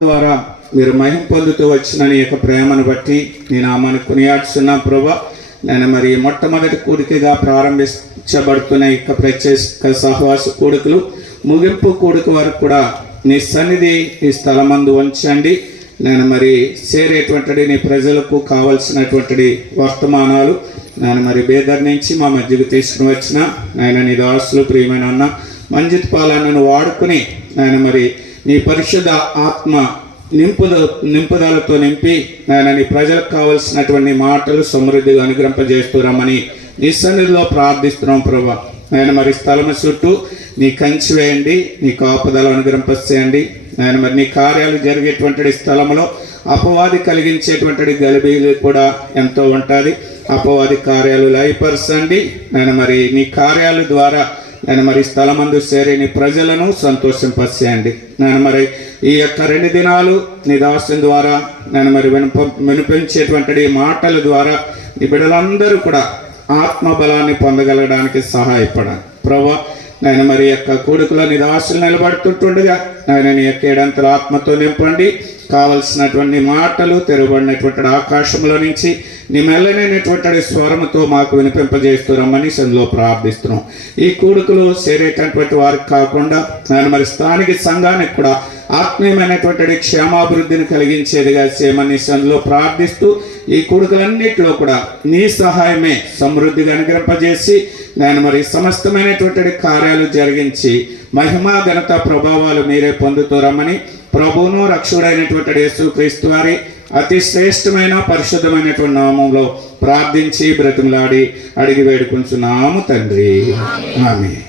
ద్వారా మీరు మహిమ పొందుతూ వచ్చిన నీ యొక్క ప్రేమను బట్టి నీ నామాన్ని కొనియాడుతున్నా ప్రభా. నేను మరి మొట్టమొదటి కూడికగా ప్రారంభించబడుతున్న యొక్క ప్రత్యేక సహవాస కూడికలు ముగింపు కూడిక వరకు కూడా నీ సన్నిధి ఈ స్థలమందు ఉంచండి. నేను మరి చేరేటువంటి నీ ప్రజలకు కావలసినటువంటి వర్తమానాలు నేను మరి బేదర్ నుంచి మా మధ్యకు తీసుకుని వచ్చిన ఆయన నీ దాసులు ప్రియమైన అన్న మంజిత్ పాలనను వాడుకుని నేను మరి నీ పరిశుద్ధ ఆత్మ నింపుదలతో నింపి నేను నీ ప్రజలకు కావలసినటువంటి మాటలు సమృద్ధిగా అనుగ్రహింపజేస్తూ రమ్మని నీ సన్నిధిలో ప్రార్థిస్తున్నాం ప్రభా. నేను మరి స్థలం చుట్టూ నీ కంచి వేయండి, నీ కాపుదలు అనుగ్రహింపచేయండి. నేను మరి నీ కార్యాలు జరిగేటువంటి స్థలంలో అపవాది కలిగించేటువంటి గలిబీలు కూడా ఎంతో ఉంటుంది. అపవాది కార్యాలు లయపరచండి. నేను మరి నీ కార్యాల ద్వారా నేను మరి స్థలమందు చేరి నీ ప్రజలను సంతోషింపచేయండి. నేను మరి ఈ యొక్క 2 దినాలు నీ దాసుని ద్వారా నేను మరి వినిపించేటువంటి మాటల ద్వారా నీ బిడ్డలందరూ కూడా ఆత్మబలాన్ని పొందగలగడానికి సహాయపడాలి ప్రభా. నేను మరి యొక్క కూడుకులో నీ దాసులు నిలబడుతుంటుండగా నేను నీ యొక్క 7 అంతల ఆత్మతో నింపండి. కావలసినటువంటి మాటలు తెరవబడినటువంటి ఆకాశంలో నుంచి నీ మెల్లనైనటువంటి స్వరముతో మాకు వినిపింపజేస్తూ రమ్మని సందులో ప్రార్థిస్తున్నాం. ఈ కూడుకులు చేరేటటువంటి వారికి కాకుండా నేను మరి స్థానిక సంఘానికి కూడా ఆత్మీయమైనటువంటి క్షేమాభివృద్ధిని కలిగించేదిగా చేయమని సందులో ప్రార్థిస్తూ ఈ కూడుకలన్నింటిలో కూడా నీ సహాయమే సమృద్ధిగా అనుగ్రహింపజేసి నేను మరి సమస్తమైనటువంటి కార్యాలు జరిగించి మహిమా ఘనత ప్రభావాలు మీరే పొందుతూ రమ్మని ప్రభువును రక్షకుడైనటువంటి యేసుక్రీస్తు వారి అతి శ్రేష్టమైన పరిశుద్ధమైనటువంటి నామంలో ప్రార్థించి బ్రతిమలాడి అడిగి వేడుకుంటున్నాము తండ్రి, ఆమేన్.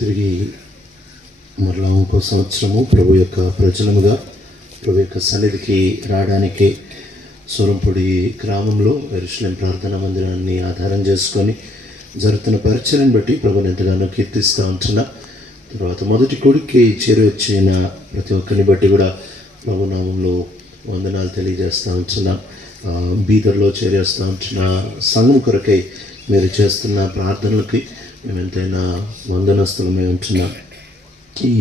తిరిగి మరలా ఇంకో సంవత్సరము ప్రభు యొక్క ప్రజలముగా ప్రభు యొక్క సన్నిధికి రావడానికి సూరంపొడి గ్రామంలో యెరూషలేం ప్రార్థనా మందిరాన్ని ఆధారం చేసుకొని జరుగుతున్న పరిచయను బట్టి ప్రభుని ఎంతగానో కీర్తిస్తూ ఉంటున్నా. తర్వాత మొదటి కొడుక్కి చేరువచ్చిన ప్రతి ఒక్కరిని బట్టి కూడా ప్రభు నామంలో వందనాలు తెలియజేస్తూ ఉంటున్నా. బీదర్లో చేరేస్తూ ఉంటున్న సంఘం కొరకై మీరు చేస్తున్న ప్రార్థనలకి మేము ఎంతైనా వందనస్తులమే ఉంటున్నాం. ఈ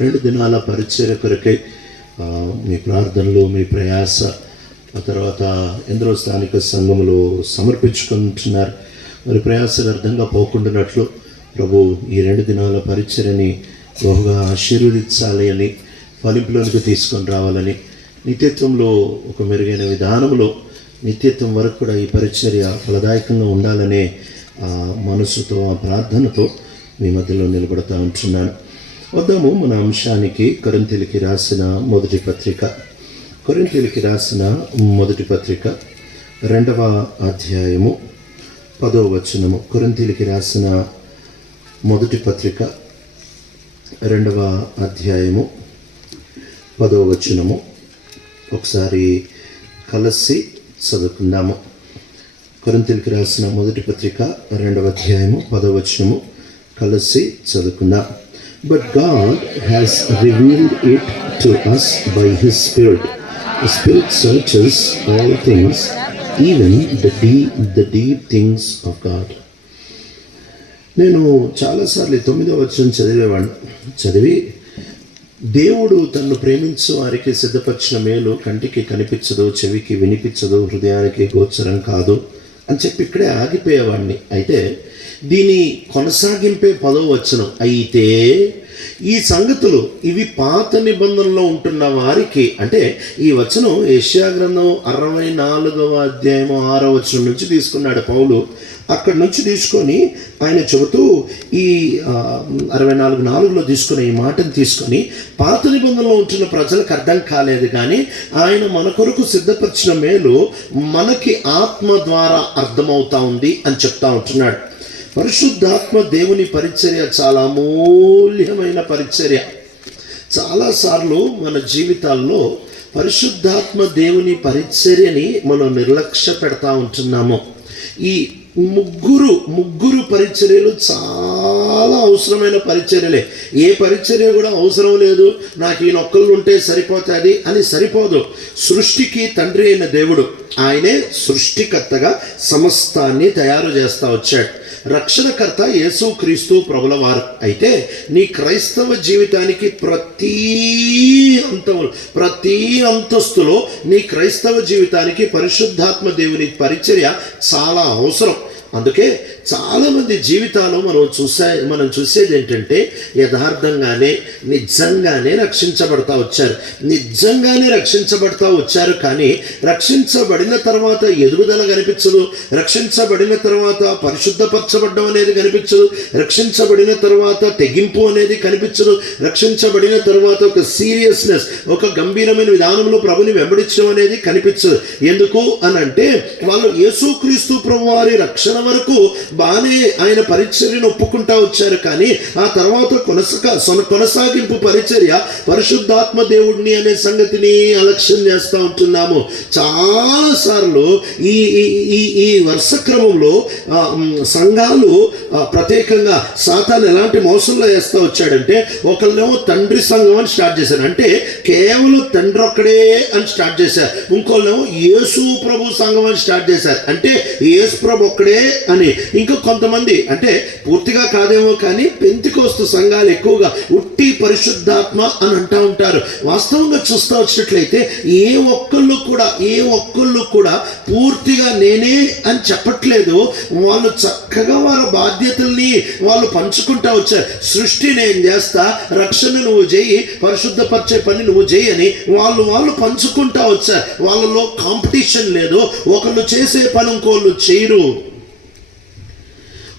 2 దినాల పరిచర్య కొరకై మీ ప్రార్థనలు, మీ ప్రయాస, ఆ తర్వాత ఎందరో స్థానిక సంఘములో సమర్పించుకుంటున్నారు. మరి ప్రయాస వ్యర్థంగా పోకుండానట్లు ప్రభు ఈ 2 దినాల పరిచర్యని బహుగా ఆశీర్వదించాలి అని, ఫలింపులోనికి తీసుకొని రావాలని, నిత్యత్వంలో ఒక మెరుగైన విధానంలో నిత్యత్వం వరకు కూడా ఈ పరిచర్య ఫలదాయకంగా ఉండాలనే మనసుతో, ఆ ప్రార్థనతో మీ మధ్యలో నిలబడతా ఉంటున్నాను. వద్దాము మన అంశానికి. కొరింథీయులకు రాసిన మొదటి పత్రిక, కొరింథీయులకు రాసిన మొదటి పత్రిక 2వ అధ్యాయము 10వ వచనము. కొరింథీయులకు రాసిన మొదటి పత్రిక 2వ అధ్యాయము 10వ వచనము. ఒకసారి కలిసి చదువుకుందాము. కొరింథీయులకు రాసిన మొదటి పత్రిక 2వ అధ్యాయము 10వ వచనము కలిసి చదువుకుందాం. But God has revealed it to us by His Spirit. The Spirit searches all things, even the deep things of God. నేను చాలాసార్లు 9వ వచనం చదివి దేవుడు తన్ను ప్రేమించు వారికి సిద్ధపరిచిన మేలు కంటికి కనిపించదు, చెవికి వినిపించదు, హృదయానికి గోచరం కాదు అని చెప్పి ఇక్కడే ఆగిపోయేవాడిని. అయితే దీని కొనసాగింపే 10వ వచనం, అయితే ఈ సంగతులు ఇవి పాత నిబంధనలో ఉంటున్న వారికి, అంటే ఈ వచనం యెషయా గ్రంథం 64వ అధ్యాయం 6వ వచనం నుంచి తీసుకున్నాడు పౌలు. అక్కడి నుంచి తీసుకొని ఆయన చెబుతూ ఈ 64:4లో తీసుకుని ఈ మాటను తీసుకొని పాత నిబంధనలో ఉంటున్న ప్రజలకు అర్థం కాలేదు, కానీ ఆయన మన కొరకు సిద్ధపరిచిన మేలు మనకి ఆత్మ ద్వారా అర్థమవుతా ఉంది అని చెప్తా ఉంటున్నాడు. పరిశుద్ధాత్మ దేవుని పరిచర్య చాలా అమూల్యమైన పరిచర్య. చాలాసార్లు మన జీవితాల్లో పరిశుద్ధాత్మ దేవుని పరిచర్యని మనం నిర్లక్ష్య పెడతా ఉంటున్నాము. ఈ ముగ్గురు పరిచర్యలు చాలా చాలా అవసరమైన పరిచర్యలే. ఏ పరిచర్య కూడా అవసరం లేదు, నాకు ఈ నొక్కలు ఉంటే సరిపోతుంది అని సరిపోదు. సృష్టికి తండ్రి అయిన దేవుడు, ఆయనే సృష్టికర్తగా సమస్తాన్ని తయారు చేస్తూ వచ్చాడు. రక్షణకర్త యేసుక్రీస్తు ప్రభుల వారు. అయితే నీ క్రైస్తవ జీవితానికి ప్రతి అంతస్తులో నీ క్రైస్తవ జీవితానికి పరిశుద్ధాత్మ దేవుని పరిచర్య చాలా అవసరం. అందుకే చాలామంది జీవితాలు మనం చూసేది ఏంటంటే యథార్థంగానే నిజంగానే రక్షించబడతా వచ్చారు. కానీ రక్షించబడిన తర్వాత ఎదుగుదల కనిపించదు, రక్షించబడిన తర్వాత పరిశుద్ధపరచబడ్డం అనేది కనిపించదు, రక్షించబడిన తర్వాత తెగింపు అనేది కనిపించదు, రక్షించబడిన తర్వాత ఒక సీరియస్నెస్, ఒక గంభీరమైన విధానంలో ప్రభుని వెంబడించడం అనేది కనిపించదు. ఎందుకు అని అంటే వాళ్ళు యేసుక్రీస్తు ప్రభు వారి రక్షణ వరకు బాగానే ఆయన పరిచర్యను ఒప్పుకుంటా వచ్చారు. కానీ ఆ తర్వాత కొనసాగింపు పరిచర్య పరిశుద్ధాత్మ దేవుడిని అనే సంగతిని అలక్ష్యం చేస్తూ ఉంటున్నాము. చాలా సార్లు ఈ వర్ష క్రమంలో సంఘాలు ప్రత్యేకంగా సాతాను ఎలాంటి మోసంలో వేస్తూ వచ్చాడంటే, ఒకళ్ళేమో తండ్రి సంఘం అని స్టార్ట్ చేశారు, అంటే కేవలం తండ్రి ఒక్కడే అని స్టార్ట్ చేశారు. ఇంకోళ్ళేమో యేసు ప్రభు సంఘం అని స్టార్ట్ చేశారు, అంటే యేసు ప్రభు ఒక్కడే అని. ఇంకా కొంతమంది అంటే పూర్తిగా కాదేమో కానీ పెంతెకోస్తు సంఘాలు ఎక్కువగా ఉట్టి పరిశుద్ధాత్మ అని అంటూ ఉంటారు. వాస్తవంగా చూస్తూ వచ్చినట్లయితే ఏ ఒక్కళ్ళు కూడా పూర్తిగా నేనే అని చెప్పట్లేదు. వాళ్ళు చక్కగా వాళ్ళ బాధ్యతల్ని వాళ్ళు పంచుకుంటా వచ్చారు. సృష్టి నేను చేస్తా, రక్షణ నువ్వు చేయి, పరిశుద్ధపరిచే పని నువ్వు చేయి అని వాళ్ళు పంచుకుంటా వచ్చారు. వాళ్ళలో కాంపిటీషన్ లేదు. ఒకళ్ళు చేసే పని ఇంకోళ్ళు చేయరు,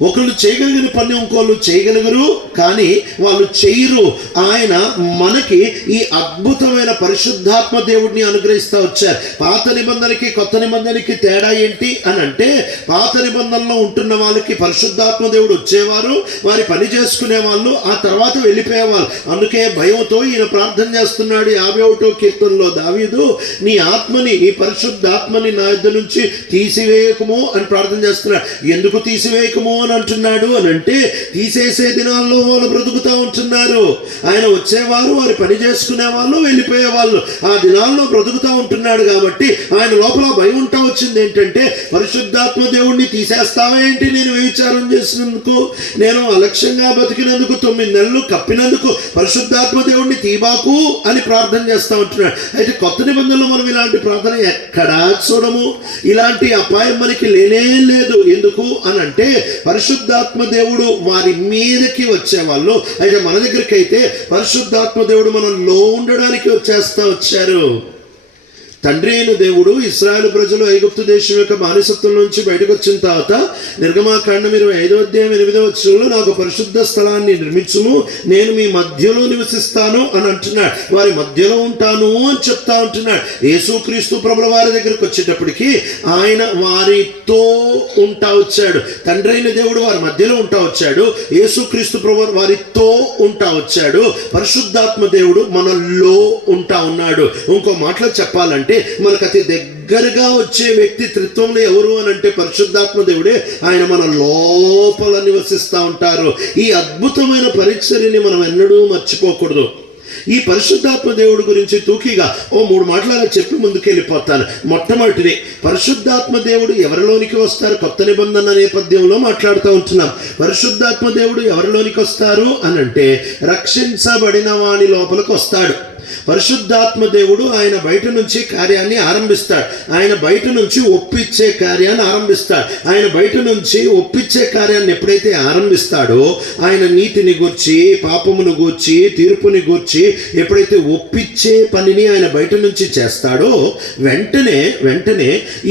ఒకళ్ళు చేయగలిగిన పని ఇంకోళ్ళు చేయగలుగురు, కానీ వాళ్ళు చేయరు. ఆయన మనకి ఈ అద్భుతమైన పరిశుద్ధాత్మ దేవుడిని అనుగ్రహిస్తూ వచ్చారు. పాత నిబంధనకి కొత్త నిబంధనకి తేడా ఏంటి అని అంటే, పాత నిబంధనలో ఉంటున్న వాళ్ళకి పరిశుద్ధాత్మ దేవుడు వచ్చేవారు, వారి పని చేసుకునే వాళ్ళు, ఆ తర్వాత వెళ్ళిపోయేవాళ్ళు. అందుకే భయంతో ఈయన ప్రార్థన చేస్తున్నాడు. 51వ కీర్తనలో దావీదు, నీ ఆత్మని, ఈ పరిశుద్ధాత్మని నా యొద్ద నుంచి తీసివేయకము అని ప్రార్థన చేస్తున్నాడు. ఎందుకు తీసివేయకము అని అంటున్నాడు అని అంటే, తీసేసే దినాల్లో వాళ్ళు బ్రతుకుతూ ఉంటున్నారు. ఆయన వచ్చేవారు, వారి పని చేసుకునే వాళ్ళు, వెళ్ళిపోయేవాళ్ళు, ఆ దినాల్లో బ్రతుకుతూ ఉంటున్నాడు. కాబట్టి ఆయన లోపల భయం ఉంటా వచ్చింది ఏంటంటే, పరిశుద్ధాత్మ దేవుణ్ణి తీసేస్తావా ఏంటి, నేను వ్యభిచారం చేసినందుకు, నేను అలక్ష్యంగా బతికినందుకు, 9 నెలలు కప్పినందుకు పరిశుద్ధాత్మ దేవుణ్ణి తీబాకు అని ప్రార్థన చేస్తూ ఉంటున్నాడు. అయితే కొత్త నిబంధనలో మనం ఇలాంటి ప్రార్థన ఎక్కడా చూడము. ఇలాంటి అపాయం మనకి లేనే లేదు. ఎందుకు అని అంటే, పరిశుద్ధాత్మ దేవుడు వారి మీదకి వచ్చేవాళ్ళు. అయితే మన దగ్గరికి అయితే పరిశుద్ధాత్మ దేవుడు మనలో ఉండడానికి వచ్చారు. తండ్రి అయిన దేవుడు ఇశ్రాయేలు ప్రజలు ఐగుప్తు దేశం యొక్క బానిసత్వం నుంచి బయటకు వచ్చిన తర్వాత నిర్గమాకాండం 25వ అధ్యాయం 8వ వచనంలో, నాకు పరిశుద్ధ స్థలాన్ని నిర్మించుము, నేను మీ మధ్యలో నివసిస్తాను అని అంటున్నాడు. వారి మధ్యలో ఉంటాను అని చెప్తా ఉంటున్నాడు. యేసుక్రీస్తు ప్రభుల వారి దగ్గరికి వచ్చేటప్పటికి ఆయన వారితో ఉంటా వచ్చాడు. తండ్రి అయిన దేవుడు వారి మధ్యలో ఉంటా వచ్చాడు. యేసుక్రీస్తు ప్రభు వారితో ఉంటా వచ్చాడు. పరిశుద్ధాత్మ దేవుడు మనలో ఉంటా ఉన్నాడు. ఇంకో మాటలో చెప్పాలంటే, మనకు అతి దగ్గరగా వచ్చే వ్యక్తి త్రిత్వంలో ఎవరు అని అంటే పరిశుద్ధాత్మ దేవుడే. ఆయన మన లోపల నివసిస్తూ ఉంటారు. ఈ అద్భుతమైన పరిచర్యని మనం ఎన్నడూ మర్చిపోకూడదు. ఈ పరిశుద్ధాత్మ దేవుడి గురించి తూకీగా 3 మాటలు చెప్పి ముందుకెళ్ళిపోతాను. మొట్టమొదటిది, పరిశుద్ధాత్మ దేవుడు ఎవరిలోనికి వస్తారు? కొత్త నిబంధన నేపథ్యంలో మాట్లాడుతూ ఉంటున్నాం. పరిశుద్ధాత్మ దేవుడు ఎవరిలోనికి వస్తారు అని అంటే, రక్షించబడిన వాని లోపలికి వస్తాడు. పరిశుద్ధాత్మ దేవుడు ఆయన బయట నుంచి కార్యాన్ని ఆరంభిస్తాడు. ఆయన బయట నుంచి ఒప్పించే కార్యాన్ని ఆరంభిస్తాడు. ఆయన బయట నుంచి ఒప్పించే కార్యాన్ని ఎప్పుడైతే ఆరంభిస్తాడో, ఆయన నీతిని గూర్చి, పాపమును గూర్చి, తీర్పుని గూర్చి ఎప్పుడైతే ఒప్పించే పనిని ఆయన బయట నుంచి చేస్తాడో, వెంటనే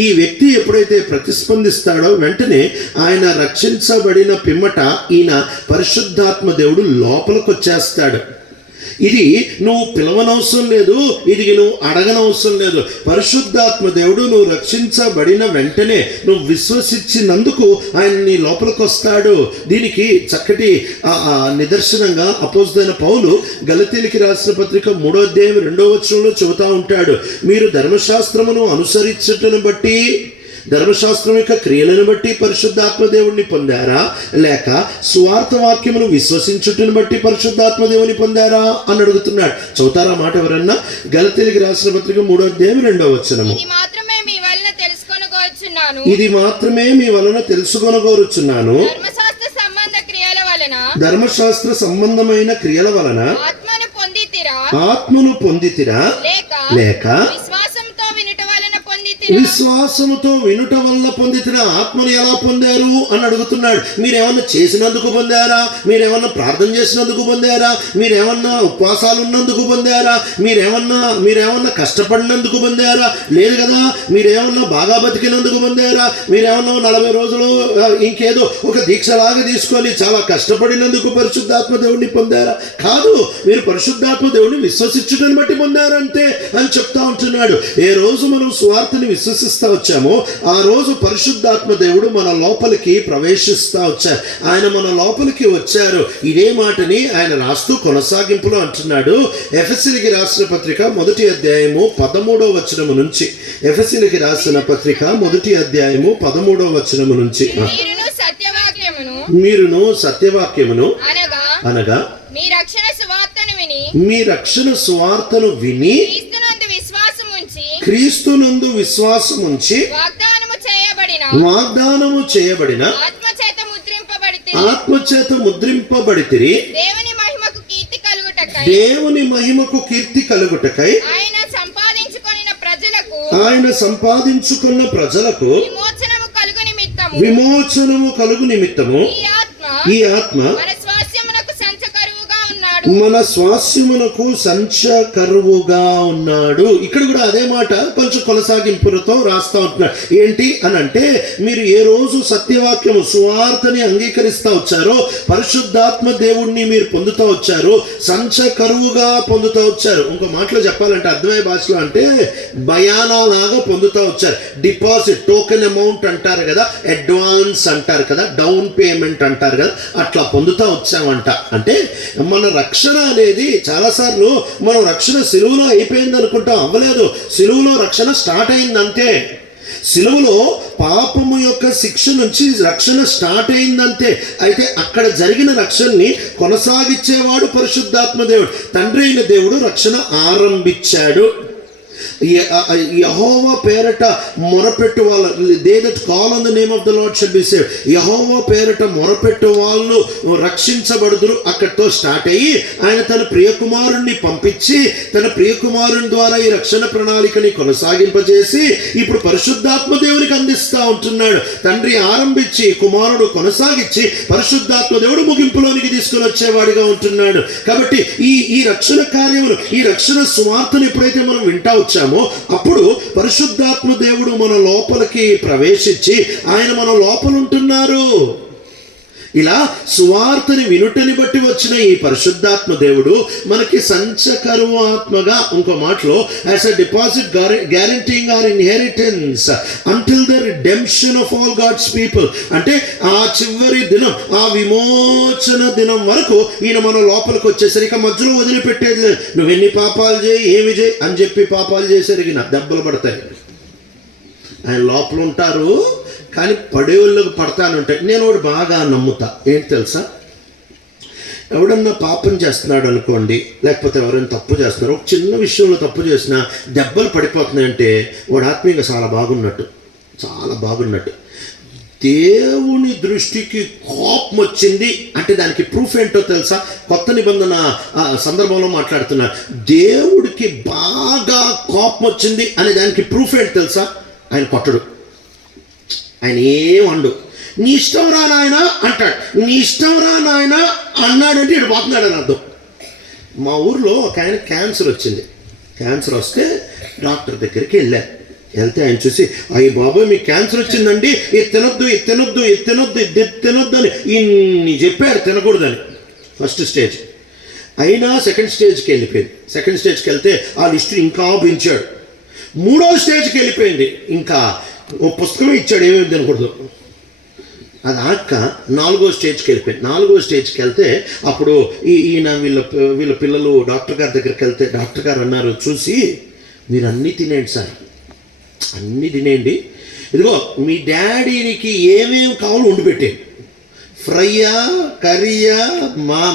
ఈ వ్యక్తి ఎప్పుడైతే ప్రతిస్పందిస్తాడో, వెంటనే ఆయన రక్షించబడిన పిమ్మట ఈయన పరిశుద్ధాత్మ దేవుడు లోపలికి వచ్చేస్తాడు. ఇది నువ్వు పిలవనవసరం లేదు, ఇది నువ్వు అడగనవసరం లేదు. పరిశుద్ధాత్మ దేవుడు నువ్వు రక్షించబడిన వెంటనే నువ్వు విశ్వసించినందుకు ఆయన నీ లోపలికి వస్తాడు. దీనికి చక్కటి నిదర్శనంగా అపోస్తలుడైన పౌలు గలతీయులకు రాసిన పత్రిక 3వ అధ్యాయం 2వ వచనంలో చెబుతా ఉంటాడు, మీరు ధర్మశాస్త్రమును అనుసరించుటను బట్టి ధర్మశాస్త్రం యొక్క క్రియలను బట్టి పరిశుద్ధాత్మ దేవుణ్ణి పొందారా, లేక సువార్త వాక్యమును విశ్వసించుటను బట్టి పరిశుద్ధాత్మ దేవుని పొందారా అని అడుగుతున్నాడు. చదువుతారా మాట ఎవరన్నా? గలతీయులకు రాసిన పత్రిక 3:2 ఇది మాత్రమే మీ వలన తెలుసుకొనగోరుచున్నాను. ఇది మాత్రమే మీ వలన తెలుసుకొనగోరుచున్నాను. ధర్మశాస్త్ర సంబంధ క్రియల వలన, ధర్మశాస్త్ర సంబంధమైన క్రియల వలన ఆత్మను పొందితిరా లేక విశ్వాసంతో వినుట వలన పొందితిరా? విశ్వాసముతో వినుట వల్ల పొందితిరా. ఆత్మను ఎలా పొందారు అని అడుగుతున్నాడు. మీరేమన్నా చేసినందుకు పొందారా? మీరేమన్నా ప్రార్థన చేసినందుకు పొందారా? మీరేమన్నా ఉపవాసాలు ఉన్నందుకు పొందారా? మీరేమన్నా కష్టపడినందుకు పొందారా? లేదు కదా. మీరేమన్నా బాగా బతికినందుకు పొందారా? మీరేమన్నా 40 రోజులు ఇంకేదో ఒక దీక్షలాగా తీసుకొని చాలా కష్టపడినందుకు పరిశుద్ధాత్మ దేవుడిని పొందారా? కాదు, మీరు పరిశుద్ధాత్మ దేవుడిని విశ్వసించుటని బట్టి పొందారంతే అని చెప్తా ఉంటున్నాడు. ఏ రోజు మనం స్వార్థని విశ్వసిస్తా వచ్చామో ఆ రోజు పరిశుద్ధాత్మ దేవుడు మన లోపలికి ప్రవేశిస్తా వచ్చారు. ఆయన మన లోపలికి వచ్చారు. ఇదే మాటని ఆయన రాస్తూ కొనసాగింపులో అంటున్నాడు. ఎఫెసీయులకు రాసిన పత్రిక 1:13 నుంచి, ఎఫెసీయులకు రాసిన పత్రిక 1:13 నుంచి, మీరును సత్యవాక్యమును అనగా మీ రక్షణ సువార్తను విని క్రీస్తునందు విశ్వాసముంచి వాగ్దానము చేయబడిన ఆత్మచేత ముద్రింపబడితిరి, దేవుని మహిమకు కీర్తి కలుగుటకై ఆయన సంపాదించుకున్న ప్రజలకు విమోచనము కలుగు నిమిత్తము ఈ ఆత్మ మన స్వాస్యమునకు సంచకరువుగా ఉన్నాడు. ఇక్కడ కూడా అదే మాట కొంచెం కొనసాగింపులతో రాస్తా ఉంటున్నాడు. ఏంటి అని అంటే, మీరు ఏ రోజు సత్యవాక్యము సువార్తని అంగీకరిస్తా వచ్చారో పరిశుద్ధాత్మ దేవుణ్ణి మీరు పొందుతూ వచ్చారు, సంచకరువుగా పొందుతూ వచ్చారు. ఇంకో మాటలో చెప్పాలంటే అర్థమయ్యే భాషలో అంటే బయానా లాగా పొందుతూ వచ్చారు. డిపాజిట్, టోకెన్ అమౌంట్ అంటారు కదా, అడ్వాన్స్ అంటారు కదా, డౌన్ పేమెంట్ అంటారు కదా, అట్లా పొందుతూ వచ్చామంట. అంటే మన రక్షణ అనేది చాలాసార్లు మనం రక్షణ సిలువలో అయిపోయింది అనుకుంటాం. అవ్వలేదు. సిలువలో రక్షణ స్టార్ట్ అయిందంతే. సిలువలో పాపము యొక్క శిక్ష నుంచి రక్షణ స్టార్ట్ అయిందంతే. అయితే అక్కడ జరిగిన రక్షణని కొనసాగించేవాడు పరిశుద్ధాత్మ దేవుడు. తండ్రి అయిన దేవుడు రక్షణ ఆరంభించాడు. యెహోవా పేరట మొరపెట్టు వాళ్ళు, they that call on the name of the Lord shall be saved. యెహోవా పేరట మొరపెట్టు వాళ్ళు రక్షించబడుదురు. అక్కడితో స్టార్ట్ అయ్యి ఆయన తన ప్రియకుమారుణ్ణి పంపించి తన ప్రియకుమారుని ద్వారా ఈ రక్షణ ప్రణాళికని కొనసాగింపజేసి ఇప్పుడు పరిశుద్ధాత్మ దేవునికి అందిస్తూ ఉంటున్నాడు. తండ్రి ఆరంభించి కుమారుడు కొనసాగించి పరిశుద్ధాత్మ దేవుడు ముగింపులోనికి తీసుకుని వచ్చేవాడిగా ఉంటున్నాడు. కాబట్టి ఈ రక్షణ కార్యములు, ఈ రక్షణ సువార్తను ఎప్పుడైతే మనం వింటా వచ్చామో అప్పుడు పరిశుద్ధాత్మ దేవుడు మన లోపలికి ప్రవేశించి ఆయన మన లోపల ఉంటున్నారు. ఇలా సువార్తని వినుటని బట్టి వచ్చిన ఈ పరిశుద్ధాత్మ దేవుడు మనకి సంచకరువు ఆత్మగా, ఇంకో మాటలో as a deposit guaranteeing or inheritance until the redemption of all God's people. అంటే ఆ చివరి దినం, ఆ విమోచన దినం వరకు ఈయన మన లోపలికి వచ్చేసరికి మధ్యలో వదిలిపెట్టేది లేదు. నువ్వెన్ని పాపాలు చేయి, ఏమి చేయి అని చెప్పి పాపాలు చేసరికి దెబ్బలు పడతాయి. ఆయన లోపల ఉంటారు కానీ పడేవాళ్ళకు పడతానంటాయి. నేను ఒకటి బాగా నమ్ముతా. ఏంటి తెలుసా, ఎవడన్నా పాపం చేస్తున్నాడు అనుకోండి, లేకపోతే ఎవరైనా తప్పు చేస్తున్నారు, ఒక చిన్న విషయంలో తప్పు చేసినా దెబ్బలు పడిపోతున్నాయంటే వాడు ఆత్మీయంగా చాలా బాగున్నట్టు. దేవుని దృష్టికి కోపం వచ్చింది అంటే దానికి ప్రూఫ్ ఏంటో తెలుసా? కొత్త నిబంధన సందర్భంలో మాట్లాడుతున్నా. దేవుడికి బాగా కోపం వచ్చింది అనే దానికి ప్రూఫ్ ఏంటో తెలుసా? ఆయన కొట్టడు, ఆయన ఏమండు. నీ ఇష్టం రా నాయన అంటాడు. నీ ఇష్టం రా నాయన అన్నాడంటే ఇటు పోతున్నాడు అని అర్థం. మా ఊర్లో ఒక ఆయన క్యాన్సర్ వచ్చింది. క్యాన్సర్ వస్తే డాక్టర్ దగ్గరికి వెళ్తే ఆయన చూసి, అయ్యి బాబోయ్ మీకు క్యాన్సర్ వచ్చిందండి, ఇది తినొద్దు అని ఇన్ని చెప్పాడు, తినకూడదని. ఫస్ట్ స్టేజ్ అయినా సెకండ్ స్టేజ్కి వెళ్ళిపోయింది. సెకండ్ స్టేజ్కి వెళ్తే ఆ లిస్టు ఇంకా పెంచాడు. 3వ స్టేజ్కి వెళ్ళిపోయింది. ఇంకా ఓ పుస్తకం ఇచ్చాడు, ఏమేమి తినకూడదు. అది ఆక్క 4వ స్టేజ్కి వెళ్ళిపోయింది. 4వ స్టేజ్కి వెళ్తే అప్పుడు ఈయన వీళ్ళ పిల్లలు డాక్టర్ గారి దగ్గరికి వెళ్తే డాక్టర్ గారు అన్నారు, చూసి మీరు అన్నీ తినేయండి సార్, అన్నీ తినేయండి, ఇదిగో మీ డాడీకి ఏమేమి కావాలో వండి పెట్టే, ఫ్రైయా, కర్రీయా,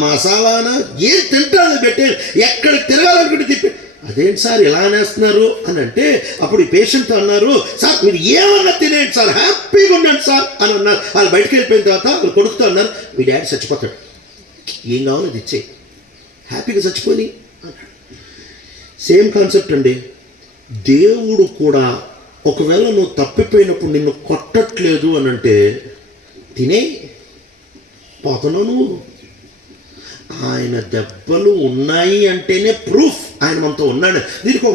మసాలానా, ఏం తింటారో పెట్టే, ఎక్కడ తిరగాలనుకుంటే తిప్పే. అదేంటి సార్ ఇలా అనేస్తున్నారు అని అంటే అప్పుడు ఈ పేషెంట్ అన్నారు, సార్ మీరు ఏమన్నా తినేయండి సార్, హ్యాపీగా ఉండండి సార్ అని అన్నారు. వాళ్ళు బయటకు వెళ్ళిపోయిన తర్వాత వాళ్ళు కొడుకుతో అన్నారు, మీ డాడీ చచ్చిపోతాడు, ఏం కావాలో అది ఇచ్చే, హ్యాపీగా చచ్చిపోయి అన్నాడు. సేమ్ కాన్సెప్ట్ అండి. దేవుడు కూడా ఒకవేళ నువ్వు తప్పిపోయినప్పుడు నిన్ను కొట్టట్లేదు అని అంటే తినే పోతున్నావు నువ్వు. ఆయన దెబ్బలు ఉన్నాయి అంటేనే ప్రూఫ్ ఆయన మనతో ఉన్నాడు. దీనికి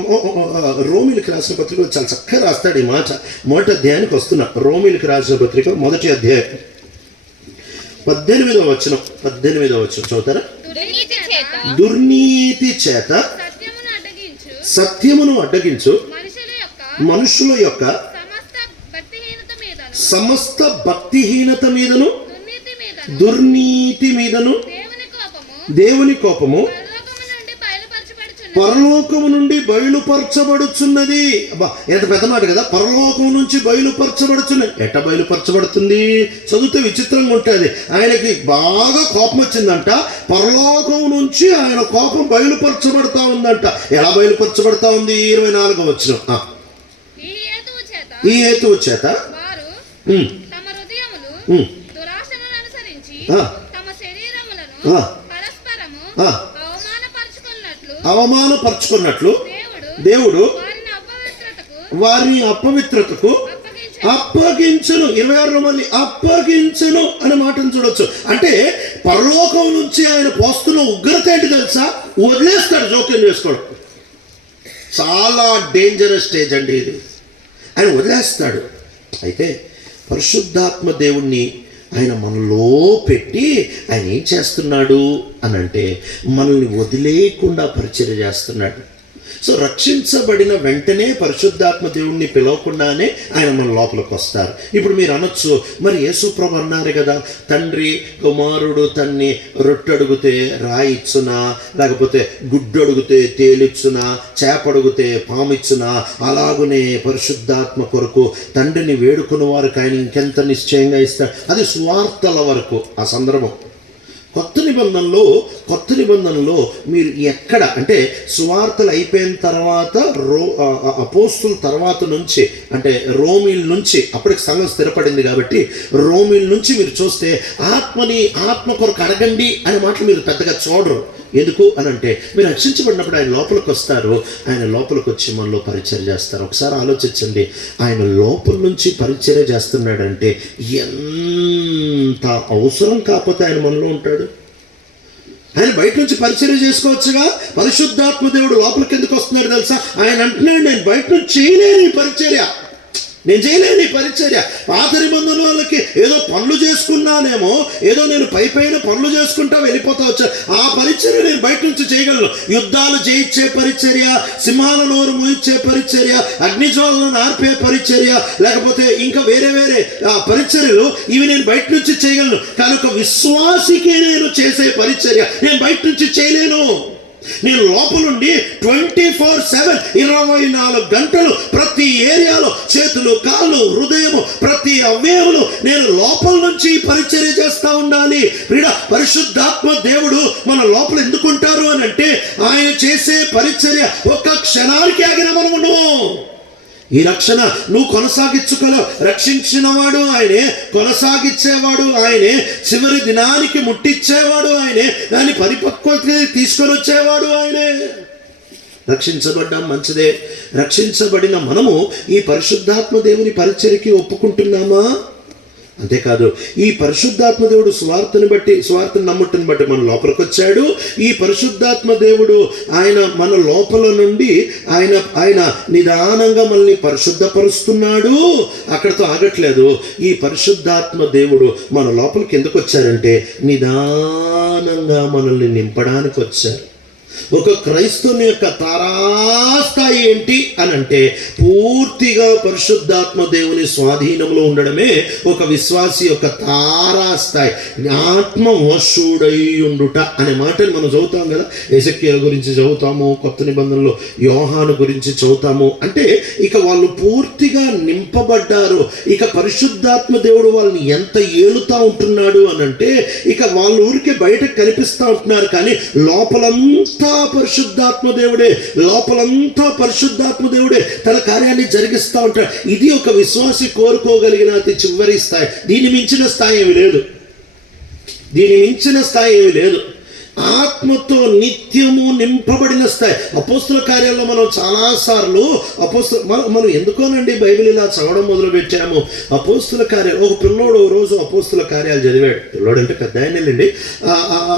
రోమిలికి రాసిన పత్రిక చాలా చక్కగా రాస్తాడు ఈ మాట. మొదటి అధ్యాయానికి వస్తున్నా. రోమిలికి రాసిన పత్రిక మొదటి అధ్యాయం 18వ వచనం. 18వ వచనం చదువుతారా? దుర్నీతి చేత సత్యమును అడ్డగించు మనుషుల యొక్క సమస్త భక్తిహీనత మీదను దుర్నీతి మీదను దేవుని కోపము పరలోకము నుండి బయలుపరచబడుచున్నది. అబ్బా ఎంత పెద్ద మాట కదా, పరలోకము నుంచి బయలుపరచబడుచున్నది. ఎట్ట బయలుపరచబడుతుంది? చదివితే విచిత్రంగా ఉంటుంది. ఆయనకి బాగా కోపం వచ్చిందంట, పరలోకం నుంచి ఆయన కోపం బయలుపరచబడతా ఉందంట. ఎలా బయలుపరచబడతా ఉంది? 24వ వచనం. ఈ హేతువు చేత అవమానపరుచుకున్నట్లు దేవుడు వారిని అపవిత్రతకు అప్పగించును. 26లో మళ్ళీ అప్పగించును అనే మాటను చూడొచ్చు. అంటే పరలోకం నుంచి ఆయన పోస్తున్న ఉగ్రత ఏంటి తెలుసా? వదిలేస్తాడు, జోక్యం చేసుకోవడం. చాలా డేంజరస్ స్టేజ్ అండి ఇది. ఆయన వదిలేస్తాడు. అయితే పరిశుద్ధాత్మ దేవుణ్ణి ఆయన మనలో పెట్టి ఆయన ఏం చేస్తున్నాడు అని అంటే మనల్ని వదిలేయకుండా పరిచర్య చేస్తున్నాడు. సో రక్షించబడిన వెంటనే పరిశుద్ధాత్మ దేవుణ్ణి పిలవకుండానే ఆయన మన లోపలికి వస్తారు. ఇప్పుడు మీరు అనొచ్చు, మరి యేసుప్రభు అన్నారు కదా, తండ్రి కుమారుడు తన్ని రొట్టె అడిగితే రాయి ఇచ్చునా, లేకపోతే గుడ్డు అడిగితే తేలిచ్చునా, చేప అడిగితే పామిచ్చునా, అలాగునే పరిశుద్ధాత్మ కొరకు తండ్రిని వేడుకున్న వారికి ఆయన ఇంకెంత నిశ్చయంగా ఇస్తారు. అది సువార్తల వరకు ఆ సందర్భం. కొత్త నిబంధనలో మీరు ఎక్కడ అంటే సువార్తలు అయిపోయిన తర్వాత అపోస్తుల తర్వాత నుంచి అంటే రోమిల నుంచి, అప్పటికి సంఘం స్థిరపడింది కాబట్టి రోమిల నుంచి మీరు చూస్తే ఆత్మ కొరకు అడగండి అనే మాటలు మీరు పెద్దగా చూడరు. ఎందుకు అని అంటే మీరు రక్షించబడినప్పుడు ఆయన లోపలికి వస్తారు. ఆయన లోపలికి వచ్చి మనలో పరిచర్య చేస్తారు. ఒకసారి ఆలోచించండి, ఆయన లోపల నుంచి పరిచర్య చేస్తున్నాడంటే ఎంత అవసరం కాకపోతే ఆయన మనలో ఉంటాడు. ఆయన బయట నుంచి పరిచర్య చేసుకోవచ్చుగా. పరిశుద్ధాత్మ దేవుడు లోపలికి ఎందుకు వస్తున్నాడు తెలుసా? ఆయన అంటున్నాడు, నేను బయట నుంచి చేయలేని పరిచర్య, నేను చేయలేని పరిచర్య. పాత నిబంధనల వాళ్ళకి ఏదో పనులు చేసుకున్నానేమో, ఏదో నేను పైన పనులు చేసుకుంటా వెళ్ళిపోతా వచ్చా, ఆ పరిచర్య నేను బయట నుంచి చేయగలను. యుద్ధాలు జయించే పరిచర్య, సింహాల నోరు మూయించే పరిచర్య, అగ్నిజ్వాలను ఆర్పే పరిచర్య, లేకపోతే ఇంకా వేరే పరిచర్యలు, ఇవి నేను బయట నుంచి చేయగలను. కనుక విశ్వాసికి నేను చేసే పరిచర్య నేను బయట నుంచి చేయలేను. నేను లోపలుండి 24/7 24 గంటలు ప్రతి ఏరియాలో చేతులు, కాళ్ళు, హృదయము, ప్రతి అవయవులు నేను లోపల నుంచి పరిచర్య చేస్తూ ఉండాలి. పరిశుద్ధాత్మ దేవుడు మన లోపల ఎందుకుంటారు అని అంటే ఆయన చేసే పరిచర్య ఒక్క క్షణానికి ఆగిన మనం ఉండము. ఈ రక్షణ నువ్వు కొనసాగించుకోలేవు. రక్షించినవాడు ఆయనే, కొనసాగించేవాడు ఆయనే, చివరి దినానికి ముట్టించేవాడు ఆయనే, దాన్ని పరిపక్వతకి తీసుకొని వచ్చేవాడు ఆయనే. రక్షించబడ్డం మంచిదే. రక్షించబడిన మనము ఈ పరిశుద్ధాత్మ దేవుని పరిచర్యకి ఒప్పుకుంటున్నామా? అంతేకాదు, ఈ పరిశుద్ధాత్మ దేవుడు స్వార్థను నమ్ముట్టుని బట్టి మన లోపలికి వచ్చాడు. ఈ పరిశుద్ధాత్మ దేవుడు ఆయన మన లోపల నుండి ఆయన నిదానంగా మనల్ని పరిశుద్ధపరుస్తున్నాడు. అక్కడితో ఆగట్లేదు. ఈ పరిశుద్ధాత్మ దేవుడు మన లోపలికి ఎందుకు వచ్చారంటే నిదానంగా మనల్ని నింపడానికి వచ్చారు. ఒక క్రైస్తవుని యొక్క తారాస్థాయి స్థాయి ఏంటి అని అంటే పూర్తిగా పరిశుద్ధాత్మ దేవుని స్వాధీనంలో ఉండడమే ఒక విశ్వాసి యొక్క తారా స్థాయి. ఆత్మ వశుడై ఉండుట అనే మాటలు మనం చదువుతాం కదా, ఎజెకియలు గురించి చదువుతాము, కొత్త నిబంధనలో యోహాను గురించి చదువుతాము. అంటే ఇక వాళ్ళు పూర్తిగా నింపబడ్డారు. ఇక పరిశుద్ధాత్మ దేవుడు వాళ్ళని ఎంత ఏలుతా ఉంటున్నాడు అని అంటే ఇక వాళ్ళ ఊరికే బయట కనిపిస్తూ ఉంటున్నారు, కానీ లోపలంతా పరిశుద్ధాత్మ దేవుడే, లోపలంతా పరిశుద్ధాత్మ దేవుడే తన కార్యాన్ని జరిగిస్తూ ఉంటాడు. ఇది ఒక విశ్వాసి కోరుకోగలిగిన అతి చివరి స్థాయి. దీని మించిన స్థాయి ఏమి లేదు, దీని మించిన స్థాయి ఏమి లేదు. ఆత్మతో నిత్యము నింపబడిన స్థాయి. అపోస్తుల కార్యాల్లో మనం చాలాసార్లు మనం ఎందుకోనండి బైబిల్ ఇలా చదవడం మొదలు పెట్టాము. అపోస్తుల కార్యాలు, ఒక పిల్లోడు రోజు అపోస్తుల కార్యాలు చదివాడు. పిల్లోడు అంటే పెద్ద ఆయన వెళ్ళండి.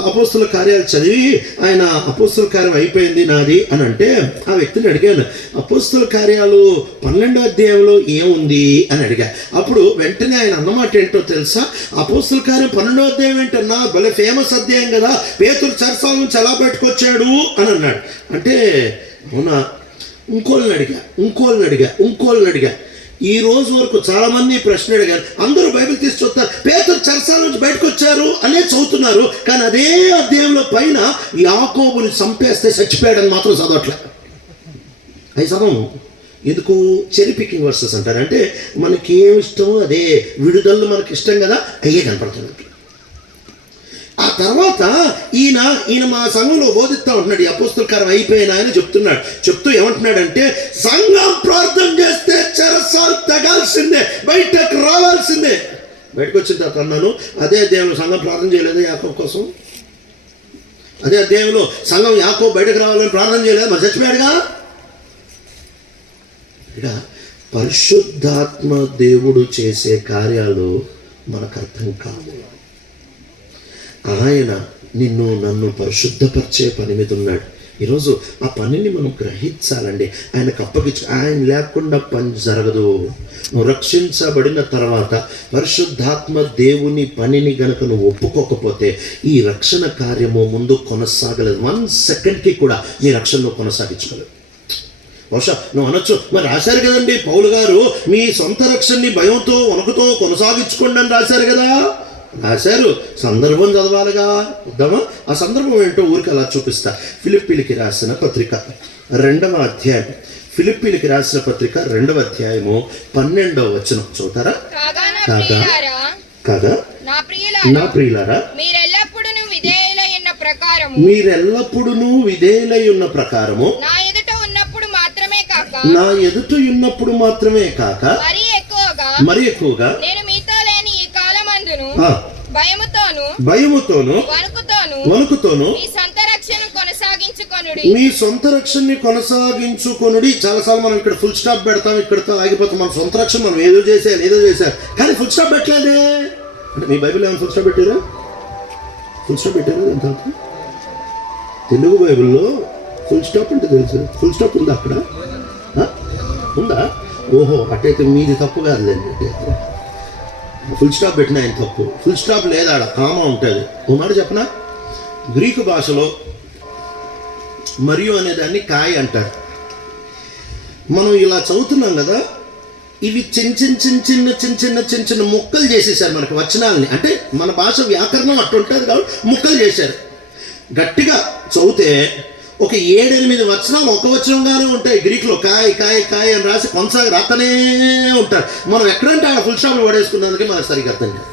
అపోస్తుల కార్యాలు చదివి ఆయన అపోస్తుల కార్యం అయిపోయింది నాది అని అంటే ఆ వ్యక్తిని అడిగాను, అపోస్తుల కార్యాలు 12వ అధ్యాయంలో ఏముంది అని అడిగా. అప్పుడు వెంటనే ఆయన అన్నమాట ఏంటో తెలుసా, అపోస్తుల కార్యం 12వ అధ్యాయం ఏంటన్నా, భలే ఫేమస్ అధ్యాయం కదా, పేతురు చెరసాల నుంచి ఎలా బయటకు అని అన్నాడు. అంటే అవునా, ఇంకోళ్ళని అడిగా. ఈ రోజు వరకు చాలా మంది ప్రశ్న అడిగారు, అందరూ బైబిల్ తీసి చూస్తారు, పేతురు చెరసాల నుంచి బయటకు వచ్చారు అనే చదువుతున్నారు, కానీ అదే అధ్యాయంలో పైన యాకోబుని చంపేస్తే చచ్చిపోయాడని మాత్రం చదవట్లే. అవి చదవము. ఎందుకు? చెరీ పికింగ్ వర్సెస్ అంటారు. అంటే మనకి ఏమి ఇష్టమో అదే, విడుదలలో మనకి ఇష్టం కదా, అయ్యే కనపడుతుంది. ఆ తర్వాత ఈయన మా సంఘంలో బోధిస్తూ ఉంటున్నాడు, ఈ అపోస్తుల కార్యం అయిపోయినా అని చెప్తూ ఏమంటున్నాడంటే, సంఘం ప్రార్థన చేస్తే చెరసాలు తగాల్సిందే, బయటకు రావాల్సిందే. బయటకు వచ్చిన తర్వాత అన్నాను, అదే అధ్యాయంలో సంఘం ప్రార్థన చేయలేదు యాకోబు కోసం? అదే అధ్యాయంలో సంఘం యాకోబు బయటకు రావాలని ప్రార్థన చేయలేదు, మరి చచ్చిపోయాడుగా. ఇక పరిశుద్ధాత్మ దేవుడు చేసే కార్యాలు మనకు అర్థం కాదు. ఆయన నిన్ను నన్ను పరిశుద్ధపరిచే పని మీద ఉన్నాడు. ఈరోజు ఆ పనిని మనం గ్రహించాలండి. ఆయనకు అప్పగించు, ఆయన లేకుండా పని జరగదు. నువ్వు రక్షించబడిన తర్వాత పరిశుద్ధాత్మ దేవుని పనిని గనక నువ్వు ఒప్పుకోకపోతే ఈ రక్షణ కార్యము ముందు కొనసాగలేదు. 1 సెకండ్కి కూడా నీ రక్షణలో కొనసాగించుకోలేదు. బహుశా నువ్వు అనొచ్చు, మరి రాశారు కదండి పౌలు గారు, మీ సొంత రక్షణని భయంతో వణుకుతో కొనసాగించుకోండి అని రాశారు కదా. రాశారు, సందర్భం చదవాలిగా. వద్దామా? ఆ సందర్భం ఏంటో ఊరికి అలా చూపిస్తా. ఫిలిప్పీలకి రాసిన పత్రిక 2వ అధ్యాయం, ఫిలిప్పీలకి రాసిన పత్రిక 2వ అధ్యాయము 12వ వచనం చదువుతారా? కాగా నా ప్రియులారా, మీరెల్లప్పుడూ విధేయులై ఉన్న ప్రకారము నా ఎదుట ఉన్నప్పుడు మాత్రమే కాక మరి ఎక్కువగా భయముతోను వణుకుతోను మీ సొంత రక్షణని కొనసాగించుకొనుడి. చాలాసార్లు మనం ఇక్కడ ఫుల్ స్టాప్ పెడతాం, ఇక్కడతో ఆగిపోతాం. మన సొంత రక్షణ మనం ఏదో చేశారు కానీ ఫుల్ స్టాప్ పెట్టలేదే. అంటే మీ బైబిల్ ఏమైనా ఫుల్ స్టాప్ పెట్టారా? ఎంత తెలుగు బైబిల్లో ఫుల్ స్టాప్ అంటే తెలుసు. ఫుల్ స్టాప్ ఉందా అక్కడ? ఉందా? ఓహో, అట్టయితే మీది తప్పు కాదులేండి. ఫుల్ స్టాప్ పెట్టిన ఆయన తప్పు. ఫుల్ స్టాప్ లేదా, ఆడ కామా ఉంటుంది. ఓ మాట చెప్పనా, గ్రీకు భాషలో మరియు అనేదాన్ని కాయ అంటారు. మనం ఇలా చదువుతున్నాం కదా, ఇవి చిన్న చిన్న ముక్కలు చేసేసారు మనకు వచనాలని. అంటే మన భాష వ్యాకరణం అట్టు ఉంటుంది కాబట్టి ముక్కలు చేశారు. గట్టిగా చదివితే ఒక 7-8 వచనాలు ఒక వచనంగానే ఉంటాయి. గ్రీకులో కాయ అని రాసి రాతనే ఉంటారు. మనం ఎక్కడంటే ఆడ ఫుల్ స్టాప్లు పడేసుకున్నందుకే మనకు సరిగ్గా అర్థం కాదు.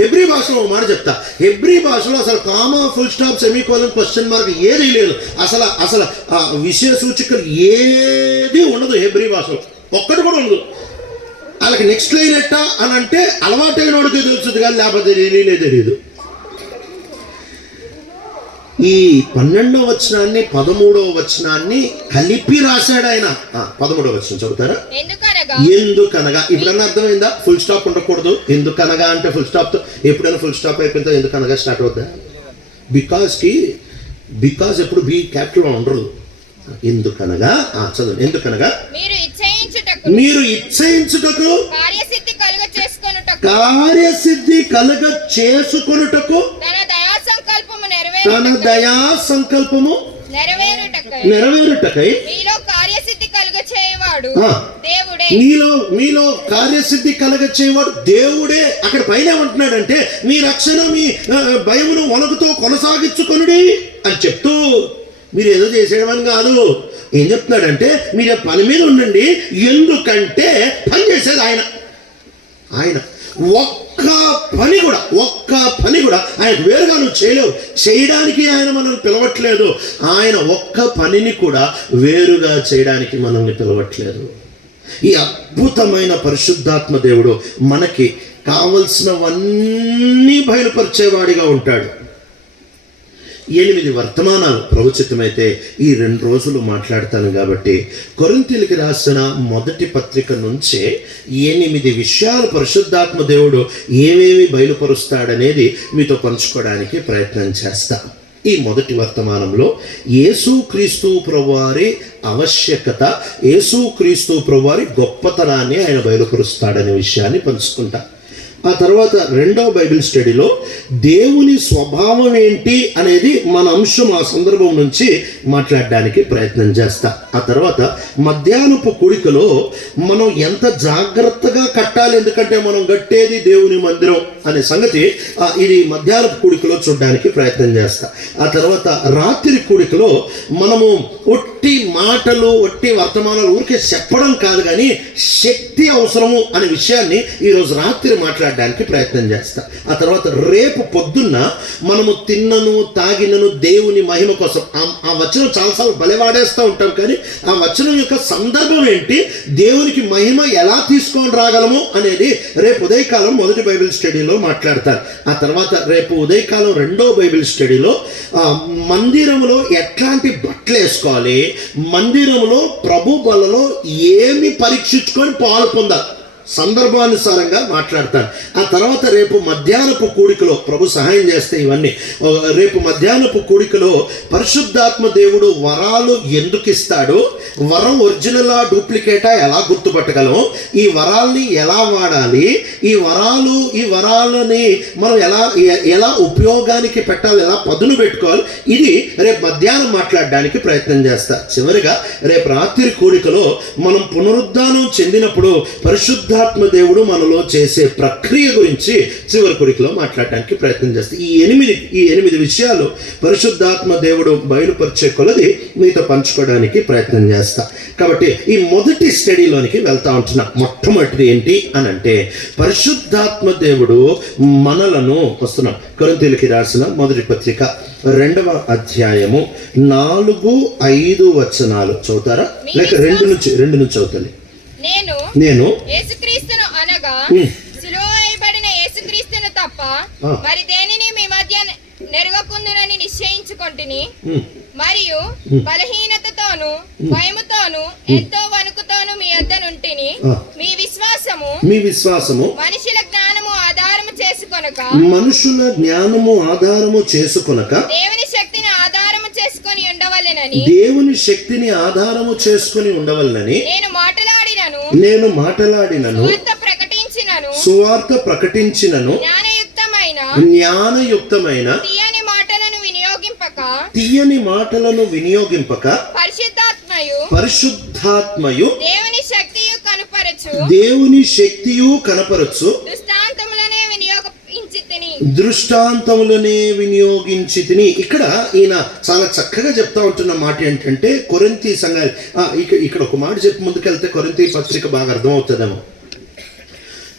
హెబ్రీ భాషలో ఒక మాట చెప్తా. హెబ్రీ భాషలో అసలు comma, full stop, semicolon, question mark ఏదీ లేదు. అసలు విషయ సూచికలు ఏది ఉండదు హెబ్రీ భాషలో, ఒక్కటి కూడా ఉండదు. వాళ్ళకి నెక్స్ట్ లైన్ ఎట్టా అని అంటే అలవాటైన వాడికే తెలుస్తుంది, కానీ లేకపోతే తెలియదు. ఈ 12వ వచనాన్ని 13వ వచనాన్ని కలిపి రాశాడు ఆయన. 13వ వచనం చదువుతారా? ఎందుకనగా, ఇప్పుడన్నా అర్థమైందా? ఫుల్ స్టాప్ ఉండకూడదు. ఎందుకనగా అంటే ఫుల్ స్టాప్తో ఎప్పుడైనా ఫుల్ స్టాప్ అయిపోయిందా ఎందుకనగా స్టార్ట్ అవుద్దా? బికాజ్ ఎప్పుడు బి క్యాపిటల్ ఉండదు. ఎందుకనగా చదువు. ఎందుకనగా మీరు ఇచ్చయించుటకు కార్యసిద్ధి కలుగ చేసుకొనుటకు తన దయా సంకల్పము నెరవేరుటకై చేయవాడు ఆ. దేవుడే. మీలో కార్యసిద్ధి కలగచేవాడు దేవుడే. అక్కడ పైన ఏమంటున్నాడంటే మీ రక్షణ మీ భయమును వణుకుతో కొనసాగించుకొనుడి అని చెప్తూ మీరు ఏదో చేసేయడం కాదు. ఏం చెప్తున్నాడంటే మీరు పని మీద ఉండండి, ఎందుకంటే పని చేసేది ఆయన ఒక్క పని కూడా ఆయనకు వేరుగా నువ్వు చేయలేవు. చేయడానికి ఆయన మనల్ని పిలవట్లేదు. ఆయన ఒక్క పనిని కూడా వేరుగా చేయడానికి మనల్ని పిలవట్లేదు. ఈ అద్భుతమైన పరిశుద్ధాత్మ దేవుడు మనకి కావలసినవన్నీ బయలుపరిచేవాడిగా ఉంటాడు. 8 వర్తమానాలు ప్రభుచితమైతే ఈ 2 రోజులు మాట్లాడతాను కాబట్టి కొరింథీయులకు రాసిన మొదటి పత్రిక నుంచే 8 విషయాలు పరిశుద్ధాత్మ దేవుడు ఏమేమి బయలుపరుస్తాడనేది మీతో పంచుకోవడానికి ప్రయత్నం చేస్తా. ఈ మొదటి వర్తమానంలో యేసుక్రీస్తు ప్రభువారి ఆవశ్యకత, యేసుక్రీస్తు ప్రభువారి గొప్పతనాన్ని ఆయన బయలుపరుస్తాడనే విషయాన్ని పంచుకుంటా. ఆ తర్వాత 2వ బైబిల్ స్టడీలో దేవుని స్వభావం ఏంటి అనేది మన అంశం, ఆ సందర్భం నుంచి మాట్లాడడానికి ప్రయత్నం చేస్తా. ఆ తర్వాత మధ్యాహ్నపు కూడికలో మనం ఎంత జాగ్రత్తగా కట్టాలి, ఎందుకంటే మనం కట్టేది దేవుని మందిరం అనే సంగతి ఇది మధ్యాహ్నపు కూడికలో చూడడానికి ప్రయత్నం చేస్తా. ఆ తర్వాత రాత్రి కూడికలో మనము ఒట్టి మాటలు, ఒట్టి వర్తమానాలు ఊరికే చెప్పడం కాదు, కానీ శక్తి అవసరము అనే విషయాన్ని ఈరోజు రాత్రి మాట్లాడడానికి ప్రయత్నం చేస్తా. ఆ తర్వాత రేపు పొద్దున్న మనము తిన్నను తాగినను దేవుని మహిమ కోసం ఆ వచనం చాలాసార్లు బలవాడేస్తూ ఉంటాం, కానీ ఆ వచనం యొక్క సందర్భం ఏంటి, దేవునికి మహిమ ఎలా తీసుకొని రాగలము అనేది రేపు ఉదయకాలం మొదటి బైబిల్ స్టడీలో మాట్లాడతారు. ఆ తర్వాత రేపు ఉదయకాలం 2వ బైబిల్ స్టడీలో మందిరంలో ఎట్లాంటి బట్టలు వేసుకోవాలి, మందిరంలో ప్రభు బలలో ఏమి పరీక్షించుకొని పాలు పొందాలి, సందర్భానుసారంగా మాట్లాడతాను. ఆ తర్వాత రేపు మధ్యాహ్నపు కూడికలో ప్రభు సహాయం చేస్తే ఇవన్నీ రేపు మధ్యాహ్నపు కూడికలో పరిశుద్ధాత్మ దేవుడు వరాలు ఎందుకు ఇస్తాడు, వరం ఒరిజినలా డూప్లికేటా ఎలా గుర్తుపట్టగలం, ఈ వరాల్ని ఎలా వాడాలి, ఈ వరాలని మనం ఎలా ఉపయోగానికి పెట్టాలి, ఎలా పదును పెట్టుకోవాలి, ఇది రేపు మధ్యాహ్నం మాట్లాడడానికి ప్రయత్నం చేస్తా. చివరిగా రేపు రాత్రి కూడికలో మనం పునరుద్ధానం చెందినప్పుడు పరిశుద్ధాత్మ దేవుడు మనలో చేసే ప్రక్రియ గురించి చివరి కూడికలో మాట్లాడడానికి ప్రయత్నం చేస్తాయి. ఈ 8 విషయాలు పరిశుద్ధాత్మ దేవుడు బయలుపరిచే కొలది మీతో పంచుకోవడానికి ప్రయత్నం చేస్తా. కాబట్టి ఈ మొదటి స్టడీలోనికి వెళ్తా ఉంటున్నా. మొట్టమొదటిది ఏంటి అని అంటే పరిశుద్ధాత్మ దేవుడు మనలను వస్తున్నాం. కొరింథీయులకు రాసిన మొదటి పత్రిక 2వ అధ్యాయము 4-5 వచనాలు చదువుతారా, లేక 2 నుంచి చదువుతాను. నేను యేసుక్రీస్తును అనగా సిలువ వేయబడిన యేసుక్రీస్తును తప్ప మరి దేనిని మీ మధ్య నెరగకుందునని నిశ్చయించుకొంటిని. మరియు బలహీనతతోను భయముతోను ఎంతో వణుకుతోను మీ యొద్ద నుంటిని. మీ విశ్వాసము మనుషుల జ్ఞానము ఆధారము చేసుకొనక దేవుని శక్తిని ఆధారము చేసుకొని ఉండవలెనని నేను మాటలాడినను సువార్త ప్రకటించినను జ్ఞానయుక్తమైన తీయని మాటలను వినియోగింపక పరిశుద్ధాత్మయు దేవుని శక్తియు కనపరచు దృష్టాంతములనే వినియోగించి తిని. ఇక్కడ ఈయన చాలా చక్కగా చెప్తా ఉంటున్న మాట ఏంటంటే కొరింథీ సంఘాలు, ఇక్కడ ఒక మాట చెప్పి ముందుకెళ్తే కొరింథీ పత్రిక బాగా అర్థమవుతుందేమో.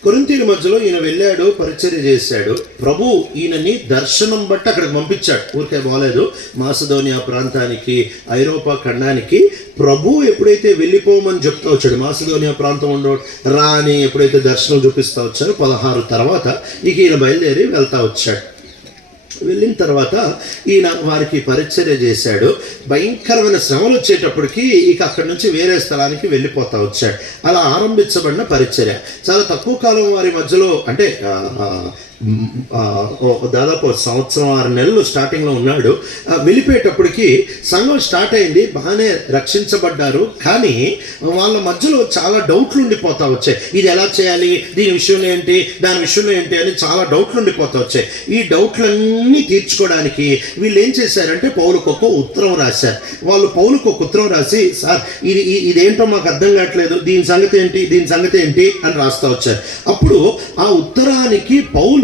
కొరింథీయుల మధ్యలో ఈయన వెళ్ళాడు, పరిచర్య చేశాడు. ప్రభు ఈయనని దర్శనం బట్టి అక్కడికి పంపించాడు, ఊరికే బాలేదు. మాసిదోనియా ప్రాంతానికి, ఐరోపా ఖండానికి ప్రభు ఎప్పుడైతే వెళ్ళిపోమని చెప్తా వచ్చాడు, మాసిదోనియా ప్రాంతం రాని ఎప్పుడైతే దర్శనం చూపిస్తా వచ్చారో 16 తర్వాత ఇక ఈయన బయలుదేరి వెళ్తా వచ్చాడు. వెళ్ళిన తర్వాత ఈయన వారికి పరిచర్య చేశాడు. భయంకరమైన శ్రమలు వచ్చేటప్పటికి ఇక అక్కడి నుంచి వేరే స్థలానికి వెళ్ళిపోతా వచ్చాడు. అలా ఆరంభించబడిన పరిచర్య చాలా తక్కువ కాలం వారి మధ్యలో, అంటే దాదాపు సంవత్సరం 6 నెలలు స్టార్టింగ్లో ఉన్నాడు. వెళ్ళిపోయేటప్పటికి సంఘం స్టార్ట్ అయింది, బాగానే రక్షించబడ్డారు. కానీ వాళ్ళ మధ్యలో చాలా డౌట్లు ఉండిపోతా వచ్చాయి. ఇది ఎలా చేయాలి, దీని విషయంలో ఏంటి, దాని విషయంలో ఏంటి అని చాలా డౌట్లు ఉండిపోతా వచ్చాయి. ఈ డౌట్లన్నీ తీర్చుకోవడానికి వీళ్ళు ఏం చేశారంటే పౌలుకు ఒక ఉత్తరం రాశారు. వాళ్ళు పౌలుకు ఒక ఉత్తరం రాసి, సార్ ఇదేంటో మాకు అర్థం కావట్లేదు, దీని సంగతి ఏంటి అని రాస్తా వచ్చారు. అప్పుడు ఆ ఉత్తరానికి పౌలు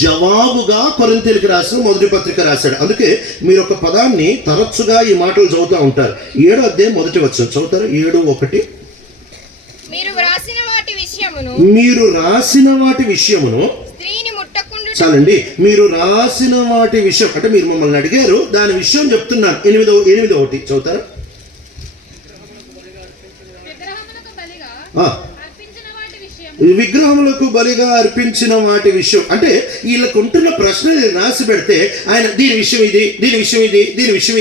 జవాబుగా కొరింథీయులకు రాసిన మొదటి పత్రిక రాశాడు. అందుకే మీరు ఒక పదాన్ని తరచుగా ఈ మాటలు చదువుతూ ఉంటారు. 7వ అధ్యాయం 1వ వచనం చదువుతారు. 7:1 మీరు రాసిన వాటి విషయమును చాలండి. మీరు రాసిన వాటి విషయం అంటే మీరు మమ్మల్ని అడిగారు, దాని విషయం చెప్తున్నాను. 8:1 చదువుతారు. విగ్రహములకు బలిగా అర్పించిన వాటి విషయం అంటే వీళ్ళకు ఉంటున్న ప్రశ్నలు రాసి పెడితే ఆయన దీని విషయం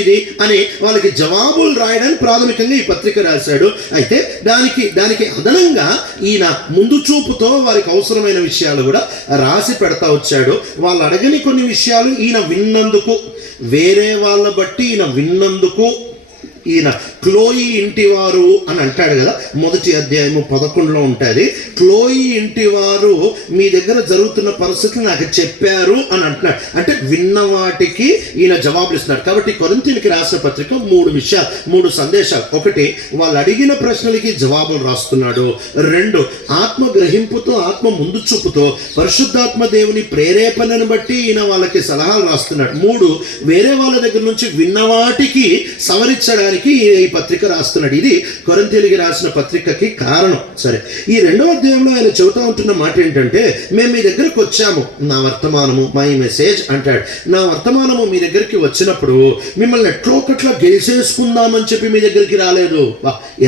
ఇది అని వాళ్ళకి జవాబులు రాయడానికి ప్రాథమికంగా ఈ పత్రిక రాశాడు. అయితే దానికి అదనంగా ఈయన ముందు చూపుతో వారికి అవసరమైన విషయాలు కూడా రాసి పెడతా వచ్చాడు. వాళ్ళు అడగని కొన్ని విషయాలు ఈయన విన్నందుకు, వేరే వాళ్ళ బట్టి ఈయన విన్నందుకు, ఈయన క్లోయి ఇంటివారు అని అంటాడు కదా, మొదటి అధ్యాయము 11లో ఉంటుంది. క్లోయి ఇంటివారు మీ దగ్గర జరుగుతున్న పరిస్థితులు నాకు చెప్పారు అని అంటున్నాడు. అంటే విన్న వాటికి ఈయన జవాబులు ఇస్తున్నాడు. కాబట్టి కొరింథీయులకు రాసిన పత్రిక 3 సందేశాలు. 1, వాళ్ళు అడిగిన ప్రశ్నలకి జవాబులు రాస్తున్నాడు. 2, ఆత్మ గ్రహింపుతో, ఆత్మ ముందు చూపుతో, పరిశుద్ధాత్మ దేవుని ప్రేరేపణను బట్టి ఈయన వాళ్ళకి సలహాలు రాస్తున్నాడు. 3, వేరే వాళ్ళ దగ్గర నుంచి విన్న వాటికి సవరించడానికి ఈ పత్రిక రాస్తున్నాడు. ఇది కొరింథీయులకు రాసిన పత్రికకి కారణం. సరే, ఈ 2వ అధ్యాయంలో ఆయన చెబుతూ ఉంటున్న మాట ఏంటంటే, మేము మీ దగ్గరకు వచ్చాము, నా వర్తమానము, మై మెసేజ్ అంటాడు. నా వర్తమానము మీ దగ్గరికి వచ్చినప్పుడు మిమ్మల్ని ఎట్లా గెలిచేసుకుందామని చెప్పి మీ దగ్గరికి రాలేదు.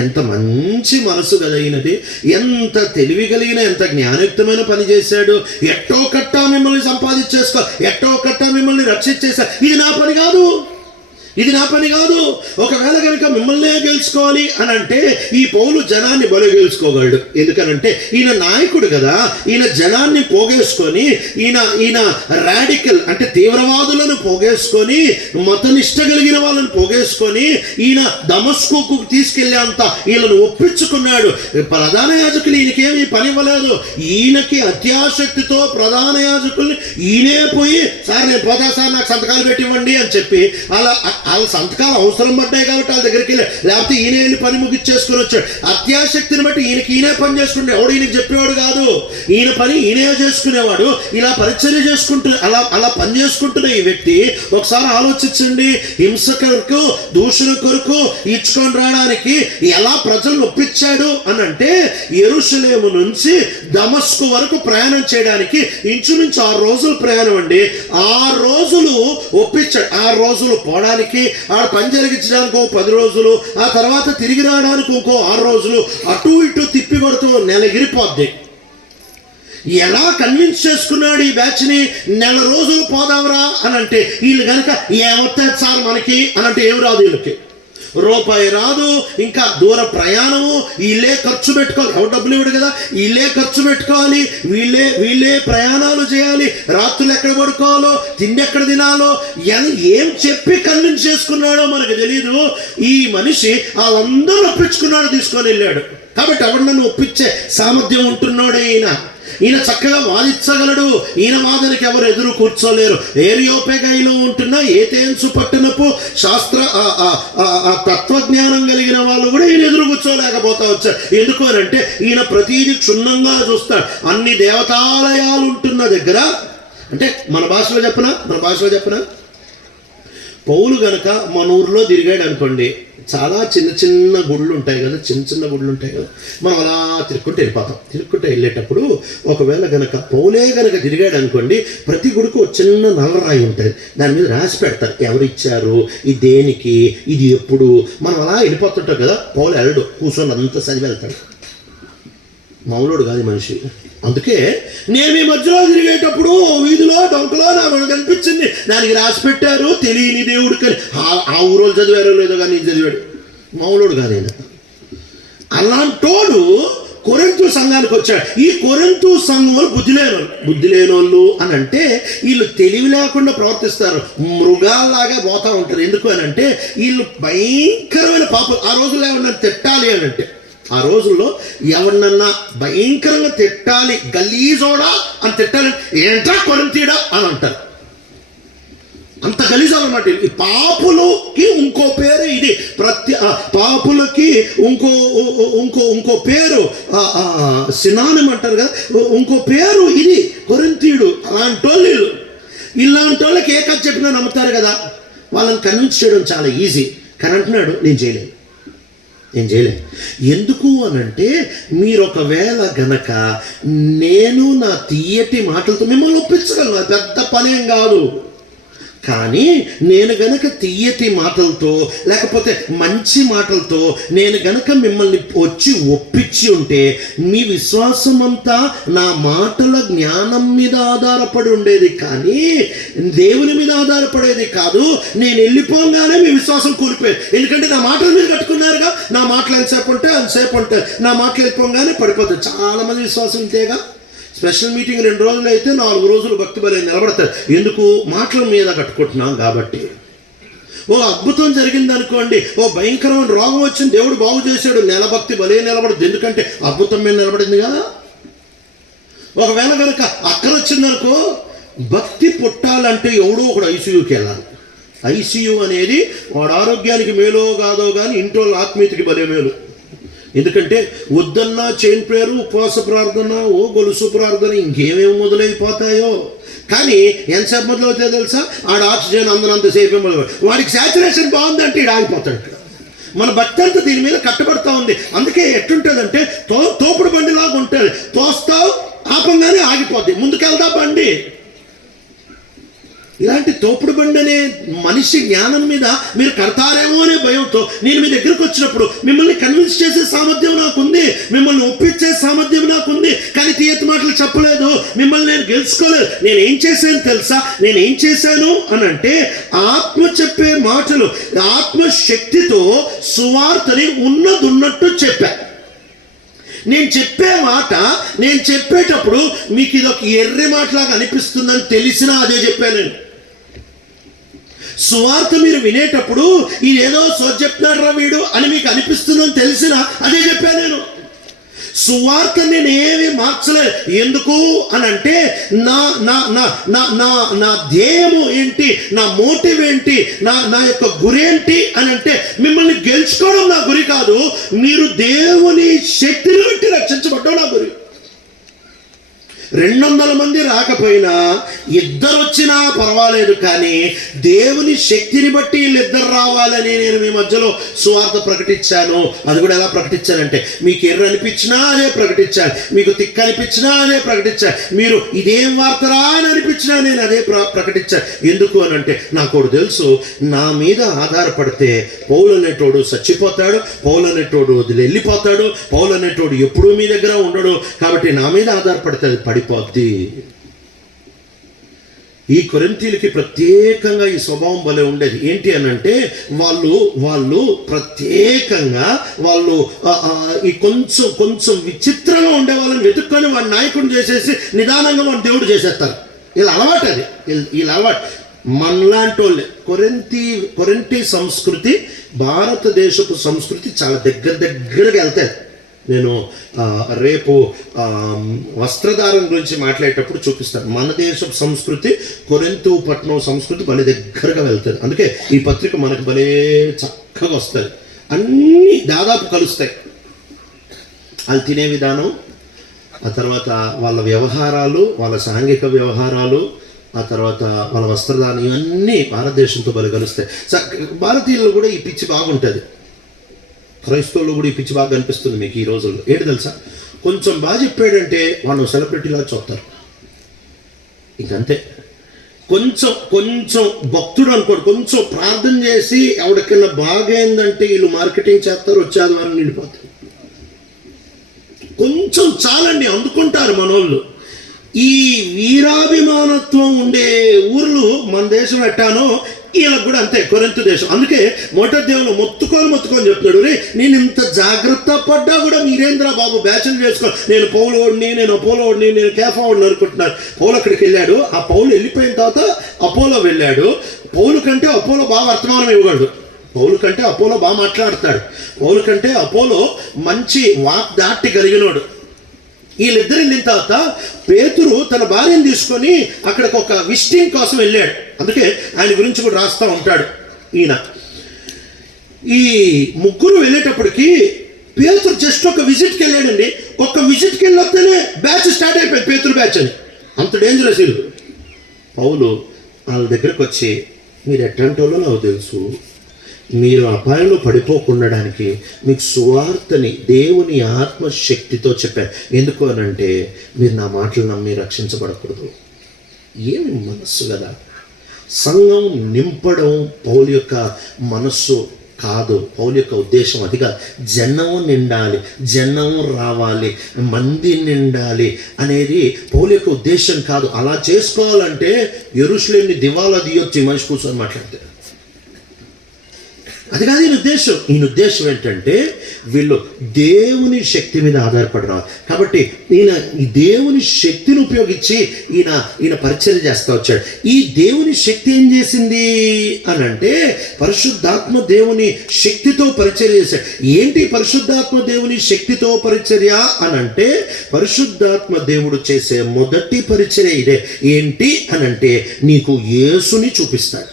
ఎంత మంచి మనసు కలిగినది, ఎంత తెలివి కలిగిన, ఎంత జ్ఞానయుక్తమైన పని చేశాడు. ఎట్టోకట్టా మిమ్మల్ని సంపాదించేసుకో, ఎట్టోకట్టా మిమ్మల్ని రక్షించేసా. ఇది నా పని కాదు. ఒకవేళ కనుక మిమ్మల్నే గెలుచుకోవాలి అని అంటే ఈ పౌలు జనాన్ని బలి గెలుచుకోగలడు. ఎందుకనంటే ఈయన నాయకుడు కదా. ఈయన జనాన్ని పోగేసుకొని, ఈయన రాడికల్ అంటే తీవ్రవాదులను పోగేసుకొని, మతనిష్ట కలిగిన వాళ్ళని పోగేసుకొని ఈయన దమస్కుకు తీసుకెళ్లేంత వీళ్ళను ఒప్పించుకున్నాడు. ప్రధాన యాజకులు ఈయనకేమీ పని ఇవ్వలేదు. ఈయనకి అత్యాశక్తితో ప్రధాన యాజకుల్ని ఈయనే పోయి, సార్ నేను పోతా సార్, నాకు సంతకాలు పెట్టివ్వండి అని చెప్పి వాళ్ళ సంతకాలు అవసరం పడ్డాయి కాబట్టి వాళ్ళ దగ్గరికి వెళ్ళి, లేకపోతే ఈయన వెళ్ళి పని ముగిచ్చేసుకుని వచ్చాడు. అత్యాశక్తిని బట్టి ఈయనే పని చేసుకుంటే ఎవడు ఈయనకి చెప్పేవాడు కాదు. ఈయన పని ఈయనే చేసుకునేవాడు. ఇలా పరిచర్య చేసుకుంటూ అలా పని చేసుకుంటున్న ఈ వ్యక్తి ఒకసారి ఆలోచించండి. హింస కొరకు, దూషణ కొరకు ఇచ్చుకొని రావడానికి ఎలా ప్రజలను ఒప్పించాడు అని అంటే, యెరూషలేము నుంచి దమస్కు వరకు ప్రయాణం చేయడానికి ఇంచుమించు 6 రోజులు ప్రయాణం అండి. 6 రోజులు ఒప్పించాడు. 6 రోజులు పోవడానికి, ఆడ పని జరిగించడానికి 10 రోజులు, ఆ తర్వాత తిరిగి రావడానికి 6 రోజులు, అటు ఇటు తిప్పి కొడుతూ నెలగిరిపోద్ది. ఎలా కన్విన్స్ చేసుకున్నాడు ఈ బ్యాచ్ని? 1 రోజులు పోదావరా అని అంటే, వీళ్ళు కనుక ఏమవుతుంది సార్ మనకి అని అంటే ఏం రాదు, వీళ్ళకి రూపాయి రాదు. ఇంకా దూర ప్రయాణము వీళ్ళే ఖర్చు పెట్టుకోవాలి. ఎవరు డబ్బులు ఇవ్వడు కదా, వీళ్ళే ఖర్చు పెట్టుకోవాలి. వీళ్ళే ప్రయాణాలు చేయాలి. రాత్రులు ఎక్కడ పడుకోవాలో, తిండి ఎక్కడ తినాలో ఏం చెప్పి కన్విన్స్ చేసుకున్నాడో మనకు తెలియదు. ఈ మనిషి వాళ్ళందరూ ఒప్పించుకున్నాడు, తీసుకొని వెళ్ళాడు. కాబట్టి ఎవరినన్ను ఒప్పించే సామర్థ్యం ఉంటున్నాడే ఈయన చక్కగా వాదించగలడు. ఈయన వాదనకి ఎవరు ఎదురు కూర్చోలేరు. ఏరియోపెగైలో ఉంటున్న ఏథెన్సు పట్టణపు శాస్త్ర తత్వజ్ఞానం కలిగిన వాళ్ళు కూడా ఈయన ఎదురు కూర్చోలేకపోతా వచ్చారు. ఎందుకు అని అంటే ఈయన ప్రతిదీ క్షుణ్ణంగా చూస్తాడు. అన్ని దేవతాలయాలు ఉంటున్న దగ్గర, అంటే మన భాషలో చెప్పనా, పౌలు గనక మన ఊర్లో తిరిగాడు అనుకోండి, చాలా చిన్న గుళ్ళు ఉంటాయి కదా, చిన్న గుళ్ళు ఉంటాయి కదా, మనం అలా తిరుక్కుంటూ వెళ్ళేటప్పుడు ఒకవేళ గనక పౌలే గనక తిరిగాడు అనుకోండి, ప్రతి గుడికి ఒక చిన్న నల్లరాయి ఉంటుంది, దాని మీద రాసి పెడతారు ఎవరు ఇచ్చారు, ఇది దేనికి, ఇది ఎప్పుడు. మనం అలా వెళ్ళిపోతుంటాం కదా, పౌలు వెళ్ళడు, కూర్చొని అంతా చదివి వెళ్తాడు. మామూలుడు కాదు మనిషి. అందుకే నేను ఈ మధ్యలో తిరిగేటప్పుడు వీధిలో డొంకలో నాకు కనిపించింది, దానికి రాసి పెట్టారు తెలియని దేవుడికి. ఆ ఊరోళ్ళు చదివారో లేదో కానీ నేను చదివాడు, మామూలుడు కాదు. అలాంటోడు కొరింథు సంఘానికి వచ్చాడు. ఈ కొరింథు సంఘంలో బుద్ధి లేనోళ్ళు అని అంటే వీళ్ళు తెలివి లేకుండా ప్రవర్తిస్తారు, మృగాల్లాగా పోతా ఉంటారు. ఎందుకు అని అంటే వీళ్ళు భయంకరమైన పాపం. ఆ రోజుల్లో ఏమన్నా తిట్టాలి అని అంటే, ఆ రోజుల్లో ఎవరినన్నా భయంకరంగా తిట్టాలి, గలీజోడా అని తిట్టాలని ఏంట్రా కొరింథీయుడా అని అంటారు. అంత గలీజు అన్నమాట. ఈ పాపులకి ఇంకో పేరు ఇది. పాపులకి ఇంకో పేరు సినానిమ్ అంటారు కదా, ఇంకో పేరు ఇది కొరింథీయుడు. అలాంటి వాళ్ళు ఇలాంటి వాళ్ళకి ఏ కథ చెప్పినా నమ్ముతారు కదా, వాళ్ళని కన్విన్స్ చేయడం చాలా ఈజీ. కానీ అంటున్నాడు నేను చేయలేను. ఎందుకు అనంటే, మీరు ఒకవేళ గనక నేను నా తీయటి మాటలతో మిమ్మల్ని ఒప్పించగలను, అది పెద్ద పనేం కాదు. కానీ నేను గనక తీయటి మాటలతో లేకపోతే మంచి మాటలతో నేను గనక మిమ్మల్ని వచ్చి ఒప్పించి ఉంటే మీ విశ్వాసం అంతా నా మాటల జ్ఞానం మీద ఆధారపడి ఉండేది, కానీ దేవుని మీద ఆధారపడేది కాదు. నేను వెళ్ళిపోగానే మీ విశ్వాసం కూలిపోయేది. ఎందుకంటే నా మాటల మీద కట్టుకున్నారుగా, నా మాటలు ఎంతసేపు ఉంటే అంతసేపు ఉంటాయి, నా మాటలు వెళ్ళిపోగానే పడిపోతుంది. చాలామంది విశ్వాసం ఇంతేగా. స్పెషల్ మీటింగ్ 2 రోజులు అయితే 4 రోజులు భక్తి బలి నిలబడతారు. ఎందుకు? మాటల మీద కట్టుకుంటున్నాం కాబట్టి. ఓ అద్భుతం జరిగింది అనుకోండి, ఓ భయంకరమైన రోగం వచ్చింది, దేవుడు బాగు చేశాడు, నెల భక్తి బలి నిలబడదు. ఎందుకంటే అద్భుతం మీద నిలబడింది కదా. ఒకవేళ కనుక అక్కర వచ్చిందనుకో, భక్తి పుట్టాలంటే ఎవడో ఒకడు ఐసీయూకి వెళ్ళాలి. ఐసీయూ అనేది వాడు ఆరోగ్యానికి మేలో కాదో కానీ ఇంట్లో ఆత్మీయతకి బలే మేలు. ఎందుకంటే వద్దన్నా చైన్ ప్రేయరు, ఉపవాస ప్రార్థన, ఓ గొలుసు ప్రార్థన, ఇంకేమేమి మొదలైపోతాయో. కానీ ఎంతసేపు మొదలవుతాయో తెలుసా? ఆడ ఆక్సిజన్ అందరంతసేపు మొదలు, వాడికి శాచురేషన్ బాగుందంటే ఈడు ఆగిపోతాడు. ఇక్కడ మన భక్తి అంతా దీని మీద కట్టబడతా ఉంది. అందుకే ఎట్టుంటుందంటే తోపుడు బండిలాగా ఉంటుంది, తోస్తావు ఆపంగానే ఆగిపోద్ది, ముందుకెళ్దా బండి. ఇలాంటి తోపుడు బండి అనే మనిషి జ్ఞానం మీద మీరు కడతారేమో అనే భయంతో నేను మీ దగ్గరకు వచ్చినప్పుడు మిమ్మల్ని కన్విన్స్ చేసే సామర్థ్యం నాకుంది, మిమ్మల్ని ఒప్పించే సామర్థ్యం నాకుంది. కానీ తీయటి మాటలు చెప్పలేదు, మిమ్మల్ని నేను గెలుచుకోలేదు. నేనేం చేశాను తెలుసా? నేనేం చేశాను అని అంటే, ఆత్మ చెప్పే మాటలు, ఆత్మశక్తితో సువార్తని ఉన్నట్టు చెప్పాను. నేను చెప్పే మాట, నేను చెప్పేటప్పుడు మీకు ఇది ఒక ఎర్రి మాటలాగా అనిపిస్తుందని తెలిసినా అదే చెప్పాను నేను. సువార్త మీరు వినేటప్పుడు ఇదేదో చెప్తున్నాడు రా వీడు అని మీకు అనిపిస్తుందని తెలిసినా అదే చెప్పాను నేను. సువార్త నేను ఏమీ మార్చలేదు. ఎందుకు అని అంటే, నా నా నా నా నా నా ధ్యేయము ఏంటి, నా మోటివ్ ఏంటి, నా యొక్క గురి ఏంటి అని అంటే, మిమ్మల్ని గెలుచుకోవడం నా గురి కాదు, మీరు దేవుని శక్తిని బట్టి రక్షించబడ్డం నా గురి. 200 మంది రాకపోయినా 2 వచ్చినా పర్వాలేదు, కానీ దేవుని శక్తిని బట్టి వీళ్ళిద్దరు రావాలని నేను మీ మధ్యలో సువార్త ప్రకటించాను. అది కూడా ఎలా ప్రకటించానంటే, మీకు ఎర్ర అనిపించినా అదే ప్రకటించాను, మీకు తిక్క అనిపించినా అదే ప్రకటించాను, మీరు ఇదేం వార్తరా అని అనిపించినా నేను అదే ప్రకటించాను. ఎందుకు అని అంటే, నాకు తెలుసు, నా మీద ఆధారపడితే పౌలు అనేటోడు చచ్చిపోతాడు, పౌలు అనేటోడు వదిలి వెళ్ళిపోతాడు, పౌలు అనేటోడు ఎప్పుడూ మీ దగ్గర ఉండడు. కాబట్టి నా మీద ఆధారపడితే అది పడిపోద్ది. ఈ కొరింథీయులకి ప్రత్యేకంగా ఈ స్వభావం భలే ఉండేది. ఏంటి అని అంటే, వాళ్ళు ప్రత్యేకంగా వాళ్ళు ఈ కొంచెం విచిత్రంగా ఉండే వాళ్ళని వెతుక్కొని వాడి నాయకుడిని చేసేసి నిదానంగా వాడి దేవుడు చేసేస్తారు. వీళ్ళ అలవాటు అది, వీళ్ళ అలవాటు. మనలాంటి వాళ్ళే. కొరింథీ సంస్కృతి భారతదేశపు సంస్కృతి చాలా దగ్గరగా వెళ్తాయి. నేను రేపు వస్త్రధారం గురించి మాట్లాడేటప్పుడు చూపిస్తాను. మన దేశపు సంస్కృతి కొరింథు పట్టణం సంస్కృతి భలే దగ్గరగా వెళ్తుంది. అందుకే ఈ పత్రిక మనకు భలే చక్కగా వస్తుంది, అన్నీ దాదాపు కలుస్తాయి. వాళ్ళు తినే విధానం, ఆ తర్వాత వాళ్ళ వ్యవహారాలు, వాళ్ళ సాంఘిక వ్యవహారాలు, ఆ తర్వాత వాళ్ళ వస్త్రధారం, ఇవన్నీ భారతదేశంతో భలే కలుస్తాయి. భారతీయులు కూడా ఈ పిచ్చి బాగుంటుంది, క్రైస్తవులు కూడా ఈ పిచ్చి బాగా కనిపిస్తుంది మీకు ఈ రోజుల్లో. ఏంటి తెలుసా? కొంచెం బాగా చెప్పాడంటే వాళ్ళు సెలబ్రిటీలా చూస్తారు, ఇంకంతే. కొంచెం భక్తుడు అనుకోడు, కొంచెం ప్రార్థన చేసి ఎవరికైనా బాగైందంటే వీళ్ళు మార్కెటింగ్ చేస్తారు, వచ్చేది వారిని నిండిపోతారు. కొంచెం చాలండి, అందుకుంటారు మనోళ్ళు. ఈ వీరాభిమానత్వం ఉండే ఊర్లు మన దేశం ఎట్టానో వీళ్ళకి కూడా అంతే, కొరింథు దేశం. అందుకే మొదటి దేవుని మొత్తుకొని చెప్తున్నాడు, రే నేను ఇంత జాగ్రత్త పడ్డా కూడా మీరేంద్రా బాబు బ్యాచులు చేసుకో, నేను పౌలు ఓడిని, నేను అపోలో ఓడిని, నేను కేఫా ఓడిని అనుకుంటున్నారు. పౌలు అక్కడికి వెళ్ళాడు. ఆ పౌలు వెళ్ళిపోయిన తర్వాత అపోలో వెళ్ళాడు. పౌలు కంటే అపోలో బాగా వర్తమానం ఇవ్వగలడు. పౌలు కంటే అపోలో బాగా మాట్లాడతాడు. పౌలు కంటే అపోలో మంచి వాగ్దాటి కలిగినోడు. వీళ్ళిద్దరు వెళ్ళిన తర్వాత పేతురు తన భార్యను తీసుకొని అక్కడికి ఒక విజిటింగ్ కోసం వెళ్ళాడు. అందుకే ఆయన గురించి కూడా రాస్తూ ఉంటాడు ఈయన. ఈ ముగ్గురు వెళ్ళేటప్పటికి పేతురు జస్ట్ ఒక విజిట్కి వెళ్ళాడండి. ఒక విజిట్కి వెళ్ళొస్తేనే బ్యాచ్ స్టార్ట్ అయిపోయింది, పేతురు బ్యాచ్ అని. అంత డేంజరస్ వీళ్ళు. పౌలు వాళ్ళ దగ్గరకు వచ్చి, మీరు ఎట్టంటోలో నాకు తెలుసు, మీరు అపాయంలో పడిపోకుండడానికి మీకు సువార్తని దేవుని ఆత్మశక్తితో చెప్పారు. ఎందుకు అనంటే మీరు నా మాటలు నమ్మి రక్షించబడకూడదు. ఏమి మనస్సు కదా. సంఘం నింపడం పౌలు యొక్క మనస్సు కాదు, పౌలు యొక్క ఉద్దేశం అది కాదు. జనం నిండాలి, జనం రావాలి, మంది నిండాలి అనేది పౌలు యొక్క ఉద్దేశం కాదు. అలా చేసుకోవాలంటే యెరూషలేముని దివాలా తీయొచ్చు ఈ మనిషి కూర్చొని మాట్లాడితే. అది కాదు ఈయన ఉద్దేశం. ఈయన ఉద్దేశం ఏంటంటే వీళ్ళు దేవుని శక్తి మీద ఆధారపడరా. కాబట్టి ఈయన ఈ దేవుని శక్తిని ఉపయోగించి ఈయన పరిచయం చేస్తూ వచ్చాడు. ఈ దేవుని శక్తి ఏం చేసింది అని అంటే పరిశుద్ధాత్మ దేవుని శక్తితో పరిచర్య చేశాడు. ఏంటి పరిశుద్ధాత్మ దేవుని శక్తితో పరిచర్య అని అంటే పరిశుద్ధాత్మ దేవుడు చేసే మొదటి పరిచర్య ఇదే. ఏంటి అని అంటే నీకు యేసుని చూపిస్తాడు.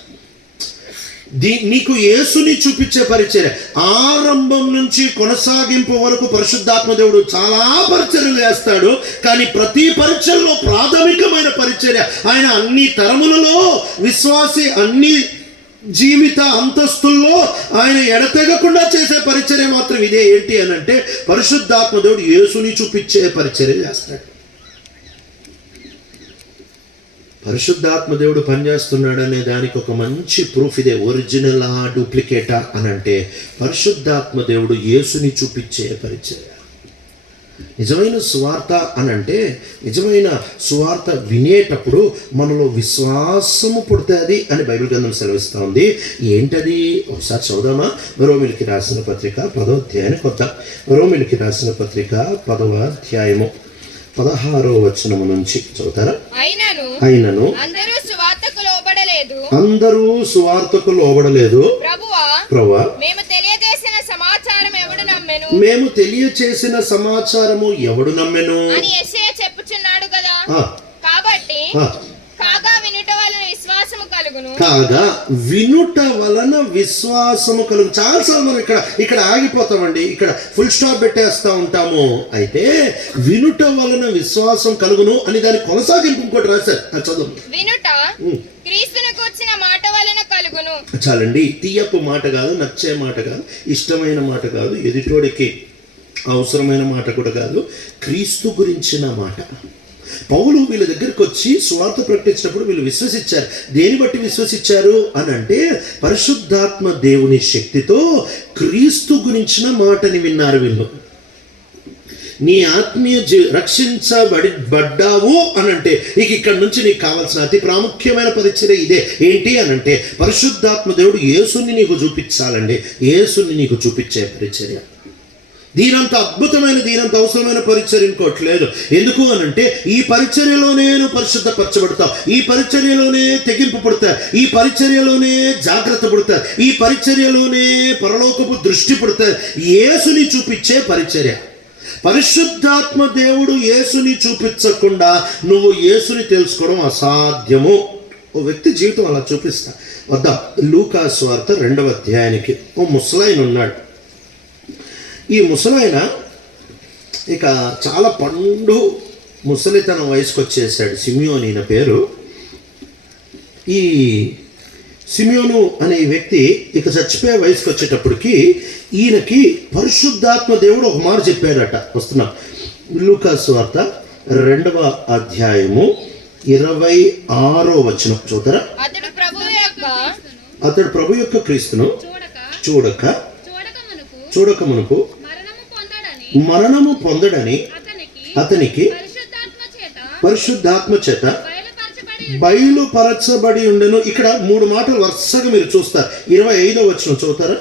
నీకు యేసుని చూపించే పరిచర్య. ఆరంభం నుంచి కొనసాగింపు వరకు పరిశుద్ధాత్మ దేవుడు చాలా పరిచర్యలు చేస్తాడు. కానీ ప్రతి పరిచర్యలో ప్రాథమికమైన పరిచర్య ఆయన అన్ని తరములలో విశ్వాసి అన్ని జీవిత అంతస్తుల్లో ఆయన ఎడతెగకుండా చేసే పరిచర్య మాత్రం ఇదే. ఏంటి అని అంటే పరిశుద్ధాత్మ దేవుడు యేసుని చూపించే పరిచర్య చేస్తాడు. పరిశుద్ధాత్మ దేవుడు పనిచేస్తున్నాడు అనే దానికి ఒక మంచి ప్రూఫ్ ఇదే. ఒరిజినలా డూప్లికేటా అని అంటే పరిశుద్ధాత్మ దేవుడు యేసుని చూపించే పరిచర్య. నిజమైన సువార్త అని అంటే నిజమైన సువార్త వినేటప్పుడు మనలో విశ్వాసము పుడుతుంది అని బైబిల్ గ్రంథం సెలవిస్తూ ఉంది. ఏంటది ఒకసారి చదువుదామా? రోమీయులకు రాసిన పత్రిక 10వ అధ్యాయానికి వద్దాం. రోమీయులకు రాసిన పత్రిక 10వ అధ్యాయము 16వ వచనము నుంచి చదువుతారా? అయినను అందరూ సువార్తకు లోబడలేదు. ప్రభువా మేము తెలియచేసిన సమాచారము ఎవడు నమ్మెను అని యెషయా చెప్పుచున్నాడు కదా. కాబట్టి కాగా వినుట వలన విశ్వాసము కలుగు. చాలాసార్లు మనం ఇక్కడ ఆగిపోతామండి, ఇక్కడ ఫుల్ స్టాప్ పెట్టేస్తూ ఉంటాము. అయితే వినుట వలన విశ్వాసం కలుగును అని దాని కొనసాగింపు ఇంకోటి రాశారు. చదువు. వినుట క్రీస్తునకు వచ్చిన మాట వలన కలుగును. చాలండి. తీయపు మాట కాదు, నచ్చే మాట కాదు, ఇష్టమైన మాట కాదు, ఎదుటోడికి అవసరమైన మాట కూడా కాదు, క్రీస్తు గురించిన మాట. పౌలు వీళ్ళ దగ్గరికి వచ్చి సువార్త ప్రకటించినప్పుడు వీళ్ళు విశ్వసించారు. దేని బట్టి విశ్వసించారు అని అంటే పరిశుద్ధాత్మ దేవుని శక్తితో క్రీస్తు గురించిన మాటని విన్నారు వీళ్ళు. నీ ఆత్మీయ రక్షించబడ్డావు అని అంటే నీకు ఇక్కడ నుంచి నీకు కావాల్సిన అతి ప్రాముఖ్యమైన పరిచర్య ఇదే. ఏంటి అని అంటే పరిశుద్ధాత్మ దేవుడు యేసుని నీకు చూపించాలండి. యేసుని నీకు చూపించే పరిచర్య. దీనంత అద్భుతమైన, దీనంత అవసరమైన పరిచర్య ఇంకోటి లేదు. ఎందుకు అని అంటే ఈ పరిచర్యలోనే నువ్వు పరిశుద్ధపరచబడతావు, ఈ పరిచర్యలోనే తెగింపు పడతావు, ఈ పరిచర్యలోనే జాగ్రత్త పడతావు, ఈ పరిచర్యలోనే పరలోకపు దృష్టి పడతావు. యేసుని చూపించే పరిచర్య. పరిశుద్ధాత్మ దేవుడు యేసుని చూపించకుండా నువ్వు యేసుని తెలుసుకోవడం అసాధ్యము. ఓ వ్యక్తి జీవితం అలా చూపిస్తా వద్దా. లూకా సువార్త 2వ అధ్యాయానికి ఓ ముసలాయన ఉన్నాడు. ఈ ముసలాయన ఇక చాలా పండు ముసలితనం వయసుకు వచ్చేసాడు. సిమియోను ఈయన పేరు. ఈ సిమియోను అనే వ్యక్తి ఇక చచ్చిపోయే వయసుకు వచ్చేటప్పటికి ఈయనకి పరిశుద్ధాత్మ దేవుడు ఒక మాట చెప్పాడట. వస్తున్నా. లూకా సువార్త 2వ అధ్యాయము 26వ వచనం చూడరా. అతడు ప్రభు యొక్క క్రీస్తును చూడక మునుపు మరణము పొందడని అతనికి పరిశుద్ధాత్మ చేత బయలుపరచబడి ఉండెను. ఇక్కడ 3 మాటలు వరుసగా మీరు చూస్తారు. 25వ వచనం చదువుతారా?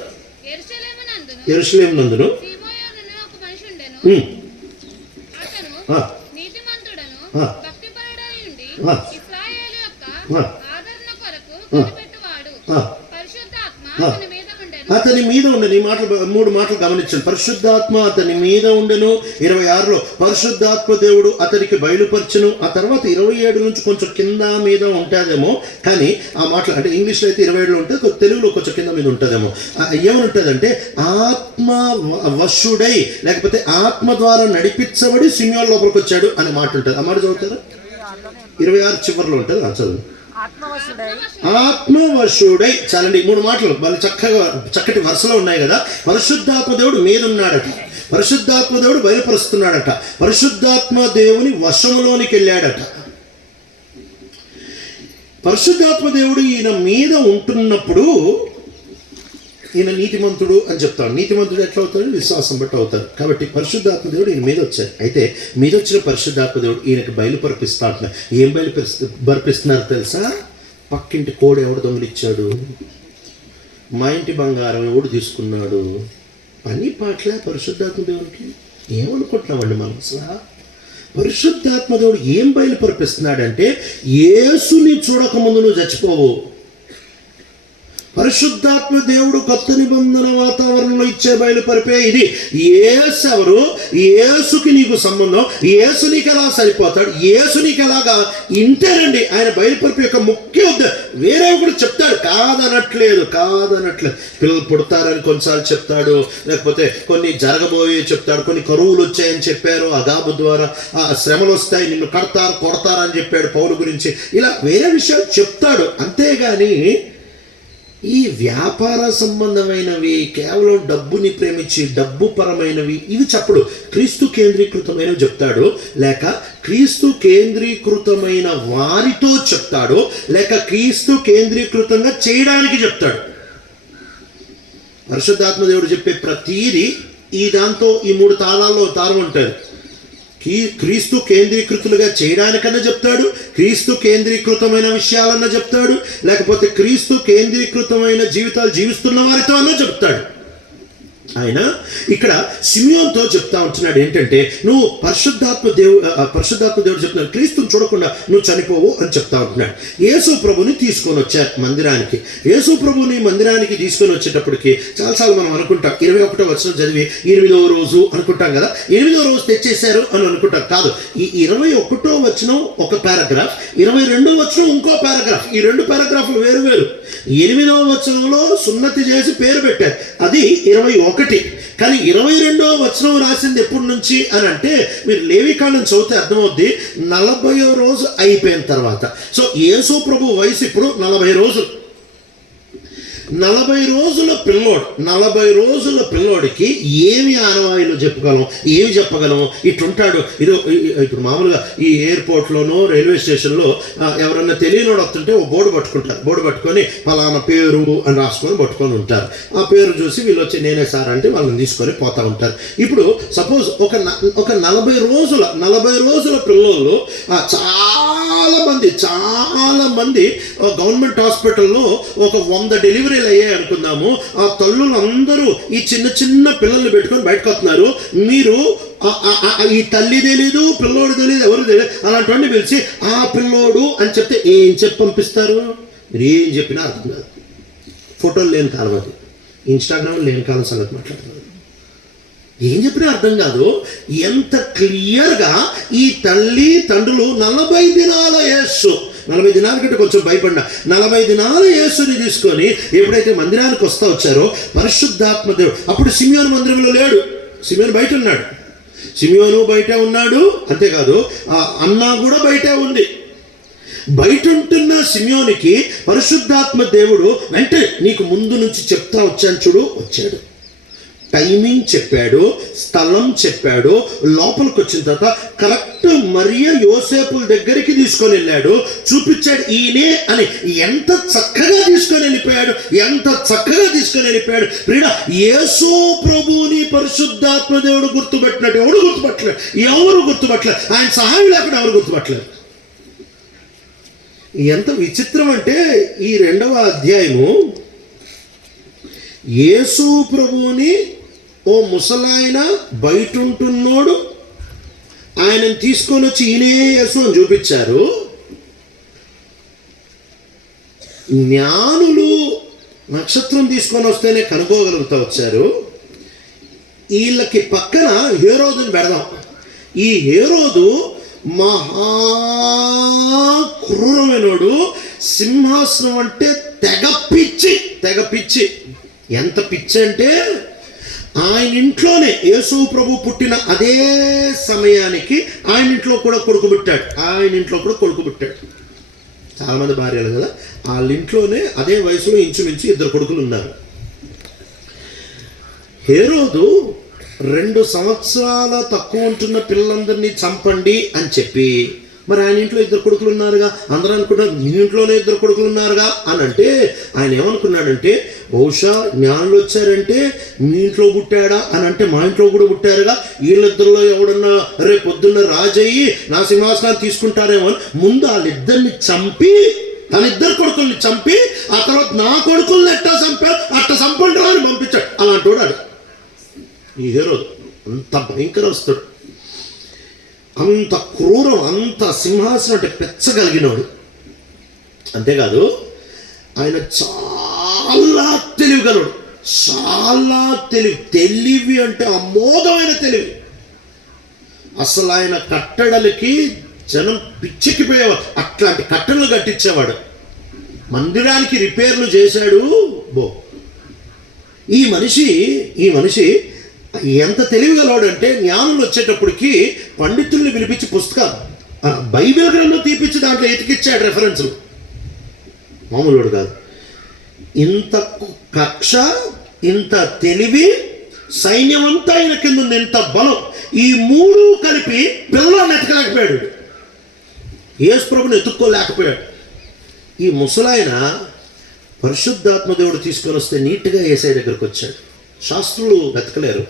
యెరూషలేము నందును సీమోయోనును ఒక మనిషి ఉండెను. అతను నీతిమంతుడను భక్తిపరుడై ఉండి ఇశ్రాయేలు యొక్క ఆదరణ కొరకు కనిపెట్టువాడు. పరిశుద్ధాత్మ అతని మీద ఉండెను. అతని మీద ఉండను. ఈ మాటలు 3 మాటలు గమనించండి. పరిశుద్ధాత్మ అతని మీద ఉండెను. 26లో పరిశుద్ధాత్మ దేవుడు అతనికి బయలుపరచును. ఆ తర్వాత 27 నుంచి కొంచెం కింద మీద ఉంటుందేమో, కానీ ఆ మాటలు అంటే ఇంగ్లీష్లో అయితే 27లో ఉంటుంది, తెలుగులో కొంచెం కింద మీద ఉంటుందేమో. ఏమని ఉంటుందంటే ఆత్మ వశుడై లేకపోతే ఆత్మ ద్వారా నడిపించబడి సిమియోన్ లోపలికి వచ్చాడు అనే మాట ఉంటుంది. ఆ మాట చదువుతారా? 26 చివరిలో ఉంటుంది. చదువు. ఆత్మవశుడై. చాలండి, 3 మాటలు వాళ్ళు చక్కటి వరుసలో ఉన్నాయి కదా. పరిశుద్ధాత్మ దేవుడు మీద ఉన్నాడట, పరిశుద్ధాత్మ దేవుడు బయలుపరుస్తున్నాడట, పరిశుద్ధాత్మ దేవుని వశములోనికి వెళ్ళాడట. పరిశుద్ధాత్మ దేవుడు ఈయన మీద ఉంటున్నప్పుడు ఈయన నీతిమంతుడు అని చెప్తాడు. నీతిమంతుడు ఎట్లా అవుతాడు? విశ్వాసం బట్టి అవుతాడు. కాబట్టి పరిశుద్ధాత్మ దేవుడు ఈయన మీద వచ్చాడు. అయితే మీద వచ్చిన పరిశుద్ధాత్మ దేవుడు ఈయనకి బయలుపరిపిస్తా అంటున్నారు. ఏం బయలుపరిస్తున్నారు తెలుసా? పక్కింటి కోడి ఎవడు దొంగిలిచ్చాడు, మా ఇంటి బంగారం ఎవడు తీసుకున్నాడు, పని పాటలే పరిశుద్ధాత్మ దేవుడికి. ఏమనుకుంటున్నామండి మనం అసలు? పరిశుద్ధాత్మ దేవుడు ఏం బయలుపరిపిస్తున్నాడంటే యేసుని చూడకముందు నువ్వు చచ్చిపోవు. పరిశుద్ధాత్మ దేవుడు కొత్త నిబంధన వాతావరణంలో ఇచ్చే బయలుపరిపే ఇది. యేసు ఎవరు? యేసుకి నీకు సంబంధం. యేసు నీకు ఎలా సరిపోతాడు? యేసు నీకు ఎలాగా ఇంటేనండి ఆయన బయలుపరిపే యొక్క ముఖ్య ఉద్దేశం. వేరే కూడా చెప్తాడు, కాదనట్లేదు. పిల్లలు పుడతారని కొన్నిసార్లు చెప్తాడు, లేకపోతే కొన్ని జరగబోయే చెప్తాడు, కొన్ని కరువులు వచ్చాయని చెప్పారు, అగాబు ద్వారా శ్రమలు వస్తాయి, నిన్ను కొడతారని చెప్పాడు పౌలు గురించి. ఇలా వేరే విషయాలు చెప్తాడు. అంతేగాని ఈ వ్యాపార సంబంధమైనవి, కేవలం డబ్బుని ప్రేమించి డబ్బు పరమైనవి ఇవి చెప్పడు. క్రీస్తు కేంద్రీకృతమైనవి చెప్తాడు, లేక క్రీస్తు కేంద్రీకృతమైన వారితో చెప్తాడు, లేక క్రీస్తు కేంద్రీకృతంగా చేయడానికి చెప్తాడు. పరిశుద్ధాత్మ దేవుడు చెప్పే ప్రతీది ఈ దాంతో ఈ 3 తాళాల్లో తాళం ఉంటుంది. క్రీస్తు కేంద్రీకృతులుగా చేయడానికన్నా చెప్తాడు, క్రీస్తు కేంద్రీకృతమైన విషయాలన్నా చెప్తాడు, లేకపోతే క్రీస్తు కేంద్రీకృతమైన జీవితాలు జీవిస్తున్న వారితో అన్నా చెప్తాడు. ఆయన ఇక్కడ సిమియోన్తో చెప్తా ఉంటున్నాడు ఏంటంటే, నువ్వు పరిశుద్ధాత్మ దేవుడు చెప్తున్నాడు, క్రీస్తుని చూడకుండా నువ్వు చనిపోవు అని చెప్తా ఉంటున్నాడు. యేసు ప్రభుని తీసుకొని వచ్చారు మందిరానికి. యేసు ప్రభుని మందిరానికి తీసుకొని వచ్చేటప్పటికి చాలాసార్లు మనం అనుకుంటాం, 21వ వచనం చదివి 8వ రోజు అనుకుంటాం కదా, 8వ రోజు తెచ్చేశారు అని అనుకుంటాం. కాదు, ఈ 21వ వచనం ఒక పారాగ్రాఫ్, 22వ వచనం ఇంకో పారాగ్రాఫ్. ఈ 2 పారాగ్రాఫ్లు వేరు. 8వ వచనంలో సున్నతి చేసి పేరు పెట్టారు, అది 21. కానీ 22వ వచనం రాసింది ఎప్పటి నుంచి అని అంటే, మీరు లేవికాండం చదివితే అర్థమవుద్ది, 40వ రోజు అయిపోయిన తర్వాత. సో యేసు ప్రభు వయసు ఇప్పుడు 40 రోజులు. 40 రోజుల పిల్లోడు, 40 రోజుల పిల్లోడికి ఏమి ఆనవాయిలు ఏమి చెప్పగలం? ఇట్లుంటాడు. ఇప్పుడు మామూలుగా ఈ ఎయిర్పోర్ట్లోనో రైల్వే స్టేషన్లో ఎవరన్నా తెలియనోడు వస్తుంటే ఒక బోర్డు పట్టుకుంటారు. బోర్డు పట్టుకొని పలానా పేరు అని రాసుకొని పట్టుకొని ఉంటారు. ఆ పేరు చూసి వీళ్ళు వచ్చి నేనే సార్ అంటే వాళ్ళని తీసుకొని పోతూ ఉంటారు. ఇప్పుడు సపోజ్ ఒక 40 రోజుల పిల్లలు చాలా మంది గవర్నమెంట్ హాస్పిటల్లో ఒక 100 డెలివరీలు అయ్యాయి అనుకుందాము. ఆ తల్లులందరూ ఈ చిన్న పిల్లల్ని పెట్టుకొని బయటకు వస్తున్నారు. మీరు ఈ తల్లి తెలీదు, పిల్లోడు తెలియదు, ఎవరు తెలియదు, అలాంటి పిలిచి ఆ పిల్లోడు అని చెప్తే ఏం చెప్పి పంపిస్తారు? మీరు ఏం చెప్పినా అర్థం కాదు. ఫోటోలు లేని కాలం అది, ఇన్స్టాగ్రామ్ లేని కాలం సంగతి మాట్లాడుతున్నారు. ఏం చెప్పినా అర్థం కాదు. ఎంత క్లియర్గా ఈ తల్లి తండ్రులు 40 దినాల యేసు, 40 దినాల కంటే కొంచెం భయపడిన 40 దినాల యేసుని తీసుకొని ఎప్పుడైతే మందిరానికి వచ్చారో పరిశుద్ధాత్మ దేవుడు, అప్పుడు సిమియోను మందిరంలో లేడు, సిమియోను బయట ఉన్నాడు. సిమియోను బయటే ఉన్నాడు, అంతేకాదు అన్న కూడా బయటే ఉంది. బయట ఉంటున్న సిమియోనికి పరిశుద్ధాత్మ దేవుడు వెంటనే నీకు ముందు నుంచి చెప్తా వచ్చాను చూడు, వచ్చాడు. టైమింగ్ చెప్పాడు, స్థలం చెప్పాడు. లోపలికి వచ్చిన తర్వాత కరెక్ట్ మరియ యోసేపుల దగ్గరికి తీసుకొని వెళ్ళాడు, చూపించాడు ఈయనే అని. ఎంత చక్కగా తీసుకొని వెళ్ళిపోయాడు. ప్రియ యేసు ప్రభుని పరిశుద్ధాత్మ దేవుడు గుర్తుపెట్టినట్టు ఎవరు గుర్తుపట్టలేదు. ఆయన సహాయం లేకుండా ఎవరు గుర్తుపట్టలేదు. ఎంత విచిత్రం అంటే ఈ 2వ అధ్యాయము యేసు ప్రభువుని ఓ ముసలాయన బయట ఉంటున్నోడు ఆయనను తీసుకొని వచ్చి ఈయనే యేసు అని చూపించారు. జ్ఞానులు నక్షత్రం తీసుకొని వస్తేనే కనుక్కోగలుగుతా వచ్చారు. వీళ్ళకి పక్కన హేరోదుని పెడదాం. ఈ హేరోదు మహా క్రూరమైనోడు, సింహాసనం అంటే తెగ పిచ్చి. ఎంత పిచ్చి అంటే ఆయన ఇంట్లోనే యేసు ప్రభు పుట్టిన అదే సమయానికి ఆయన ఇంట్లో కూడా కొడుకు పుట్టాడు. చాలామంది భార్యలు కదా, వాళ్ళ ఇంట్లోనే అదే వయసులో ఇంచుమించు 2 కొడుకులు ఉన్నారు. హేరోదు 2 సంవత్సరాల తక్కువ ఉంటున్న పిల్లలందరినీ చంపండి అని చెప్పి, మరి ఆయన ఇంట్లో 2 కొడుకులు ఉన్నారుగా, అందరూ అనుకుంటారు మీ ఇంట్లోనే 2 కొడుకులు ఉన్నారుగా అని అంటే, ఆయన ఏమనుకున్నాడంటే బహుశా జ్ఞానులు వచ్చారంటే మీ ఇంట్లో పుట్టాడా అని అంటే మా ఇంట్లో కూడా పుట్టారుగా, వీళ్ళిద్దరిలో ఎవడన్నా రేపు పొద్దున్న రాజయ్యి నా సింహాసనాన్ని తీసుకుంటారేమో అని ముందు వాళ్ళిద్దరిని చంపి, తన 2 కొడుకుల్ని చంపి, ఆ తర్వాత నా కొడుకుల్ని అట్ట చంపండి అని పంపించాడు. అలాంటి వాడు ఈ హేరోదు. అంత భయంకరస్తుడు, అంత క్రూరం, అంత సింహాసనం అంటే పెచ్చగలిగినవాడు. అంతేకాదు ఆయన చాలా తెలివిగలడు, చాలా తెలివి అంటే అమోఘమైన తెలివి. అసలు ఆయన కట్టడలకి జనం పిచ్చెక్కిపోయేవాడు, అట్లాంటి కట్టడలు కట్టించేవాడు. మందిరానికి రిపేర్లు చేశాడు. ఈ మనిషి ఎంత తెలివిగలవాడంటే జ్ఞానులు వచ్చేటప్పటికి పండితుల్ని పిలిపించి పుస్తకాలు బైబిల్ గ్రంథం తీపిచ్చి దాంట్లో ఎతికిచ్చాడు రెఫరెన్స్లు. మామూలుడు కాదు. ఇంత కక్ష, ఇంత తెలివి, సైన్యం అంతా ఆయన కింద ఉంది, ఎంత బలం. ఈ 3 కలిపి పిల్లల్ని ఎతకలేకపోయాడు, యేసు ప్రభుని ఎత్తుక్కోలేకపోయాడు. ఈ ముసలాయన పరిశుద్ధాత్మ దేవుడు తీసుకొని వస్తే నీట్గా యేసయ్య దగ్గరకు వచ్చాడు. శాస్త్రులు వెతకలేరు,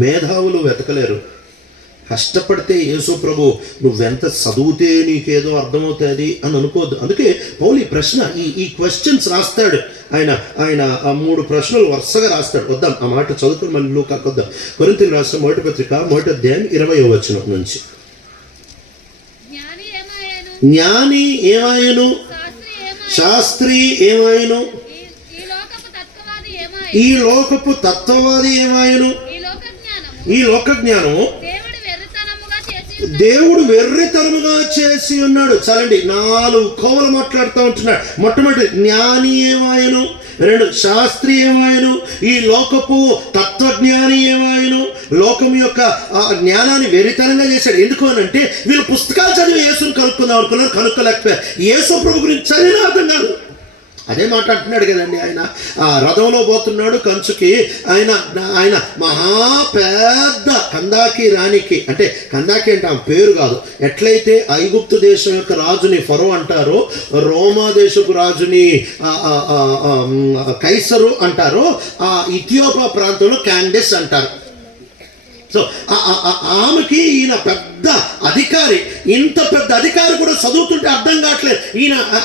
మేధావులు వెతకలేరు. కష్టపడితే యేసు ప్రభు నువ్వెంత చదివితే నీకేదో అర్థమవుతుంది అని అనుకోవద్దు. అందుకే పౌలు ఈ ప్రశ్న, ఈ క్వశ్చన్స్ రాస్తాడు. ఆయన ఆ 3 ప్రశ్నలు వరుసగా రాస్తాడు. వద్దాం ఆ మాట చదువుకుని మళ్ళీ లూకాకు వద్దాం. కొరింథీయుల రాసిన 1వ పత్రిక 1వ అధ్యాయం 20వ వచనం నుంచి. జ్ఞాని ఏమాయను, శాస్త్రి ఏమాయను, ఈ లోకపు తత్వవాది ఏమాయను. ఈ లోక జ్ఞానము దేవుడు వెర్రితనముగా చేసి ఉన్నాడు. చాలండి, 4 కోవలు మాట్లాడుతూ ఉంటున్నాడు. మొట్టమొదటి జ్ఞాని ఏమాయను, 2 శాస్త్రి ఏమాయను, ఈ లోకపు తత్వజ్ఞాని ఏమాయను. లోకం యొక్క జ్ఞానాన్ని వెర్రితనంగా చేశాడు. ఎందుకు అని అంటే వీళ్ళు పుస్తకాలు చదివి యేసుని కనుక్కుందాం అనుకున్నారు, కనుక్కోలేకపోయారు. యేసు ప్రభు గురించి చదివిన అర్థం కాదు. అదే మాట్లాడుతున్నాడు కదండి. ఆయన రథంలో పోతున్నాడు కంచుకి. ఆయన మహా పెద్ద కందాకి రాణికి, అంటే కందాకి అంటే ఆమె పేరు కాదు, ఎట్లయితే ఐగుప్తు దేశం యొక్క రాజుని ఫరో అంటారో, రోమా దేశపు రాజుని కైసరు అంటారో, ఆ ఇథియోపియా ప్రాంతంలో క్యాండెస్ అంటారు. సో ఆమెకి ఈయన పెద్ద అధికారి. ఇంత పెద్ద అధికారి కూడా చదువుతుంటే అర్థం కావట్లేదు.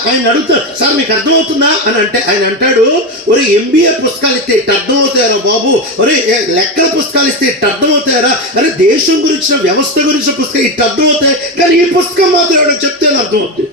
ఆయన అడుగుతారు, సార్ మీకు అర్థమవుతుందా అని అంటే ఆయన అంటాడు, ఒరే MBA పుస్తకాలు ఇస్తే ఇట్ట అర్థమవుతాయారా బాబు, ఒరే లెక్కల పుస్తకాలు ఇస్తే ఇట్ట అర్థమవుతాయారా, అరే దేశం గురించిన వ్యవస్థ గురించిన పుస్తకం ఇట్ట అర్థమవుతాయి, కానీ ఈ పుస్తకం మాత్రం ఎవడో చెప్తే అర్థమవుతుంది.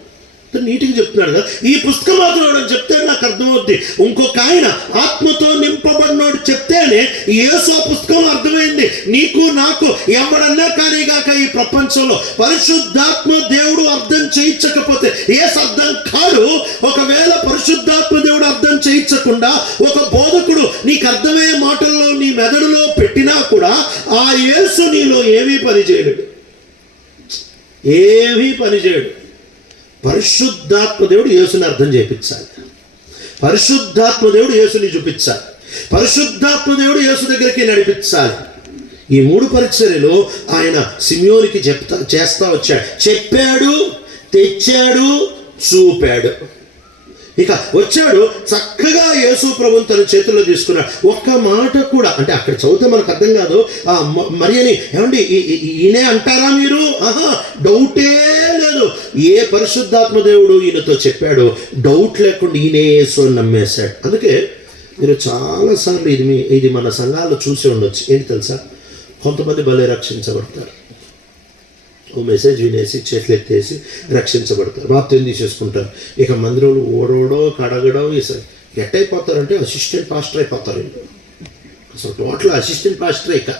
నీటికి చెప్తున్నాడు కదా, ఈ పుస్తకం మాత్రం ఎవడని చెప్తే నాకు అర్థమవుద్ది. ఇంకొక ఆయన ఆత్మతో నింపబడినోడు చెప్తేనే యేసు పుస్తకం అర్థమైంది. నీకు నాకు ఎవడన్నా కానీ గాక ఈ ప్రపంచంలో పరిశుద్ధాత్మ దేవుడు అర్థం చేయించకపోతే యేసు అర్థం కాడు. ఒకవేళ పరిశుద్ధాత్మ దేవుడు అర్థం చేయించకుండా ఒక బోధకుడు నీకు అర్థమయ్యే మాటల్లో నీ మెదడులో పెట్టినా కూడా ఆ యేసు నీలో ఏమీ పని చేయడు. పరిశుద్ధాత్మ దేవుడు యేసుని అర్థం చేయించాలి. పరిశుద్ధాత్మ దేవుడు యేసుని చూపించాలి. పరిశుద్ధాత్మ దేవుడు యేసు దగ్గరికి నడిపించాలి. ఈ 3 పరిచర్యలు ఆయన సిమియోనికి చేస్తా వచ్చాడు. చెప్పాడు, తెచ్చాడు, చూపాడు. ఇక వచ్చాడు, చక్కగా యేసు ప్రభుని తన చేతుల్లో తీసుకున్నాడు. ఒక్క మాట కూడా, అంటే అక్కడ చదివితే మనకు అర్థం కాదు. మరి అని ఏమండి ఈయనే అంటారా మీరు? డౌటే లేదు. ఏ పరిశుద్ధాత్మ దేవుడు ఈయనతో చెప్పాడో డౌట్ లేకుండా ఈయనే యేసు అని నమ్మేశాడు. అందుకే మీరు చాలాసార్లు ఇది మన సంఘాల్లో చూసి ఉండొచ్చు. ఏంటి తెలుసా, కొంతమంది భలే రక్షించబడతారు, ఓ మెసేజ్ వినేసి చేతులు ఎత్తేసి రక్షించబడతారు, బాప్తిసం తీసేసుకుంటారు. ఇక మందిరంలో ఓడోడో కడగడో ఎట్టయిపోతారంటే అసిస్టెంట్ పాస్టర్ అయిపోతారు. అసలు టోటల్ అసిస్టెంట్ పాస్టర్. ఇక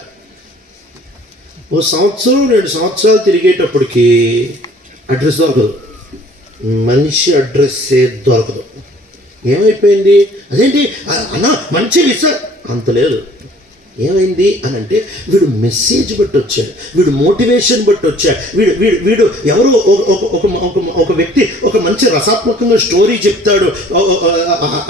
ఓ సంవత్సరం 2 సంవత్సరాలు తిరిగేటప్పటికి అడ్రస్ దొరకదు, మనిషి అడ్రస్ దొరకదు. ఏమైపోయింది, అదేంటి అన్న మంచిగా ఇస్తారు అంత లేదు. ఏమైంది అని అంటే వీడు మెసేజ్ బట్టి వచ్చాడు, వీడు మోటివేషన్ బట్టి వచ్చాడు, వీడు వీడు వీడు ఎవరో ఒక వ్యక్తి ఒక మంచి రసాత్మకంగా స్టోరీ చెప్తాడు,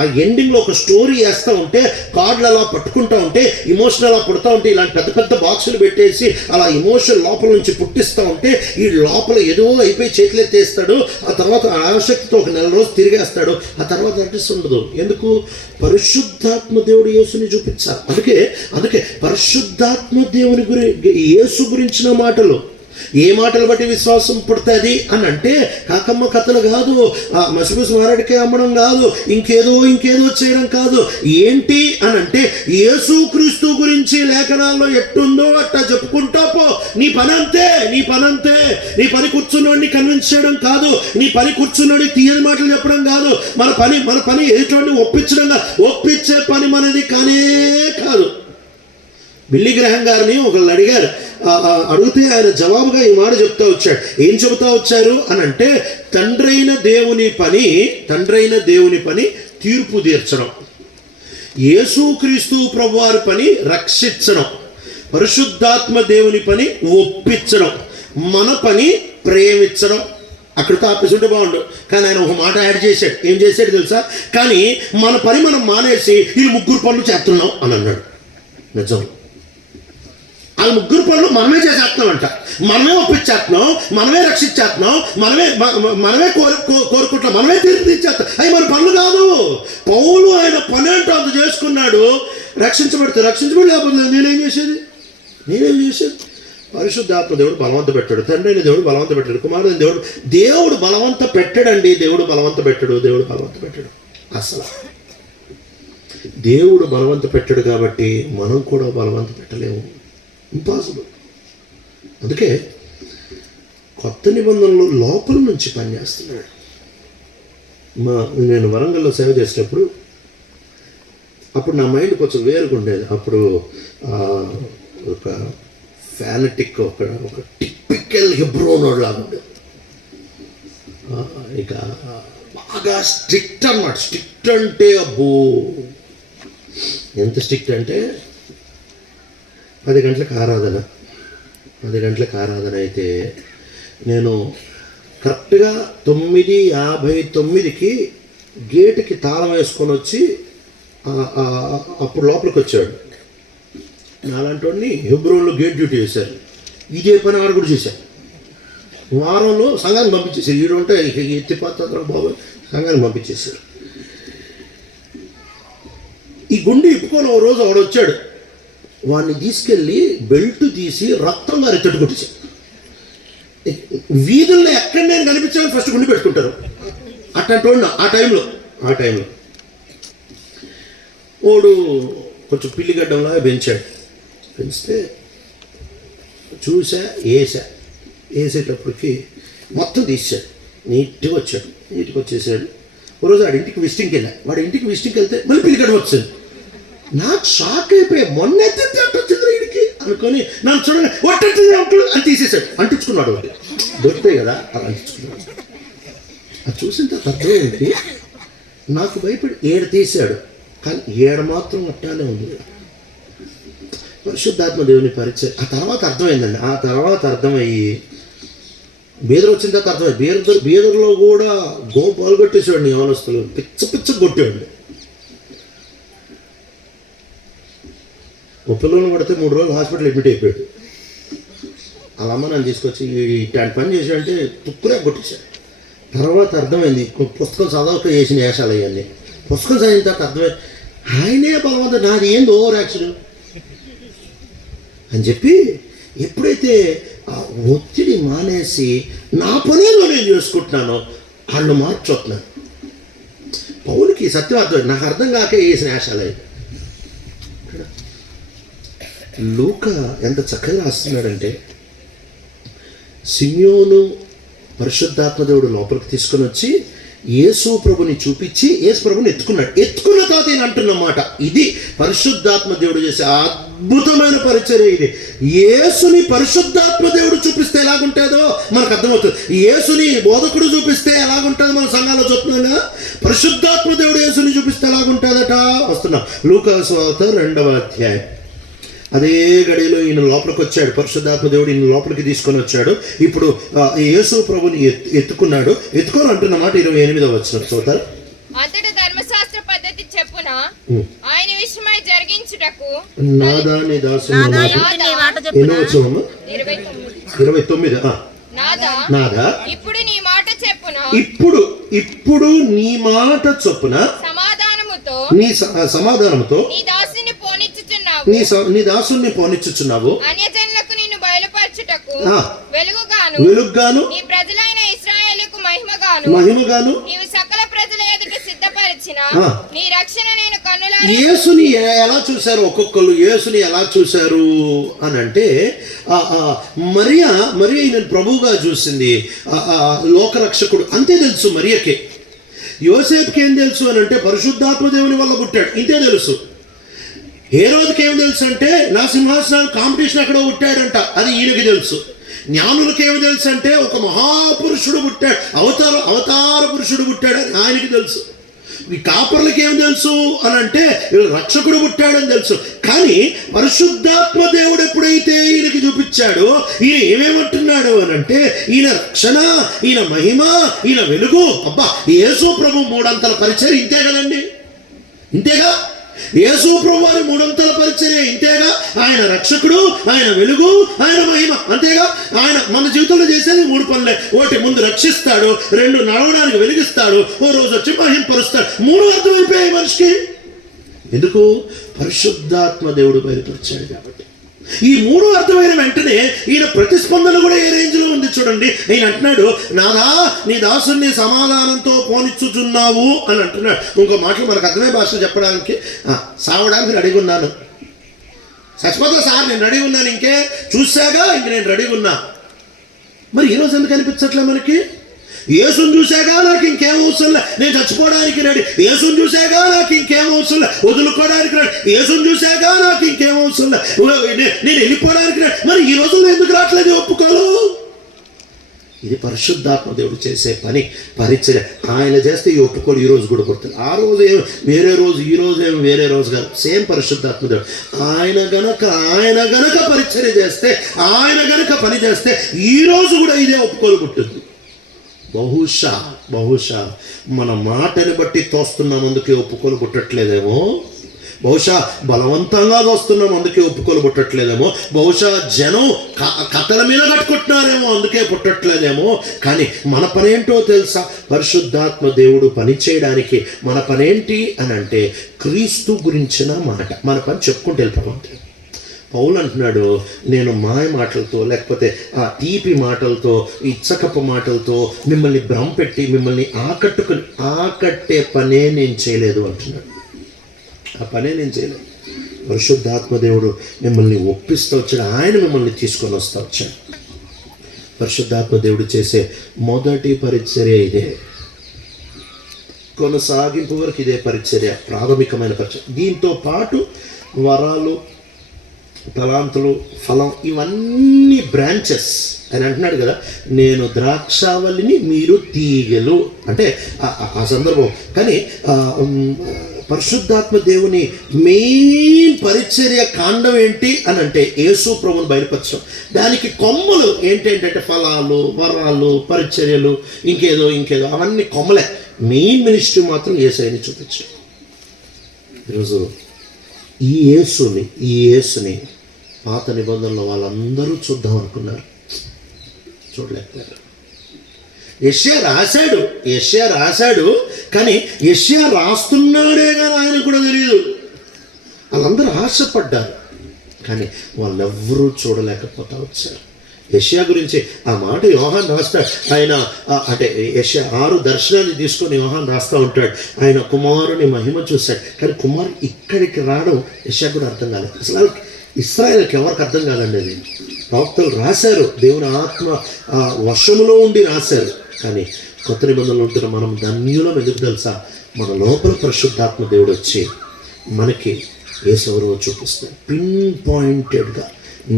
ఆ ఎండింగ్లో ఒక స్టోరీ వేస్తూ ఉంటే కార్డులు అలా పట్టుకుంటూ ఉంటే ఇమోషన్ అలా పుడతా ఉంటే ఇలాంటి పెద్ద పెద్ద బాక్సులు పెట్టేసి అలా ఇమోషన్ లోపల నుంచి పుట్టిస్తూ ఉంటే ఈ లోపల ఏదో అయిపోయి చేతులు ఎత్తేస్తాడు. ఆ తర్వాత ఆసక్తితో ఒక 4 రోజులు తిరిగేస్తాడు. ఆ తర్వాత అడ్రస్ ఉండదు. ఎందుకు? పరిశుద్ధాత్మ దేవుడు యేసుని చూపించాలి. అందుకే పరిశుద్ధాత్మ దేవుని యేసు గురించిన మాటలు, ఏ మాటలు బట్టి విశ్వాసం పుడుతుంది అని అంటే కాకమ్మ కథలు కాదు, మసిపూసి మారడికే అమ్మడం కాదు, ఇంకేదో చేయడం కాదు. ఏంటి అని అంటే యేసుక్రీస్తు గురించి లేఖనాల్లో ఎట్టుందో అట్టా చెప్పుకుంటా పో. నీ పని అంతే. నీ పని కూర్చున్నోడిని కన్విన్స్ చేయడం కాదు, నీ పని కూర్చున్నోడికి తీయని మాటలు చెప్పడం కాదు. మన పని ఎటువంటి ఒప్పించే పని మనది కానే కాదు. బిల్లీ గ్రహం గారిని ఒకళ్ళు అడిగితే ఆయన జవాబుగా ఈ మాట చెప్తా వచ్చాడు. ఏం చెబుతా వచ్చారు అని అంటే తండ్రైన దేవుని పని తీర్పు తీర్చడం, యేసుక్రీస్తు ప్రభువారి పని రక్షించడం, పరిశుద్ధాత్మ దేవుని పని ఒప్పించడం, మన పని ప్రేమించడం. అక్కడితో ఆపేసుంటే బాగుండు, కానీ ఆయన ఒక మాట యాడ్ చేశాడు. ఏం చేశాడు తెలుసా? కానీ మన పని మనం మానేసి ఈ 3 పనులు చేస్తున్నాం అని అన్నాడు. నిజం, ఆ 3 పనులు మనమే చేసేస్తున్నామంట, మనమే ఒప్పించేస్తున్నాం, మనమే రక్షించేస్తున్నాం, మనమే కోరుకుంటున్నాం, మనమే తీర్పు తీర్చేస్తాం. అవి మన పనులు కాదు. పౌలు ఆయన పని అంటే అంత చేసుకున్నాడు. రక్షించబడి లేకపోతే నేనేం చేసేది? పరిశుద్ధాత్మ దేవుడు బలవంత పెట్టాడు, తండ్రి అయిన దేవుడు బలవంత పెట్టాడు, కుమారుడైన దేవుడు బలవంత పెట్టాడండి. దేవుడు బలవంత పెట్టాడు. అసలు దేవుడు బలవంత పెట్టాడు కాబట్టి మనం కూడా బలవంత పెట్టలేము. ఇంపాసిబుల్. అందుకే కొత్త నిబంధనలు లోపల నుంచి పనిచేస్తున్నాడు. నేను వరంగల్లో సేవ చేసేటప్పుడు అప్పుడు నా మైండ్ కొంచెం వేరుగా ఉండేది. అప్పుడు ఒక ఫ్యానటిక్, ఒక టిపికల్ హెబ్రోనోడ్ లాగా ఉండేది. ఇక బాగా స్ట్రిక్ట్ అన్నమాట. స్ట్రిక్ట్ అంటే అబ్బో ఎంత స్ట్రిక్ట్ అంటే 10 గంటలకు ఆరాధన అయితే నేను కరెక్ట్గా 9:59కి గేటుకి తాళం వేసుకొని వచ్చి అప్పుడు లోపలికి వచ్చాడు. నాలాంటి హెబ్రోన్లో గేట్ డ్యూటీ చేశారు. ఇదే పని ఆడ కూడా చేశారు. వారంలో సంఘాన్ని పంపించేశారు. ఈడుంటే ఇక ఎత్తిపోతారు బాబు, సంఘాన్ని పంపించేశారు. ఈ గుండె ఇప్పుకొని ఓ రోజు ఆడొచ్చాడు. వాడిని తీసుకెళ్ళి బెల్ట్ తీసి రక్తం గారి తట్టు కొట్టేశాడు. వీధుల్లో ఎక్కడ నేను కనిపించాలని ఫస్ట్ గుండె పెట్టుకుంటారు. అట్లాంటి ఆ టైంలో వాడు కొంచెం పిల్లిగడ్డంలాగా పెంచితే వేసేటప్పటికి మొత్తం తీసాడు. నీట్గా వచ్చేసాడు. ఒకరోజు వాడి ఇంటికి విజిటింగ్కి వెళ్ళా. వెళ్తే మళ్ళీ పిల్లిగడ్డ వచ్చింది. నాకు షాక్ అయిపోయా. మొన్న ఎత్తితే అట్టొచ్చింది వీడికి అనుకొని నన్ను చూడండి ఒట్టొచ్చింది అని తీసేసాడు. అంటించుకున్నాడు. వాడు దొరుకుతాయి కదా అలా అంటించుకున్నాడు. అది చూసిన తర్వాత అర్థమైంది. నాకు భయపడి 7 తీసాడు, కానీ 7 మాత్రం అట్టానే ఉంది. పరిశుద్ధాత్మ దేవుని పరిచయం. ఆ తర్వాత అర్థమయ్యి బీదరు వచ్చిన తర్వాత అర్థమైంది. బీదరులో కూడా పాలు కొట్టేసాడు. నీ యవనస్తులు పిచ్చ కొట్టేవాడు. పిల్లలను పడితే 3 రోజులు హాస్పిటల్ అడ్మిట్ అయిపోయాడు. అలా అమ్మ నన్ను తీసుకొచ్చి ఇట్లాంటి పని చేశాడంటే తుక్కులే కొట్టేశాడు. తర్వాత అర్థమైంది, పుస్తకం చదవక చేసిన వేషాలు అయ్యాన్ని. పుస్తకం చదివిన తర్వాత అర్థమైంది, ఆయనే బలవంతం, నాది ఏంది ఓవర్ యాక్షన్ అని చెప్పి ఎప్పుడైతే ఆ ఒత్తిడి మానేసి నా పనేదో నేను చేసుకుంటున్నాను, వాళ్ళు మార్చొస్తున్నాను. పౌలుకి సత్యం అర్థం, నాకు అర్థం కాక వేసిన వేషాలు. లూకా ఎంత చక్కగా రాస్తున్నాడంటే, సిమ్యోను పరిశుద్ధాత్మదేవుడు లోపలికి తీసుకొని వచ్చి యేసు ప్రభుని చూపించి యేసు ప్రభుని ఎత్తుకున్నాడు. ఎత్తుకున్న తర్వాత ఈయన అంటున్నమాట, ఇది పరిశుద్ధాత్మ దేవుడు చేసే అద్భుతమైన పరిచర్య. ఇది యేసుని పరిశుద్ధాత్మ దేవుడు చూపిస్తే ఎలాగుంటుందో మనకు అర్థమవుతుంది. యేసుని బోధకుడు చూపిస్తే ఎలాగుంటుందో మన సంఘాల్లో చూస్తున్నాగా, పరిశుద్ధాత్మ దేవుడు యేసుని చూపిస్తే ఎలాగుంటుందట. వస్తున్నాం లూకా సువార్త 2వ అధ్యాయం. అదే గడిలో ఈయన లోపలికి వచ్చాడు, పరిశుద్ధాత్మ దేవుడు ఈయన లోపలికి తీసుకొని వచ్చాడు. ఇప్పుడు యేసు ప్రభుని ఎత్తుకున్నాడు. ఎత్తుకొని అంటున్న మాట 28వ వచనం చూద్దాం. అతడు ధర్మశాస్త్ర పద్ధతి చెప్పున ఆయన విషయమై జరిగించుటకు నాదా నీ దాసుని నాదా 29 నాదా ఇప్పుడు నీ మాట చెప్పున ఇప్పుడు నీ మాట చొప్పున సమాధానముతో నీ దాసుని పోనిచ్చుచున్నావు, నీ దాసుని పోనిచ్చుచున్నావు, అన్యజనులకు నిన్ను బయలుపరచుటకు వెలుగుగాను నీ ప్రజలైన ఇశ్రాయేలుకు మహిమగాను నీవు సకల ప్రజల ఎదుట సిద్ధపరిచిన నీ రక్షణ నేను కన్నులారా. యేసుని ఎలా చూశారు ఒక్కొక్కరు, యేసుని ఎలా చూశారు అని అంటే, మరియా ఈయన ప్రభువుగా చూసింది, లోకరక్షకుడు అంతే తెలుసు మరియకే. యోసేపుకి ఏం తెలుసు అని అంటే పరిశుద్ధాత్మ దేవుని వల్ల పుట్టాడు, ఇంతే తెలుసు. హేరోదుకి ఏం తెలుసు అంటే నా సింహాసనానికి కాంపిటీషన్ ఎక్కడో పుట్టాడంట, అది ఈయనకి తెలుసు. జ్ఞానులకి ఏమి తెలుసు అంటే ఒక మహాపురుషుడు పుట్టాడు, అవతార పురుషుడు పుట్టాడు అని ఆయనకి తెలుసు. ఈ కాపర్లకి ఏం తెలుసు అని అంటే రక్షకుడు పుట్టాడని తెలుసు. కానీ పరిశుద్ధాత్మ దేవుడు ఎప్పుడైతే ఈయనకి చూపించాడో ఈయన ఏమేమంటున్నాడు అని అంటే, ఈయన రక్షణ, ఈయన మహిమ, ఈయన వెలుగు. అబ్బా, యేసు ప్రభు 3 అంతల పరిచయం ఇంతే కదండి, ఇంతేగా. యేసు ప్రభు వారి 3 అంతల పరిచర్య ఇంతేగా. ఆయన రక్షకుడు, ఆయన వెలుగు, ఆయన మహిమ, అంతేగా. ఆయన మన జీవితంలో చేసేది 3 పనులే. 1 ముందు రక్షిస్తాడు, 2 నడవడానికి వెలిగిస్తాడు, ఓ రోజు వచ్చి మహింపరుస్తాడు. 3 అర్థమైపోయాయి మనిషికి. ఎందుకు? పరిశుద్ధాత్మ దేవుడు బయలుపరిచాడు కాబట్టి. ఈ 3 అర్థమైన వెంటనే ఈయన ప్రతిస్పందన కూడా ఏ రేంజ్లో ఉంది చూడండి. ఈయన అంటున్నాడు, నాదా నీ దాసుని సమాధానంతో పోనిచ్చుచున్నావు అని అంటున్నాడు. ఇంకో మాటలు మనకు అర్థమే భాష చెప్పడానికి, సావడానికి రెడీగా ఉన్నాను, చచ్చిపోతా సార్ నేను రెడీ ఉన్నాను, ఇంకే చూసాగా ఇంక నేను రెడీగా ఉన్నా. మరి ఈరోజు ఎందుకు అనిపించట్లే మనకి? యేసుని చూసాగా నాకు ఇంకేం అవసరం లే, నేను చచ్చిపోవడానికి రెడీ. యేసుని చూసాగా నాకు ఇంకేం అవసరం లే, వదులుకోవడానికి రెడీ. యేసుని చూసాగా నాకు ఇంకేం అవసరం లే, నేను వెళ్ళిపోవడానికి రెడీ. మరి ఈ రోజుల్లో ఎందుకు రావట్లేదు ఒప్పుకోలు? ఇది పరిశుద్ధాత్మ దేవుడు చేసే పని, పరిచర్య. ఆయన చేస్తే ఈ ఒప్పుకోలు ఈ రోజు కూడా కొడుతుంది. ఆ రోజు ఏమో వేరే రోజు, ఈ రోజు ఏమో వేరే రోజు కాదు, సేమ్ పరిశుద్ధాత్మ దేవుడు. ఆయన గనక పరిచర్య చేస్తే, ఆయన గనక పని చేస్తే ఈ రోజు కూడా ఇదే ఒప్పుకోలు పుట్టింది. బహుశా మన మాటని బట్టి తోస్తున్నాం, అందుకే ఒప్పుకోలు పుట్టట్లేదేమో. బహుశా బలవంతంగా తోస్తున్నాం, అందుకే ఒప్పుకోలు పుట్టట్లేదేమో. బహుశా జనం కథల మీద కట్టుకుంటున్నారేమో, అందుకే పుట్టట్లేదేమో. కానీ మన పనేంటో తెలుసా? పరిశుద్ధాత్మ దేవుడు పని చేయడానికి మన పనేంటి అని అంటే, క్రీస్తు గురించిన మాట. మన పని చెప్పుకుంటూ వెళ్ళిపోతాం. పౌలు అంటున్నాడు, నేను మాయ మాటలతో, లేకపోతే ఆ తీపి మాటలతో, ఇచ్చకపు మాటలతో మిమ్మల్ని భ్రమపెట్టి మిమ్మల్ని ఆకట్టే పనే నేను చేయలేదు అంటున్నాడు. ఆ పనే నేను చేయలేదు. పరిశుద్ధాత్మ దేవుడు మిమ్మల్ని ఒప్పిస్తూ వచ్చాడు, ఆయన మిమ్మల్ని తీసుకొని వస్తూ వచ్చాడు. పరిశుద్ధాత్మ దేవుడు చేసే మొదటి పరిచర్య ఇదే, కొనసాగింపు వరకు ఇదే పరిచర్య, ప్రాథమికమైన పరిచర్య. దీంతో పాటు వరాలు, తలాంతులు, ఫలం, ఇవన్నీ బ్రాంచెస్. ఆయన అంటున్నాడు కదా, నేను ద్రాక్షావల్లిని మీరు తీగలు అంటే ఆ సందర్భం. కానీ పరిశుద్ధాత్మ దేవుని మెయిన్ పరిచర్య కాండం ఏంటి అని అంటే యేసు ప్రభువుని బయలుపరచడం. దానికి కొమ్మలు ఏంటంటే ఫలాలు, వరాలు, పరిచర్యలు, ఇంకేదో అవన్నీ కొమ్మలే. మెయిన్ మినిస్ట్రీ మాత్రం యేసుని చూపించడం. ఈరోజు ఈ యేసుని పాత నిబంధనలో వాళ్ళందరూ చూద్దాం అనుకున్నారు, చూడలేకపోయారు. యెషయా రాశాడు కానీ యెషయా రాస్తున్నాడే కానీ ఆయన కూడా తెలియదు. వాళ్ళందరూ ఆశపడ్డారు కానీ వాళ్ళెవ్వరూ చూడలేకపోతా వచ్చారు. యెషయా గురించి ఆ మాట యోహాన్ రాస్తాడు. ఆయన అంటే యెషయా 6 దర్శనాన్ని తీసుకొని యోహాన్ రాస్తూ ఉంటాడు. ఆయన కుమారుని మహిమ చూశాడు. కానీ కుమారుడు ఇక్కడికి రావడం యెషయా కూడా అర్థం కాలేదు. అసలు ఇశ్రాయేలుకి ఎవరికి అర్థం కాదండి. అది ప్రవక్తలు రాశారు, దేవుని ఆత్మ వర్షములో ఉండి రాశారు. కానీ కొత్త నిబంధనలు ఉంటున్న మనం ధన్యులం. ఎందుకు తెలుసా? మన లోపల పరిశుద్ధాత్మ దేవుడు వచ్చి మనకి యేసువరో చూపిస్తాడు. పిన్ పాయింటెడ్గా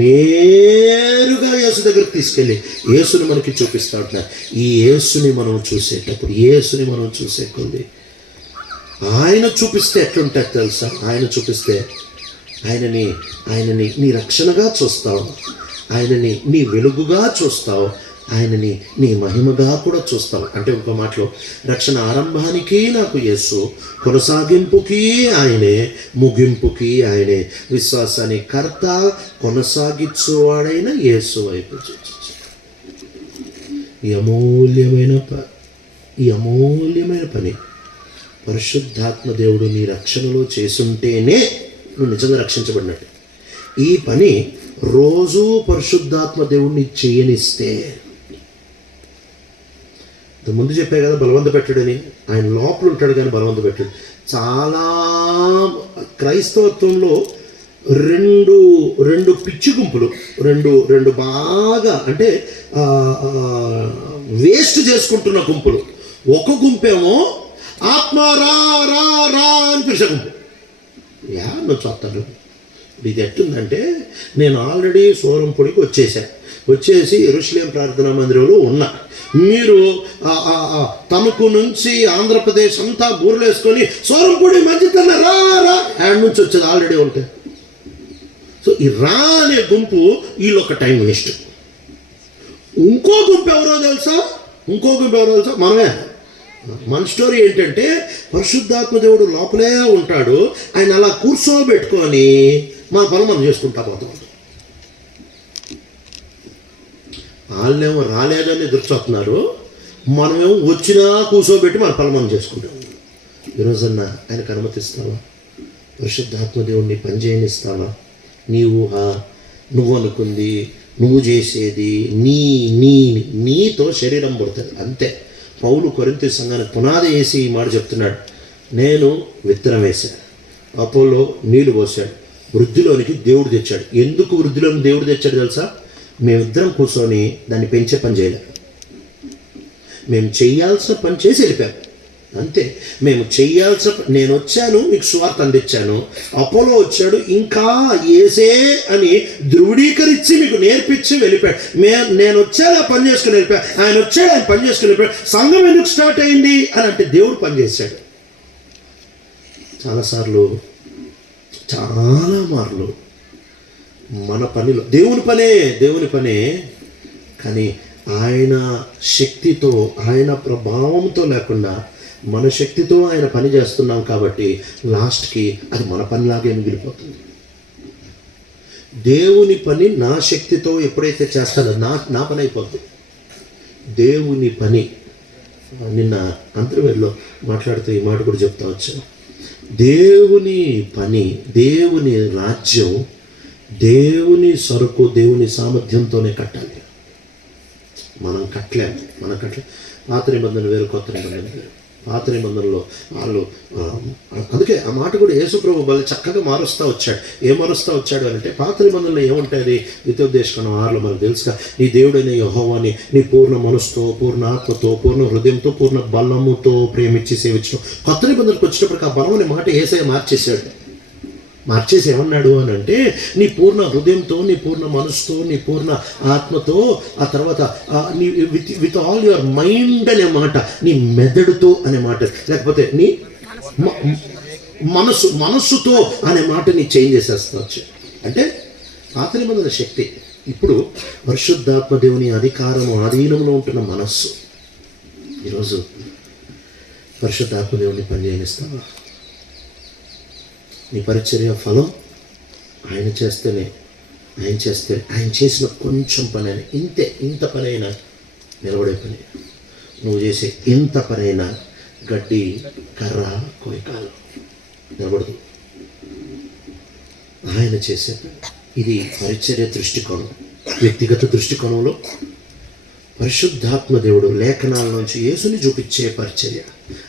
నేరుగా యేసు దగ్గరికి తీసుకెళ్ళి యేసుని మనకి చూపిస్తూ ఉంటున్నారు. ఈ యేసుని మనం చూసేటప్పుడు, యేసుని మనం చూసే కొద్ది ఆయన చూపిస్తే ఎట్లుంటుంది తెలుసా? ఆయన చూపిస్తే ఆయనని నీ రక్షణగా చూస్తావు, ఆయనని నీ వెలుగుగా చూస్తావు, ఆయనని నీ మహిమగా కూడా చూస్తావు. అంటే ఒక మాటలో రక్షణ ఆరంభానికి నాకు యేసు, కొనసాగింపుకి ఆయనే, ముగింపుకి ఆయనే. విశ్వాసాన్ని కర్త కొనసాగించువాడైన యేసు వైపు చూచు. ఈ అమూల్యమైన పని పరిశుద్ధాత్మ దేవుడు నీ రక్షణలో చేసుంటేనే నువ్వు నిజంగా రక్షించబడినట్టు. ఈ పని రోజు పరిశుద్ధాత్మ దేవుడిని చేయనిస్తే, ముందు చెప్పే కదా బలవంత పెట్టాడని, ఆయన లోపల ఉంటాడు కానీ బలవంత పెట్టాడు. చాలా క్రైస్తవత్వంలో రెండు పిచ్చి గుంపులు, రెండు బాగా అంటే వేస్ట్ చేసుకుంటున్న గుంపులు. ఒక గుంపేమో ఆత్మ రా రా రా అని పిలిచే గుంపు. నువ్వు చెప్తాను ఇది ఎట్టుందంటే, నేను ఆల్రెడీ సోరంపొడికి వచ్చేసి యెరూషలేం ప్రార్థనా మందిరంలో ఉన్నా. మీరు తణుకు నుంచి ఆంధ్రప్రదేశ్ అంతా బూరలు వేసుకొని సోరంపొడి మంచితన రా రా హ్యాండ్ నుంచి వచ్చేది ఆల్రెడీ ఉంటాయి. సో ఈ రా అనే గుంపు వీళ్ళు ఒక టైం వేస్ట్. ఇంకో గుంపు ఎవరో తెలుసా? మనమే. మన స్టోరీ ఏంటంటే, పరిశుద్ధాత్మ దేవుడు లోపలే ఉంటాడు, ఆయన అలా కూర్చోబెట్టుకొని మన పని మనం చేసుకుంటా పోతాం. వాళ్ళేమో రాలేదని ఎదురుచొస్తున్నారు, మనమేమో వచ్చినా కూర్చోబెట్టి మన పని మనం చేసుకుంటాం. ఈరోజన్నా ఆయనకు అనుమతిస్తావా? పరిశుద్ధాత్మ దేవుడిని పని చేయనిస్తావా? నీ ఊహ, నువ్వు అనుకుంది, నువ్వు చేసేది, నీతో శరీరం పుడుతుంది అంతే. పౌలు కొరింథీ సంఘానికి పునాది వేసి ఈ మాట చెప్తున్నాడు. నేను విత్తనం వేశాను, అపోలో నీళ్లు పోసాడు, వృద్ధిలోనికి దేవుడు తెచ్చాడు. ఎందుకు వృద్ధిలోని దేవుడు తెచ్చాడు తెలుసా? మేమిద్దరం కూర్చొని దాన్ని పెంచే పని చేయలేం. మేము చేయాల్సిన పని చేసి వెళ్ళిపోయాం అంతే. మేము చేయాల్సిన నేను వచ్చాను, మీకు సువార్త అందించాను, అపోలో వచ్చాడు, ఇంకా ఏసే అని ధృవీకరించి మీకు నేర్పించి వెళ్ళిపోయాడు. నేను వచ్చాను, ఆ పని చేసుకుని వెళ్ళిపోయాడు. ఆయన వచ్చాడు, ఆయన పని చేసుకుని వెళ్ళిపోయాడు. సంఘం ఎందుకు స్టార్ట్ అయింది అని అంటే దేవుడు పనిచేశాడు. చాలా మార్లు మన పనిలో దేవుని పనే కానీ ఆయన శక్తితో, ఆయన ప్రభావంతో లేకుండా మన శక్తితో ఆయన పని చేస్తున్నాం కాబట్టి లాస్ట్కి అది మన పనిలాగే మిగిలిపోతుంది. దేవుని పని నా శక్తితో ఎప్పుడైతే చేస్తానో నా పని అయిపోతుంది. దేవుని పని, నిన్న అంతర్వేదిలో మాట్లాడుతూ ఈ మాట కూడా చెప్తా వచ్చాను. దేవుని పని, దేవుని రాజ్యం, దేవుని సరుకు దేవుని సామర్థ్యంతోనే కట్టాలి. మనం కట్టలేము. పాత నిబంధన వేరు, కొత్త నిబంధన వేరు. పాత నిబంధనలో వాళ్ళు అందుకే ఆ మాట కూడా యేసు ప్రభు బలి చక్కగా మారుస్తూ వచ్చాడు అంటే, పాత నిబంధనలో ఏముంటుంది? ద్వితీయోపదేశకాండం 6లో మనకు తెలుసుగా, నీ దేవుడైన యెహోవాని నీ పూర్ణ మనసుతో, పూర్ణ ఆత్మతో, పూర్ణ హృదయంతో, పూర్ణ బలముతో ప్రేమించి సేవించడం. కొత్త నిబంధనకు వచ్చేటప్పటికి ఆ బలం అనే మాట యేసయ్య మార్చేసి ఏమన్నాడు అని అంటే, నీ పూర్ణ హృదయంతో, నీ పూర్ణ మనసుతో, నీ పూర్ణ ఆత్మతో, ఆ తర్వాత నీ విత్ ఆల్ యువర్ మైండ్ అనే మాట, నీ మెదడుతో అనే మాట, లేకపోతే నీ మనస్సుతో అనే మాటని చేంజ్ చేసేస్తావచ్చు. అంటే పాత నిబంధన శక్తి. ఇప్పుడు పరిశుద్ధాత్మ దేవుని అధికారము, ఆధీనంలో ఉంటున్న మనస్సు. ఈరోజు పరిశుద్ధాత్మ దేవుని పని చేయనిస్తావా? నీ పరిచర్య ఫలం ఆయన చేస్తే ఆయన చేసిన కొంచెం పని అయినా, ఇంత పని అయినా నిలబడే పని. నువ్వు చేసే ఇంత పని అయినా గడ్డి, కర్ర, కోయికాలు నిలబడదు. ఆయన చేసే పని. ఇది పరిచర్య దృష్టికోణం. వ్యక్తిగత దృష్టికోణంలో పరిశుద్ధాత్మ దేవుడు లేఖనాల నుంచి యేసుని చూపించే పరిచర్య.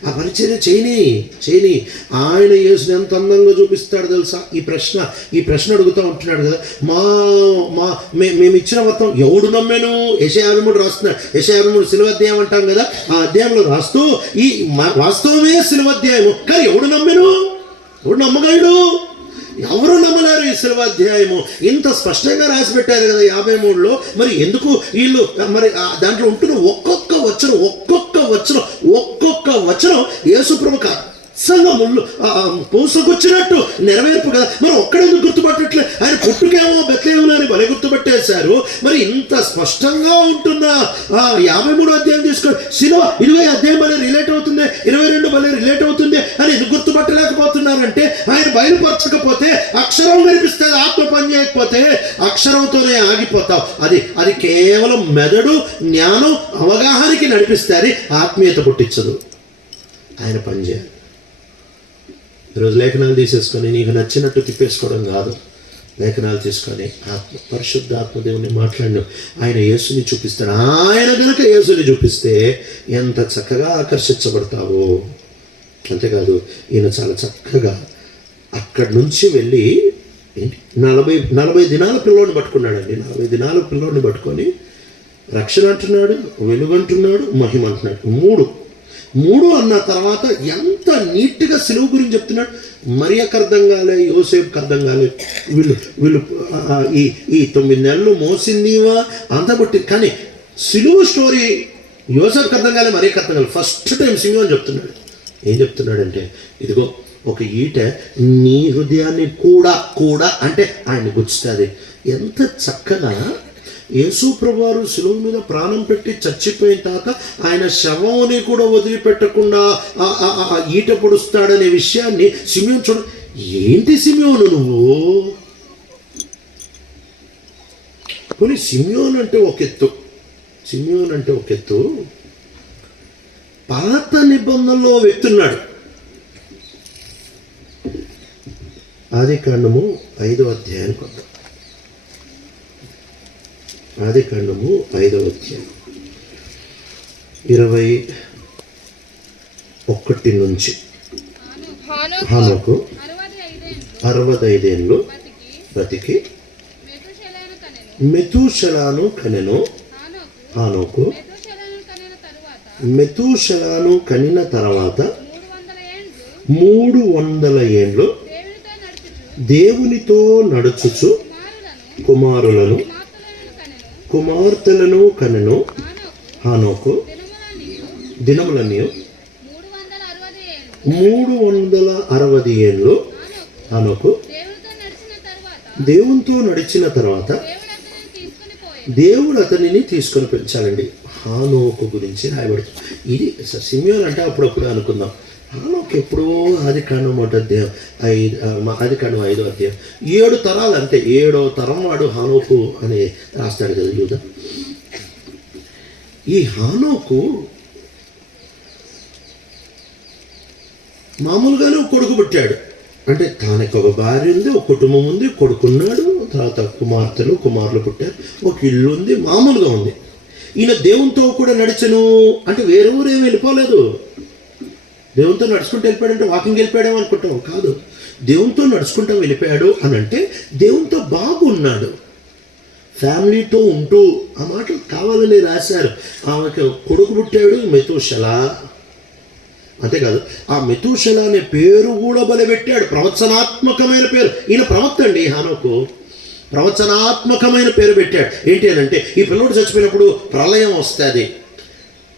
ఆ పరిచర్య చేయని ఆయన యేసుని ఎంత అందంగా చూపిస్తాడు తెలుసా? ఈ ప్రశ్న అడుగుతూ ఉంటున్నాడు కదా. మేము ఇచ్చిన మొత్తం ఎవడు నమ్మాను? యెషయా 53 రాస్తున్నాడు. యెషయా 53 సిలువ అధ్యాయం అంటాం కదా. ఆ అధ్యాయంలో రాస్తూ ఈ వాస్తవమే సిలువ అధ్యాయము, కానీ ఎవడు నమ్మాను? ఎవడు నమ్మగలడు? ఎవరు నమ్మలేరు ఈ సిలువ అధ్యాయము. ఇంత స్పష్టంగా రాసి పెట్టారు కదా 53లో. మరి ఎందుకు వీళ్ళు మరి దాంట్లో ఉంటున్న ఒక్కొక్క వచనం యేసుప్రభుకు సంఘములు పూసకొచ్చినట్టు నెరవేర్పు కదా. మరి ఒక్కడెందుకు గుర్తుపట్టట్లే? ఆయన పుట్టుకేమో బెత్లెహేములో అని భలే గుర్తుపట్టేశారు. మరి ఇంత స్పష్టంగా ఉంటున్న 53 అధ్యాయం తీసుకొని సిలువ 20 అధ్యాయం భలే రిలేట్ అవుతుంది, 22 భలే రిలేట్ అవుతుంది అని ఎందుకు గుర్తుపట్టలేకపోతున్నారంటే ఆయన బయలుపరచకపోతే అక్షరం కనిపిస్తుంది, ఆత్మ పని చేయకపోతే అక్షరంతోనే ఆగిపోతావు. అది కేవలం మెదడు జ్ఞానం అవగాహనకి నడిపిస్తే అది ఆత్మీయత పుట్టించదు. ఆయన పని చేయాలి. ఈరోజు లేఖనాలు తీసేసుకొని నీకు నచ్చినట్టు తిప్పేసుకోవడం కాదు. లేఖనాలు తీసుకొని పరిశుద్ధ ఆత్మదేవుని మాట్లాడిన ఆయన యేసుని చూపిస్తాడు. ఆయన కనుక యేసుని చూపిస్తే ఎంత చక్కగా ఆకర్షించబడతావో. అంతేకాదు ఈయన చాలా చక్కగా అక్కడి నుంచి వెళ్ళి 40 దినాల పిల్లోని పట్టుకున్నాడండి. 40 దినాల పిల్లోని పట్టుకొని రక్షణ అంటున్నాడు, వెలుగు అంటున్నాడు, మహిమ అంటున్నాడు. మూడు అన్న తర్వాత ఎంత నీట్గా సిలువ గురించి చెప్తున్నాడు. మరియకు అర్థం కాలే, యోసేపుకి అర్థం కాలే. వీళ్ళు ఈ 9 నెలలు మోసిందివా అంత బట్టి, కానీ సిలువ స్టోరీ యోసేపుకి అర్థం కాలే, మరియకు అర్థం కాలే. ఫస్ట్ టైం సిమియోన్ చెప్తున్నాడు. ఏం చెప్తున్నాడంటే, ఇదిగో ఒక ఈట నీ హృదయాన్ని కూడా అంటే ఆయన గుచ్చుతుంది. ఎంత చక్కగా యేసు ప్రభువారు శిలువ మీద ప్రాణం పెట్టి చచ్చిపోయిన తర్వాత ఆయన శవంని కూడా వదిలిపెట్టకుండా ఈట పొడుస్తాడనే విషయాన్ని సిమియోన్ చూడ. ఏంటి సిమియోను నువ్వు? కొన్ని సిమియోన్ అంటే ఒక ఎత్తు, పాత నిబంధనలో వ్యక్తున్నాడు. ఆదికాండము 5వ అధ్యాయం కొత్త ఆదికాండము 5వ అధ్యాయం 21 నుంచి. హానోకు 65 ఏళ్ళు బ్రతికి మెతూషెలను కనెను. హానోకు మెతూషెలను కనిన తర్వాత 300 ఏండ్లు దేవునితో నడుచుచు కుమార్తెలను కనెను. హానోకు దినములన్నీ 360 ఏండ్లు హానోకు దేవునితో నడిచిన తర్వాత దేవుడు అతనిని తీసుకొని పెంచాలండి. హానోకు గురించి రాయబడుతుంది. ఇది సిమియోన్ అంటే అప్పుడప్పుడు అనుకుందాం. హానోకు ఎప్పుడో ఆదికాండం 1వ అధ్యాయం, ఆదికాండం 5వ అధ్యాయం, 7 తరాలు అంతే. 7వ తరం వాడు హానోకు అని రాస్తాడు కదా యూదా. ఈ హానోకు మామూలుగానే ఒక కొడుకు పుట్టాడు. అంటే తనకు ఒక భార్య ఉంది, ఒక కుటుంబం ఉంది, కొడుకున్నాడు, తర్వాత కుమారులు పుట్టారు, ఒక ఇల్లు ఉంది, మామూలుగా ఉంది. ఈయన దేవునితో కూడా నడిచను అంటే వేరే ఊరేమి వెళ్ళిపోలేదు. దేవునితో నడుచుకుంటూ వెళ్ళిపోయాడంటే వాకింగ్ వెళ్ళిపోయాడేమో అనుకుంటాం, కాదు. దేవునితో నడుచుకుంటూ వెళ్ళిపోయాడు అని అంటే దేవునితో బాగున్నాడు, ఫ్యామిలీతో ఉంటూ. ఆ మాటలు కావాలని రాశారు. ఆమెకు కొడుకు పుట్టాడు మెతూషెల. అంతేకాదు ఆ మెతూషెల అనే పేరు కూడా బలపెట్టాడు, ప్రవచనాత్మకమైన పేరు. ఈయన ప్రవక్త అండి. హానోకు ప్రవచనాత్మకమైన పేరు పెట్టాడు. ఏంటి అని అంటే, ఈ పిల్లోడు చచ్చిపోయినప్పుడు ప్రళయం వస్తుంది,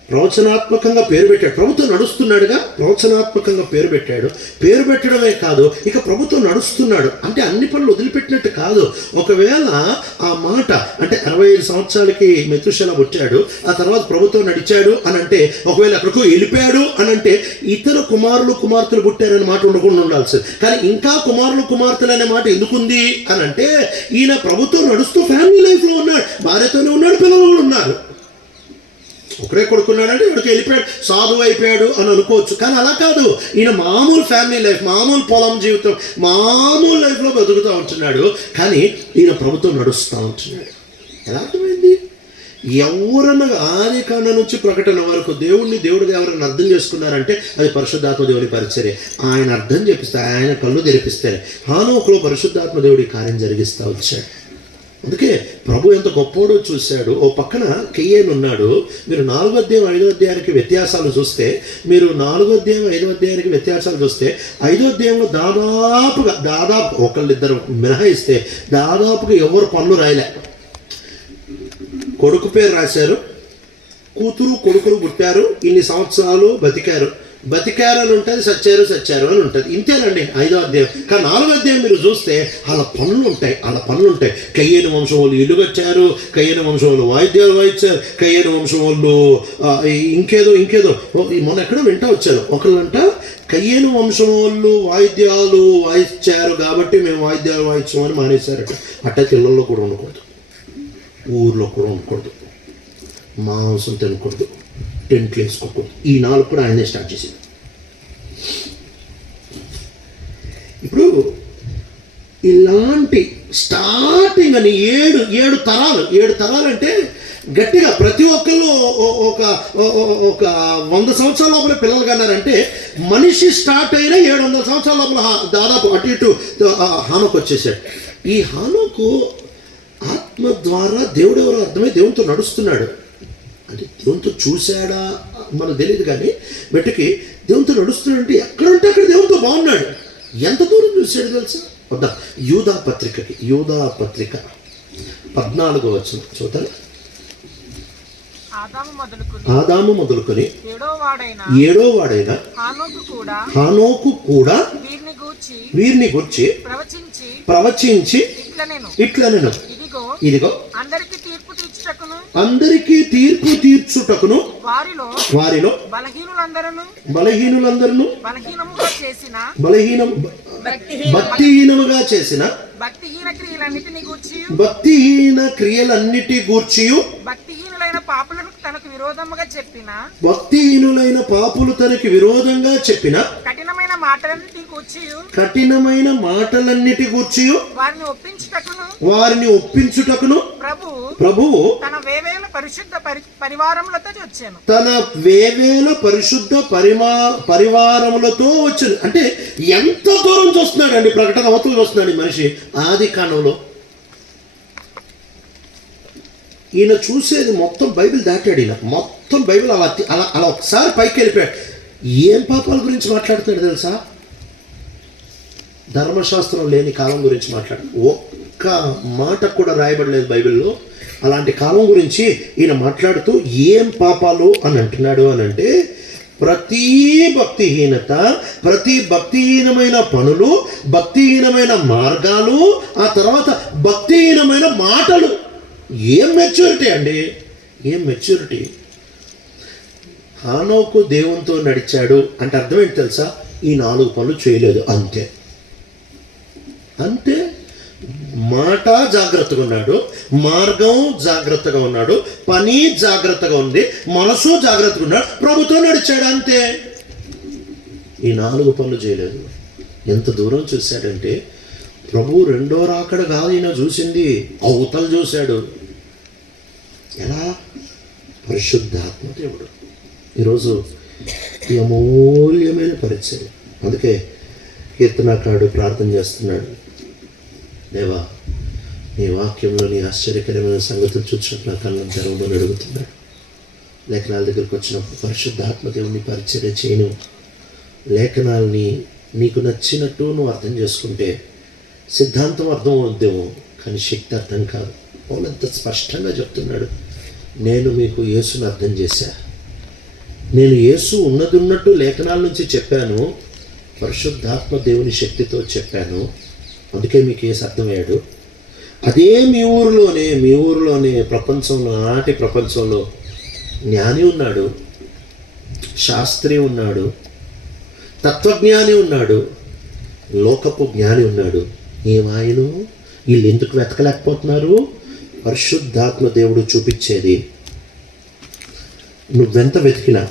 ప్రవచనాత్మకంగా పేరు పెట్టాడు. ప్రభుత్వం నడుస్తున్నాడుగా, ప్రవచనాత్మకంగా పేరు పెట్టాడు. పేరు పెట్టడమే కాదు, ఇక ప్రభుత్వం నడుస్తున్నాడు అంటే అన్ని పనులు వదిలిపెట్టినట్టు కాదు. ఒకవేళ ఆ మాట అంటే 65 సంవత్సరాలకి మెతూషెల పుట్టాడు, ఆ తర్వాత ప్రభుత్వం నడిచాడు అని అంటే, ఒకవేళ ఎక్కడికో వెళ్ళిపోయాడు అని అంటే ఇతర కుమార్తెలు పుట్టారనే మాట ఉండకుండా ఉండాల్సింది. కానీ ఇంకా కుమార్తెలు అనే మాట ఎందుకుంది అని అంటే, ఈయన ప్రభుత్వం నడుస్తూ ఫ్యామిలీ లైఫ్లో ఉన్నాడు, భార్యతోనే ఉన్నాడు, పిల్లలు కూడా ఉన్నారు. ఒకడే కొడుకున్నాడంటే ఇక్కడికి వెళ్ళిపోయాడు, సాధువు అయిపోయాడు అని అనుకోవచ్చు. కానీ అలా కాదు. ఈయన మామూలు ఫ్యామిలీ లైఫ్, మామూలు పొలం జీవితం, మామూలు లైఫ్లో బతుకుతూ ఉంటున్నాడు. కానీ ఈయన ప్రభుత్వం నడుస్తూ ఉంటున్నాడు. ఎలా అర్థమైంది? ఎవరన్నా ఆది కాండ నుంచి ప్రకటన వరకు దేవుడిగా ఎవరైనా అర్థం చేసుకున్నారంటే అది పరిశుద్ధాత్మ దేవుని పరిచర్య. ఆయన అర్థం చేపిస్తే, ఆయన కళ్ళు తెరిపిస్తే హానోకులో పరిశుద్ధాత్మ దేవుడి కార్యం జరిగిస్తూ వచ్చాడు. అందుకే ప్రభు ఎంత గొప్పోడో చూశాడు. ఓ పక్కన కెయ్యేను ఉన్నాడు. మీరు 4వ అధ్యాయం 5వ అధ్యాయానికి వ్యత్యాసాలు చూస్తే, మీరు 4వ అధ్యాయం 5వ అధ్యాయానికి వ్యత్యాసాలు చూస్తే 5వ అధ్యాయంలో దాదాపు ఒకళ్ళిద్దరు మినహాయిస్తే దాదాపుగా ఎవరు పనులు రాయలే. కొడుకు పేరు రాశారు, కొడుకులు పుట్టారు, ఇన్ని సంవత్సరాలు బతికారు అని ఉంటుంది, చచ్చారు అని ఉంటుంది. ఇంతేనండి 5వ అధ్యాయం. కానీ 4వ అధ్యాయం మీరు చూస్తే వాళ్ళ పనులు ఉంటాయి. కయ్యేను వంశం వాళ్ళు ఇల్లు కట్టారు, కయ్యేను వంశం వాళ్ళు వాయిద్యాలు వాయించారు, కయ్యేను వంశం వాళ్ళు ఇంకేదో మొన్న ఎక్కడో వింటా వచ్చారు. ఒకళ్ళంట కయ్యేను వంశం వాళ్ళు వాయిద్యాలు వాయించారు కాబట్టి మేము వాయిద్యాలు వాయించామని మానేశారట. అట్టకి ఇళ్ళల్లో కూడా ఉండకూడదు, ఊర్లో కూడా ఉండకూడదు, మాంసం తినకూడదు, టెంట్లు వేసుకోకూడదు. ఈ 4 కూడా ఆయనే స్టార్ట్ చేసింది. ఇప్పుడు ఇలాంటి స్టార్టింగ్ అని 7 తరాలు అంటే గట్టిగా ప్రతి ఒక్కళ్ళు ఒక 100 సంవత్సరాల లోపల పిల్లలు కన్నారంటే మనిషి స్టార్ట్ అయిన 700 సంవత్సరాల లోపల దాదాపు అటు ఇటు హానోకు వచ్చేసాడు. ఈ హానోకు ఆత్మ ద్వారా దేవుడు ఎవరో అర్థమై దేవునితో నడుస్తున్నాడు. అంటే దేవునితో చూశాడా మనకు తెలియదు, కానీ బయటకి దేవునితో నడుస్తున్నాడు. అంటే ఎక్కడంటే అక్కడ దేవునితో బాగున్నాడు. ఎంత దూరం చూశాడు తెలుసా? వద్దా యూదా పత్రిక 14వ వచనం చూద్దాం. ఆదాము మొదలుకొని ఏడో వాడైన హానోకు కూడా వీరిని గూర్చి ప్రవచించి ఇట్లనెను, ఇదిగో అందరికీ తీర్పు తీర్చుటకును వారిలో బలహీనులందరూ భక్తిహీనముగా చేసిన భక్తిహీన క్రియలన్నిటి గూర్చి భక్తిహీనులైన పాపులు తనకు విరోధంగా చెప్పిన కఠినమైన మాటలన్నిటి గూర్చి వారిని ఒప్పించుటకును ప్రభువు తన వేవేల పరిశుద్ధ పరివారములతో వచ్చాను. అంటే ఎంత దూరం చూస్తున్నాడు అండి, ప్రకటన అవతలు చూస్తున్నాడు మనిషి. ఆది కాండంలో ఈయన చూసేది మొత్తం బైబిల్ దాటాడు. ఈయన మొత్తం బైబిల్ అలా ఒకసారి పైకి వెళ్ళిపోయాడు. ఏం పాపాల గురించి మాట్లాడుతున్నాడు తెలుసా? ధర్మశాస్త్రం లేని కాలం గురించి మాట్లాడు. ఒక్క మాట కూడా రాయబడలేదు బైబిల్లో. అలాంటి కాలం గురించి ఈయన మాట్లాడుతూ ఏం పాపాలు అని అంటున్నాడు అని అంటే, ప్రతి భక్తిహీనత, ప్రతి భక్తిహీనమైన పనులు, భక్తిహీనమైన మార్గాలు, ఆ తర్వాత భక్తిహీనమైన మాటలు. ఏం మెచ్యూరిటీ అండి, ఏం మెచ్యూరిటీ! హానోకు దేవునితో నడిచాడు అంటే అర్థం ఏంటి తెలుసా? ఈ 4 పనులు చేయలేదు, అంతే. మాట జాగ్రత్తగా ఉన్నాడు, మార్గం జాగ్రత్తగా ఉన్నాడు, పని జాగ్రత్తగా ఉంది, మనసు జాగ్రత్తగా ఉన్నాడు, ప్రభుతో నడిచాడు, అంతే. ఈ 4 పనులు చేయలేదు. ఎంత దూరం చూశాడంటే ప్రభు రెండో రాకడ కాదు ఈయన చూసింది, అవతలు చూశాడు. ఎలా? పరిశుద్ధాత్మ దేవుడు. ఈరోజు ఈ అమూల్యమైన పరిచయం. అందుకే కీర్తనాకారుడు ప్రార్థన చేస్తున్నాడు, దేవా నీ వాక్యంలో నీ ఆశ్చర్యకరమైన సంగతులు చూసినట్టు నా కళ్ళను తెరవమని అడుగుతున్నాడు. లేఖనాల దగ్గరికి వచ్చినప్పుడు పరిశుద్ధాత్మ దేవుని పరిచర్య చేయను. లేఖనాల్ని నీకు నచ్చినట్టు నువ్వు అర్థం చేసుకుంటే సిద్ధాంతం అర్థం అవుద్దేమో, కానీ శక్తి అర్థం కాదు. వాళ్ళంత స్పష్టంగా చెప్తున్నాడు, నేను మీకు యేసును అర్థం చేశా. నేను యేసు ఉన్నట్టు లేఖనాల నుంచి చెప్పాను, పరిశుద్ధాత్మ దేవుని శక్తితో చెప్పాను. అందుకే మీకు యేసు అర్థమయ్యాడు. అదే మీ ఊరిలోనే నాటి ప్రపంచంలో జ్ఞాని ఉన్నాడు, శాస్త్రి ఉన్నాడు, తత్వజ్ఞాని ఉన్నాడు, లోకపు జ్ఞాని ఉన్నాడు. ఏమాయను వీళ్ళు ఎందుకు వెతకలేకపోతున్నారు? పరిశుద్ధాత్మ దేవుడు చూపించేది. నువ్వెంత వెతికినా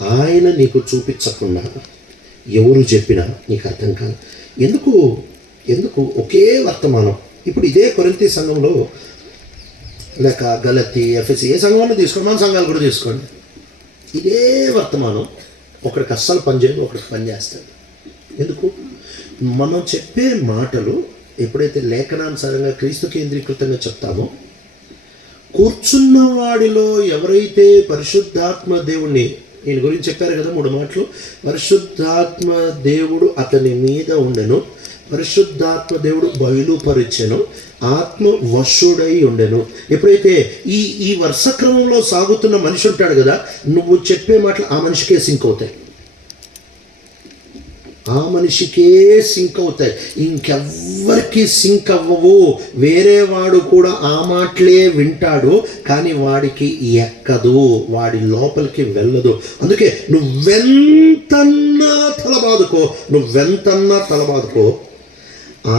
ఆయన నీకు చూపించకుండా ఎవరు చెప్పినా నీకు అర్థం కాదు. ఎందుకు ఒకే వర్తమానం. ఇప్పుడు ఇదే కొరింథీ సంఘంలో లేక గలతి, ఎఫెసి, ఏ సంఘంలో తీసుకోండి, మన సంఘాలు కూడా తీసుకోండి. ఇదే వర్తమానం ఒకడికి అస్సలు పనిచేయదు, ఒకడికి పనిచేస్తుంది. ఎందుకు? మనం చెప్పే మాటలు ఎప్పుడైతే లేఖనానుసారంగా క్రీస్తు కేంద్రీకృతంగా చెప్తామో, కూర్చున్న వాడిలో ఎవరైతే పరిశుద్ధాత్మ దేవుణ్ణి, ఈయన గురించి చెప్పారు కదా 3 మాటలు, పరిశుద్ధాత్మ దేవుడు అతని మీద ఉండెను, పరిశుద్ధాత్మ దేవుడు బయలుపరిచెను, ఆత్మ వశుడై ఉండెను. ఎప్పుడైతే ఈ వరుస క్రమంలో సాగుతున్న మనిషి ఉంటాడు కదా, నువ్వు చెప్పే మాటలు ఆ మనిషికే సింక్ అవుతాయి, ఆ మనిషికే సింక్ అవుతాయి, ఇంకెవ్వరికి సింక్ అవ్వవు. వేరే వాడు కూడా ఆ మాటలే వింటాడు, కానీ వాడికి ఎక్కదు, వాడి లోపలికి వెళ్ళదు. అందుకే నువ్వెంతన్నా తలబాదుకో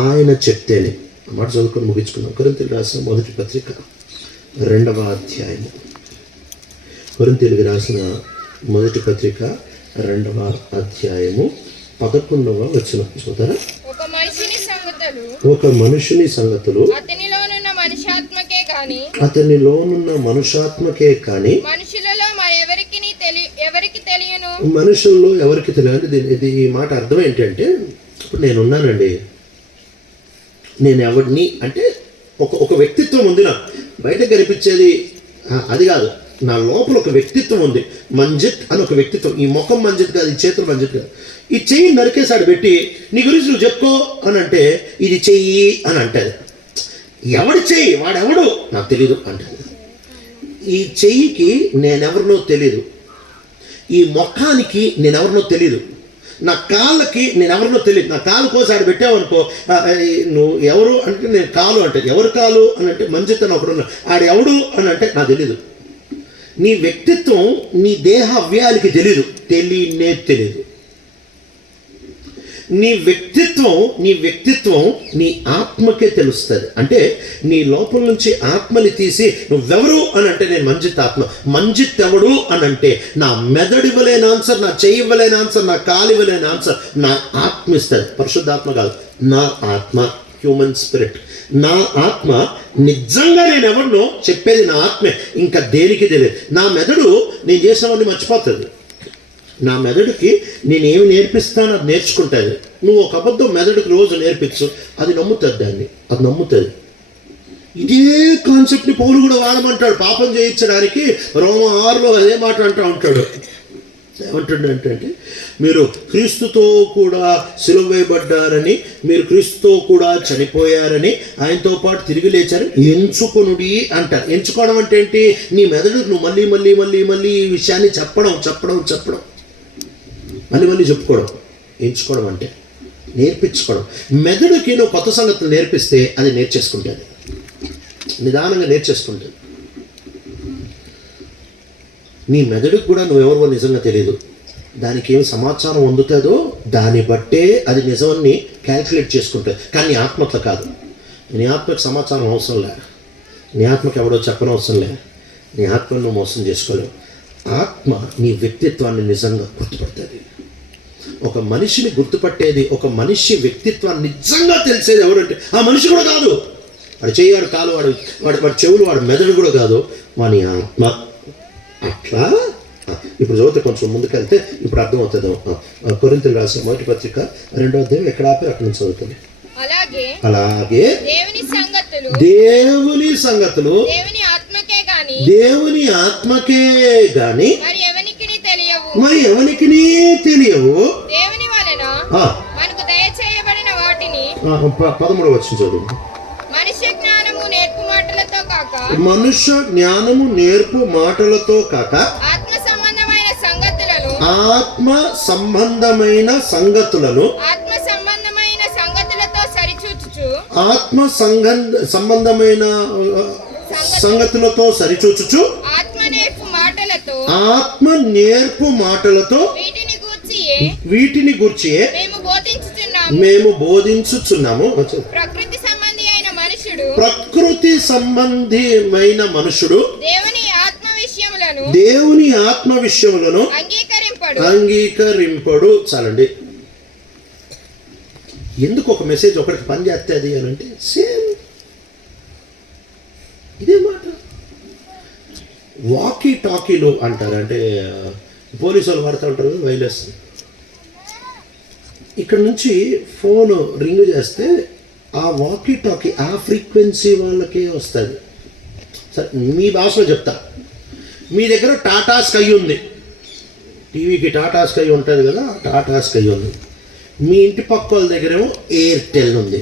ఆయన చెప్తేనే. మాట చదువుకొని ముగించుకున్నాం. కొరింథీయులకు రాసిన మొదటి పత్రిక 2వ అధ్యాయము. కొరింథీయులకు రాసిన మొదటి పత్రిక 2వ అధ్యాయము 11వ వచనం చూద్దారా. ఒక మనుషుని సంగతులు అతనిలోనున్న మనుషాత్మకే కాని మనుషులలో ఎవరికి తెలియను. మనుషుల్లో ఎవరికి తెలియదు. ఇది ఈ మాట అర్థం ఏంటంటే, ఇప్పుడు నేనున్నానండి, నేను ఎవరిని అంటే ఒక వ్యక్తిత్వం ఉంది, నా బయటకు కనిపించేది అది కాదు, నా లోపల ఒక వ్యక్తిత్వం ఉంది. మంజిత్ అని ఒక వ్యక్తిత్వం. ఈ ముఖం మంజిత్ కాదు, ఈ చేతులు మంజిత్ కాదు. ఈ చెయ్యి నరికేసాడు పెట్టి నీ గురించి నువ్వు చెప్పుకో అని అంటే ఇది చెయ్యి అని అంటది. ఎవడి చెయ్యి, వాడెవడు నాకు తెలీదు అంటది. ఈ చెయ్యికి నేనెవరినో తెలీదు, ఈ ముఖానికి నేనెవరినో తెలీదు, నా కాళ్ళకి నేనెవరినో తెలియదు. నా కాలు కోసాడు పెట్టావనుకో, నువ్వు ఎవరు అంటే నేను కాలు అంటే, ఎవరు కాలు అని అంటే మంజిత్ అని ఒకడు, ఆడు ఎవడు అని అంటే నాకు తెలీదు. నీ వ్యక్తిత్వం నీ దేహ అవ్యాయాలకి తెలీదు, తెలీదు. నీ వ్యక్తిత్వం నీ ఆత్మకే తెలుస్తుంది. అంటే నీ లోపల నుంచి ఆత్మని తీసి నువ్వెవరు అని అంటే నేను మంజిత్ ఆత్మ. మంజిత్ ఎవడు అని అంటే నా మెదడు ఇవ్వలేని ఆన్సర్, నా చెయ్యి ఇవ్వలేని ఆన్సర్, నా కాలు ఇవ్వలేని ఆన్సర్ నా ఆత్మ ఇస్తుంది. పరిశుద్ధాత్మ కాదు, నా ఆత్మ, హ్యూమన్ స్పిరిట్. నా ఆత్మ నిజంగా నేను ఎవరినో చెప్పేది నా ఆత్మే, ఇంకా దేనికి తెలియదు. నా మెదడు నేను చేసినవన్నీ మర్చిపోతుంది. నా మెదడుకి నేనేమి నేర్పిస్తాను అది నేర్చుకుంటుంది. నువ్వు ఒక అబద్ధం మెదడుకి రోజు నేర్పించు, అది నమ్ముతుంది. ఇదే కాన్సెప్ట్ని పౌలు కూడా వాడమంటాడు పాపం చేయించడానికి. రోమ 6లో అదే మాట అంటూ ఉంటాడు. ఏమంటుండంటే, మీరు క్రీస్తుతో కూడా సిలువ వేయబడ్డారని, మీరు క్రీస్తుతో కూడా చనిపోయారని, ఆయనతో పాటు తిరిగి లేచారు, ఎంచుకొనుడి అంటారు. ఎంచుకోవడం అంటే ఏంటి? నీ మెదడు నువ్వు మళ్ళీ ఈ విషయాన్ని చెప్పడం మళ్ళీ చెప్పుకోవడం. ఎంచుకోవడం అంటే నేర్పించుకోవడం. మెదడుకి నువ్వు కొత్త సంగతులు నేర్పిస్తే అది నేర్చేసుకుంటుంది, నిదానంగా నేర్చేసుకుంటుంది. నీ మెదడుకు కూడా నువ్వెవరో నిజంగా తెలియదు. దానికి ఏమి సమాచారం అందుతుందో దాన్ని బట్టే అది నిజాన్ని క్యాల్కులేట్ చేసుకుంటుంది. కానీ నీ ఆత్మతో కాదు. నీ ఆత్మకు సమాచారం అవసరం లే, నీ ఆత్మకు ఎవడో చెప్పనవసరం లే. నీ ఆత్మను నువ్వు మోసం చేసుకోలేవు. ఆత్మ నీ వ్యక్తిత్వాన్ని నిజంగా గుర్తుపడుతుంది. ఒక మనిషిని గుర్తుపట్టేది, ఒక మనిషి వ్యక్తిత్వాన్ని నిజంగా తెలిసేది ఎవరంటే ఆ మనిషి కూడా కాదు. వాడు చెయ్యాడు, కాలు, వాడి చెవులు, వాడి మెదడు కూడా కాదు, వాని ఆత్మ. అట్లా ఇప్పుడు చదివితే కొంచెం ముందుకెళ్తే ఇప్పుడు అర్థమవుతుంది. కొరింథీయులకు రాసిన మొదటి పత్రిక 2వ అధ్యాయం ఎక్కడ ఆపి అక్కడ నుంచి చదువుతుంది. అలాగే దేవుని సంగతులు దేవుని ఆత్మకే గాని మరి ఎవనికి తెలియవు. దేవుని వలన మనకు దయచేయబడిన వాటిని 13వ వచనం చదువు. మనుష్య జ్ఞానము నేర్పు మాటలతో కాక ఆత్మ సంబంధమైన సంగతులను ఆత్మ సంబంధమైన సంగతులతో సరిచూచుచు ఆత్మ నేర్పు మాటలతో వీటిని గూర్చి మేము బోధించుచున్నాము. ప్రకృతి సంబంధిమైన మనుషుడు దేవుని ఆత్మ విషయములను అంగీకరింపడు. చాలండి. ఎందుకు ఒక మెసేజ్ ఒకరికి పని చేస్తుంది అని అంటే సేమ్ ఇదే మాట. వాకీ టాకీలు అంటారు, అంటే పోలీసు వాళ్ళు వాడుతూ ఉంటారు వైర్లెస్. ఇక్కడ నుంచి ఫోన్ రింగ్ చేస్తే ఆ వాకీ టాకీ ఆ ఫ్రీక్వెన్సీ వాళ్ళకే వస్తుంది. సరే మీ భాషలో చెప్తా, మీ దగ్గర టాటా స్కై ఉంది, టీవీకి టాటా స్కై ఉంటుంది కదా, టాటా స్కై ఉంది. మీ ఇంటి పక్క వాళ్ళ దగ్గరేమో ఎయిర్టెల్ ఉంది.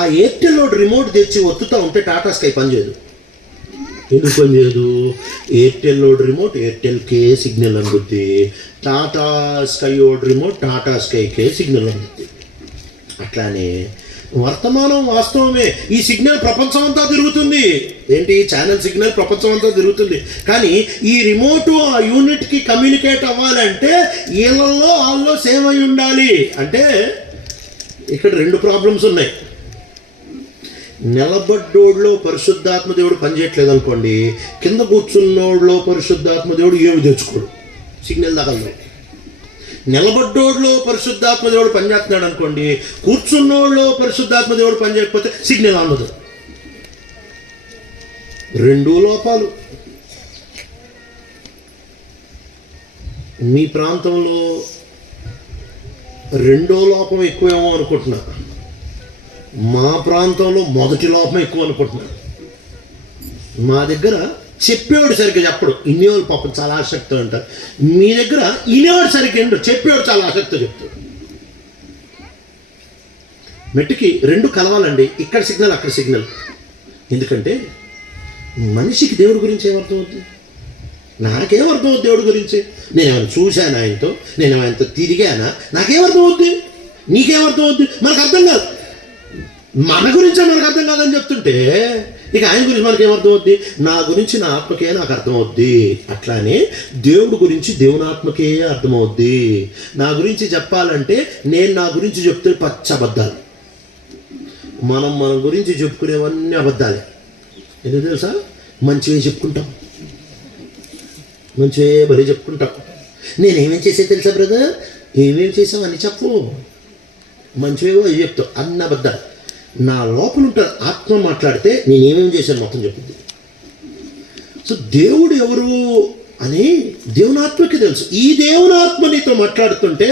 ఆ ఎయిర్టెల్లో రిమోట్ తెచ్చి ఒత్తుతూ ఉంటే టాటా స్కై పనిచేయదు. ఎందుకు పనిచేయదు? ఎయిర్టెల్లో రిమోట్ ఎయిర్టెల్కే సిగ్నల్ అందుద్ది, టాటా స్కై రిమోట్ టాటా స్కైకే సిగ్నల్ అందుద్ది. అట్లానే వర్తమానం వాస్తవమే, ఈ సిగ్నల్ ప్రపంచం అంతా తిరుగుతుంది. ఏంటి? ఛానల్ సిగ్నల్ ప్రపంచం అంతా తిరుగుతుంది. కానీ ఈ రిమోట్ ఆ యూనిట్కి కమ్యూనికేట్ అవ్వాలంటే వీళ్ళల్లో వాళ్ళలో సేమ్ అయి ఉండాలి. అంటే ఇక్కడ 2 ప్రాబ్లమ్స్ ఉన్నాయి. నిలబడ్డోడ్లో పరిశుద్ధాత్మ దేవుడు పనిచేయట్లేదు అనుకోండి, కింద కూర్చున్నోడ్లో పరిశుద్ధాత్మ దేవుడు ఏమి తెచ్చుకోడు, సిగ్నల్ తగలదు. నిలబడ్డోడ్లో పరిశుద్ధాత్మ దేవుడు పనిచేస్తున్నాడు అనుకోండి, కూర్చున్నోడ్లో పరిశుద్ధాత్మ దేవుడు పనిచేయకపోతే సిగ్నల్ అందదు. 2 లోపాలు. మీ ప్రాంతంలో 2వ లోపం ఎక్కువేమో అనుకుంటున్నా, మా ప్రాంతంలో 1టి లోపం ఎక్కువ అనుకుంటున్నా. మా దగ్గర చెప్పేవాడు సరిగ్గా చెప్పడు, ఇన్నేవాళ్ళు పాపం చాలా ఆసక్తిగా ఉంటారు. మీ దగ్గర ఇనేవాడు సరిగ్గా ఏంటో, చెప్పేవాడు చాలా ఆసక్తిగా చెప్తాడు. మెట్టుకి 2 కలవాలండి, ఇక్కడ సిగ్నల్ అక్కడ సిగ్నల్. ఎందుకంటే మనిషికి దేవుడి గురించి ఏమర్థమవుతుంది? నాకేమర్థమవుతుంది దేవుడి గురించి? నేనేమైనా చూశాను ఆయనతో, నేను ఆయనతో తిరిగానా? నాకేమర్థమవుద్ది? నీకేమర్థమవుద్ది? మనకు అర్థం కాదు. మన గురించే మనకు అర్థం కాదని చెప్తుంటే ఇక ఆయన గురించి మనకేమర్థమవుద్ది? నా గురించి నా ఆత్మకే నాకు అర్థమవుద్ది. అట్లానే దేవుడి గురించి దేవుని ఆత్మకే అర్థమవుద్ది. నా గురించి చెప్పాలంటే నేను నా గురించి చెప్తే పచ్చ అబద్ధాలు, మనం గురించి చెప్పుకునేవన్నీ అబద్ధాలే. ఎందుకు తెలుసా? మంచివే చెప్పుకుంటాం, మంచివే బలి చెప్పుకుంటాం. నేనేమేం చేసే తెలుసా బ్రదర్? ఏమేం చేసావు అని చెప్పు, మంచివేవో అవి చెప్తావు, అన్ని అబద్ధాలు. నా లోపల ఉంటారు ఆత్మ మాట్లాడితే నేనేమేం చేశాను మొత్తం చెప్పింది. సో దేవుడు ఎవరు అని దేవుని ఆత్మకి తెలుసు. ఈ దేవుని ఆత్మ నీతో మాట్లాడుతుంటే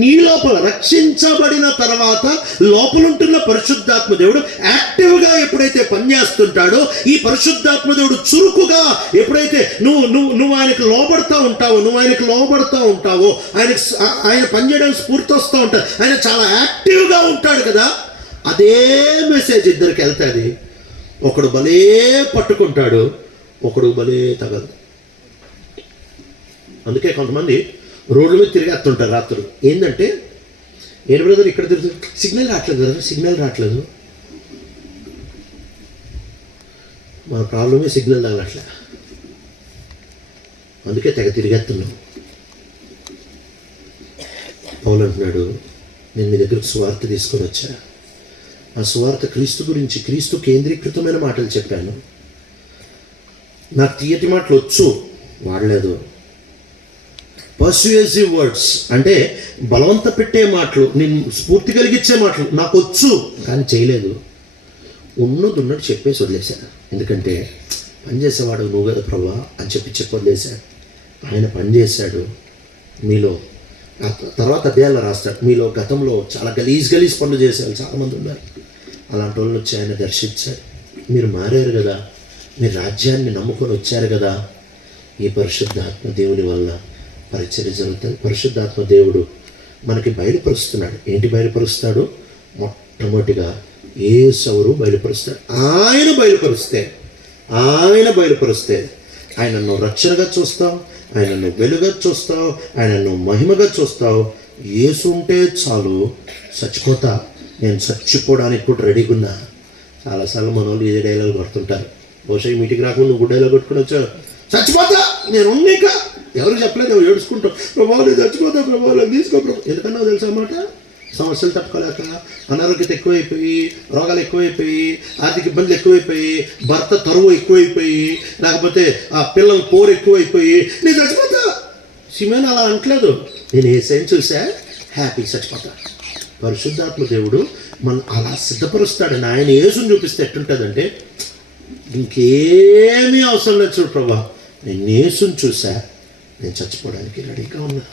నీ లోపల రక్షించబడిన తర్వాత లోపలుంటున్న పరిశుద్ధాత్మ దేవుడు యాక్టివ్గా ఎప్పుడైతే పనిచేస్తుంటాడో, ఈ పరిశుద్ధాత్మ దేవుడు చురుకుగా ఎప్పుడైతే నువ్వు ఆయనకు లోబడతా ఉంటావో ఆయన పనిచేయడానికి స్ఫూర్తి వస్తూ ఉంటాడు. ఆయన చాలా యాక్టివ్గా ఉంటాడు కదా, అదే మెసేజ్ ఇద్దరికి వెళ్తుంది. ఒకడు భలే పట్టుకుంటాడు, ఒకడు భలే తగదు. అందుకే కొంతమంది రోడ్ల మీద తిరిగేస్తుంటారు రాత్రులు. ఏంటంటే ఏంటి బ్రదర్ ఇక్కడ తిరుగుతుంది, సిగ్నల్ రావట్లేదు బ్రదర్, సిగ్నల్ రావట్లేదు. మన ప్రాబ్లమే సిగ్నల్ తగలట్లే, అందుకే తెగ తిరిగేస్తున్నాం. పౌలు అంటున్నాడు, నేను మీ దగ్గరకు సువార్త తీసుకొని వచ్చా. ఆ సువార్త క్రీస్తు గురించి, క్రీస్తు కేంద్రీకృతమైన మాటలు చెప్పాను. నాకు తీయటి మాటలు వచ్చు, వాడలేదు. పర్సుయేసివ్ వర్డ్స్ అంటే బలవంత పెట్టే మాటలు, నేను స్ఫూర్తి కలిగించే మాటలు నాకు వచ్చు, కానీ చేయలేదు. ఉన్నట్టు చెప్పేసి వదిలేశాను. ఎందుకంటే పనిచేసేవాడు నువ్వు కదా ప్రభా అని చెప్పి వదిలేశాడు. ఆయన పనిచేశాడు మీలో. తర్వాత అధ్యాయాలు రాస్తాడు, మీలో గతంలో చాలా గలీజ్ పనులు చేసేవాళ్ళు చాలామంది ఉన్నారు. అలాంటి వాళ్ళని వచ్చి ఆయన దర్శించాడు. మీరు మారారు కదా, మీరు రాజ్యాన్ని నమ్ముకొని వచ్చారు కదా. ఈ పరిశుద్ధాత్మ దేవుని వల్ల పరిచర్య జరుగుతుంది. పరిశుద్ధాత్మ దేవుడు మనకి బయలుపరుస్తున్నాడు. ఏంటి బయలుపరుస్తాడు? మొట్టమొదటిగా యేసవురు బయలుపరుస్తాడు. ఆయన బయలుపరిస్తే ఆయనను రక్షణగా చూస్తావు, ఆయనను వెలుగా చూస్తావు, ఆయనను మహిమగా చూస్తావు. యేసు ఉంటే చాలు, చచ్చిపోతా, నేను చచ్చిపోవడానికి కూడా రెడీగా ఉన్నా. చాలాసార్లు మన వాళ్ళు ఇదే డైలాగ్ కొడుతుంటారు. బహుశా ఈ మీటింగ్ రాకుండా నువ్వు డైలాగ్ కొట్టుకుని వచ్చావు, చచ్చిపోతా నేను ఉన్నాక. ఎవరు చెప్పలేదు, ఎవరు ఏడుచుకుంటావు, ప్రభావం నేను చచ్చిపోతా, ప్రభావం తీసుకో ప్రభావం. ఎందుకన్నా తెలుసా అన్నమాట? సమస్యలు తట్టుకోలేక, అనారోగ్యత ఎక్కువైపోయి, రోగాలు ఎక్కువైపోయి, ఆర్థిక ఇబ్బందులు ఎక్కువైపోయి, భర్త తరువు ఎక్కువైపోయి, లేకపోతే ఆ పిల్లల పోరు ఎక్కువైపోయి నేను చచ్చిపోతా. సిమేన్ అలా అంటలేదు, నేను ఏ సైన్ చూసా హ్యాపీ చచ్చిపోతా. పరిశుద్ధాత్మ దేవుడు మనం అలా సిద్ధపరుస్తాడని ఆయన యేసుని చూపిస్తే ఎట్టుంటుందంటే ఇంకేమీ అవసరం లేదు చూడు ప్రభా, నేను యేసుని చూసా, నేను చచ్చిపోవడానికి రెడీగా ఉన్నా.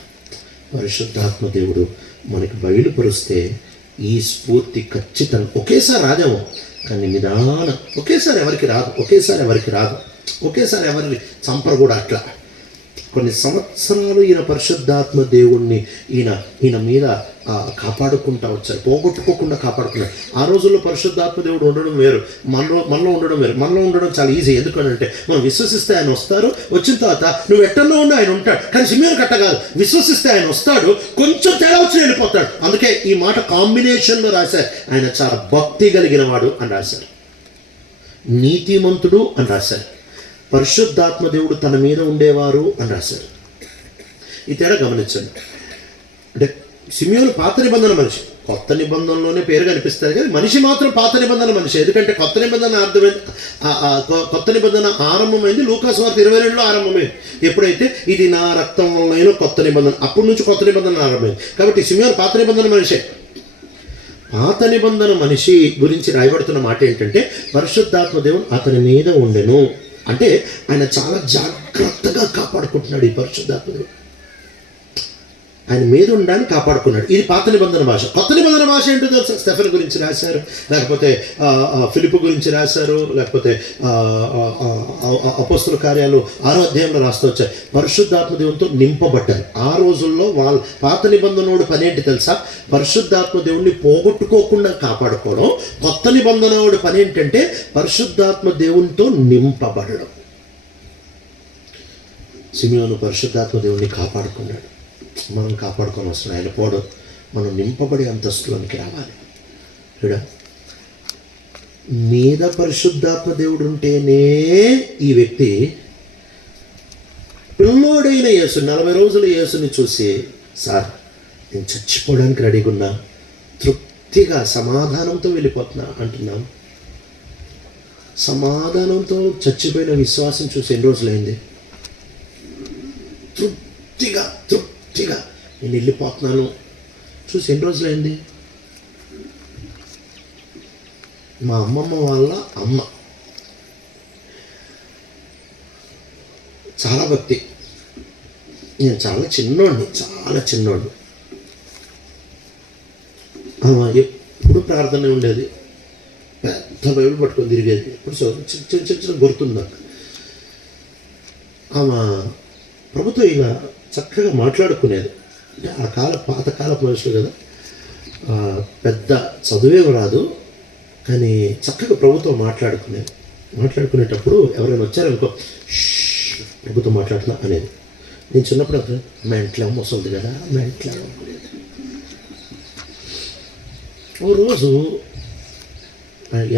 పరిశుద్ధాత్మ దేవుడు మనకి బయలుపరుస్తే ఈ స్ఫూర్తి ఖచ్చితంగా ఒకేసారి రాదేమో, కానీ నిదానం. ఒకేసారి ఎవరికి రాదు, ఒకేసారి ఎవరిని చంపరు కూడా. అట్లా కొన్ని సంవత్సరాలు ఈయన పరిశుద్ధాత్మ దేవుణ్ణి ఈయన మీద కాపాడుకుంటా వచ్చారు, పోగొట్టుకోకుండా కాపాడుకున్నారు. ఆ రోజుల్లో పరిశుద్ధాత్మ దేవుడు ఉండడం వేరు, మనలో ఉండడం వేరు. మనలో ఉండడం చాలా ఈజీ. ఎందుకంటే మనం విశ్వసిస్తే ఆయన వస్తారు, వచ్చిన తర్వాత నువ్వు ఎట్టల్లో ఉండి ఆయన ఉంటాడు. కానీ సిమియోను కట్ట కాదు, విశ్వసిస్తే ఆయన వస్తాడు, కొంచెం తేడా వచ్చి వెళ్ళిపోతాడు. అందుకే ఈ మాట కాంబినేషన్లో రాశారు. ఆయన చాలా భక్తి కలిగిన వాడు అని రాశారు, నీతిమంతుడు అని రాశారు, పరిశుద్ధాత్మ దేవుడు తన మీద ఉండేవారు అని రాశారు. ఈ తేడా గమనించండి. అంటే సిమియోను పాత నిబంధన మనిషి, కొత్త నిబంధనలోనే పేరు కనిపిస్తారు, కానీ మనిషి మాత్రం పాత నిబంధన మనిషి. ఎందుకంటే కొత్త నిబంధన కొత్త నిబంధన ఆరంభమైంది లూకా సువార్త 22లో ఆరంభమైంది. ఎప్పుడైతే ఇది నా రక్తం వలన కొత్త నిబంధన, అప్పటి నుంచి కొత్త నిబంధన ఆరంభమైంది. కాబట్టి సిమియోను పాత నిబంధన మనిషే. పాత నిబంధన మనిషి గురించి రాయబడుతున్న మాట ఏంటంటే పరిశుద్ధాత్మ దేవుడు అతని మీద ఉండెను. అంటే ఆయన చాలా జాగ్రత్తగా కాపాడుకుంటున్నాడు. ఈ పరిశుద్ధాత్మ దేవుడు ఆయన మీద ఉండడానికి కాపాడుకున్నాడు. ఇది పాత నిబంధన భాష. కొత్త నిబంధన భాష ఏంటో తెలుసా? స్టెఫెన్ గురించి రాశారు, లేకపోతే ఫిలిప్పు గురించి రాశారు, లేకపోతే అపోస్తల కార్యాలు 6వ అధ్యాయంలో రాస్తూ వచ్చారు. పరిశుద్ధాత్మ దేవునితో నింపబడ్డారు. ఆ రోజుల్లో వాళ్ళ పాత నిబంధనోడు పని ఏంటి తెలుసా? పరిశుద్ధాత్మ దేవుణ్ణి పోగొట్టుకోకుండా కాపాడుకోవడం. కొత్త నిబంధనోడు పని ఏంటంటే పరిశుద్ధాత్మ దేవునితో నింపబడడం. సిమియోను పరిశుద్ధాత్మ దేవుణ్ణి కాపాడుకున్నాడు. మనం కాపాడుకొని వస్తున్నాం. ఆయన పోవడం, మనం నింపబడి అంతస్తులోనికి రావాలి. ఇక్కడ మీద పరిశుద్ధాత్మ దేవుడు ఉంటేనే ఈ వ్యక్తి పిల్లోడైన యేసు 40 రోజుల యేసుని చూసి, సార్ నేను చచ్చిపోవడానికి రెడీగా ఉన్నా, తృప్తిగా సమాధానంతో వెళ్ళిపోతున్నా అంటున్నాను. సమాధానంతో చచ్చిపోయిన విశ్వాసం చూసి ఎన్ని రోజులైంది? తృప్తిగా నేను వెళ్ళిపోతున్నాను చూసి ఎన్ని రోజులైంది? మా అమ్మమ్మ వాళ్ళ అమ్మ చాలా భక్తి. నేను చాలా చిన్నోడిని. ఆమె ఎప్పుడు ప్రార్థన ఉండేది, పెద్ద బైబిల్ పట్టుకొని తిరిగేది. ఎప్పుడు చిన్న గుర్తుంది నాకు. ఆమె ప్రభుత్వం ఇలా చక్కగా మాట్లాడుకునేది. అంటే పాతకాలపు మనుషులు కదా, పెద్ద చదువేం రాదు, కానీ చక్కగా ప్రభుత్వం మాట్లాడుకునేటప్పుడు ఎవరైనా వచ్చారనుకో, ప్రభుత్వం మాట్లాడుతున్నా అనేది. నేను చిన్నప్పుడు అక్కడ మెంట్లేమో వస్తుంది కదా, మెంట్లేమో అనేది. ఓ రోజు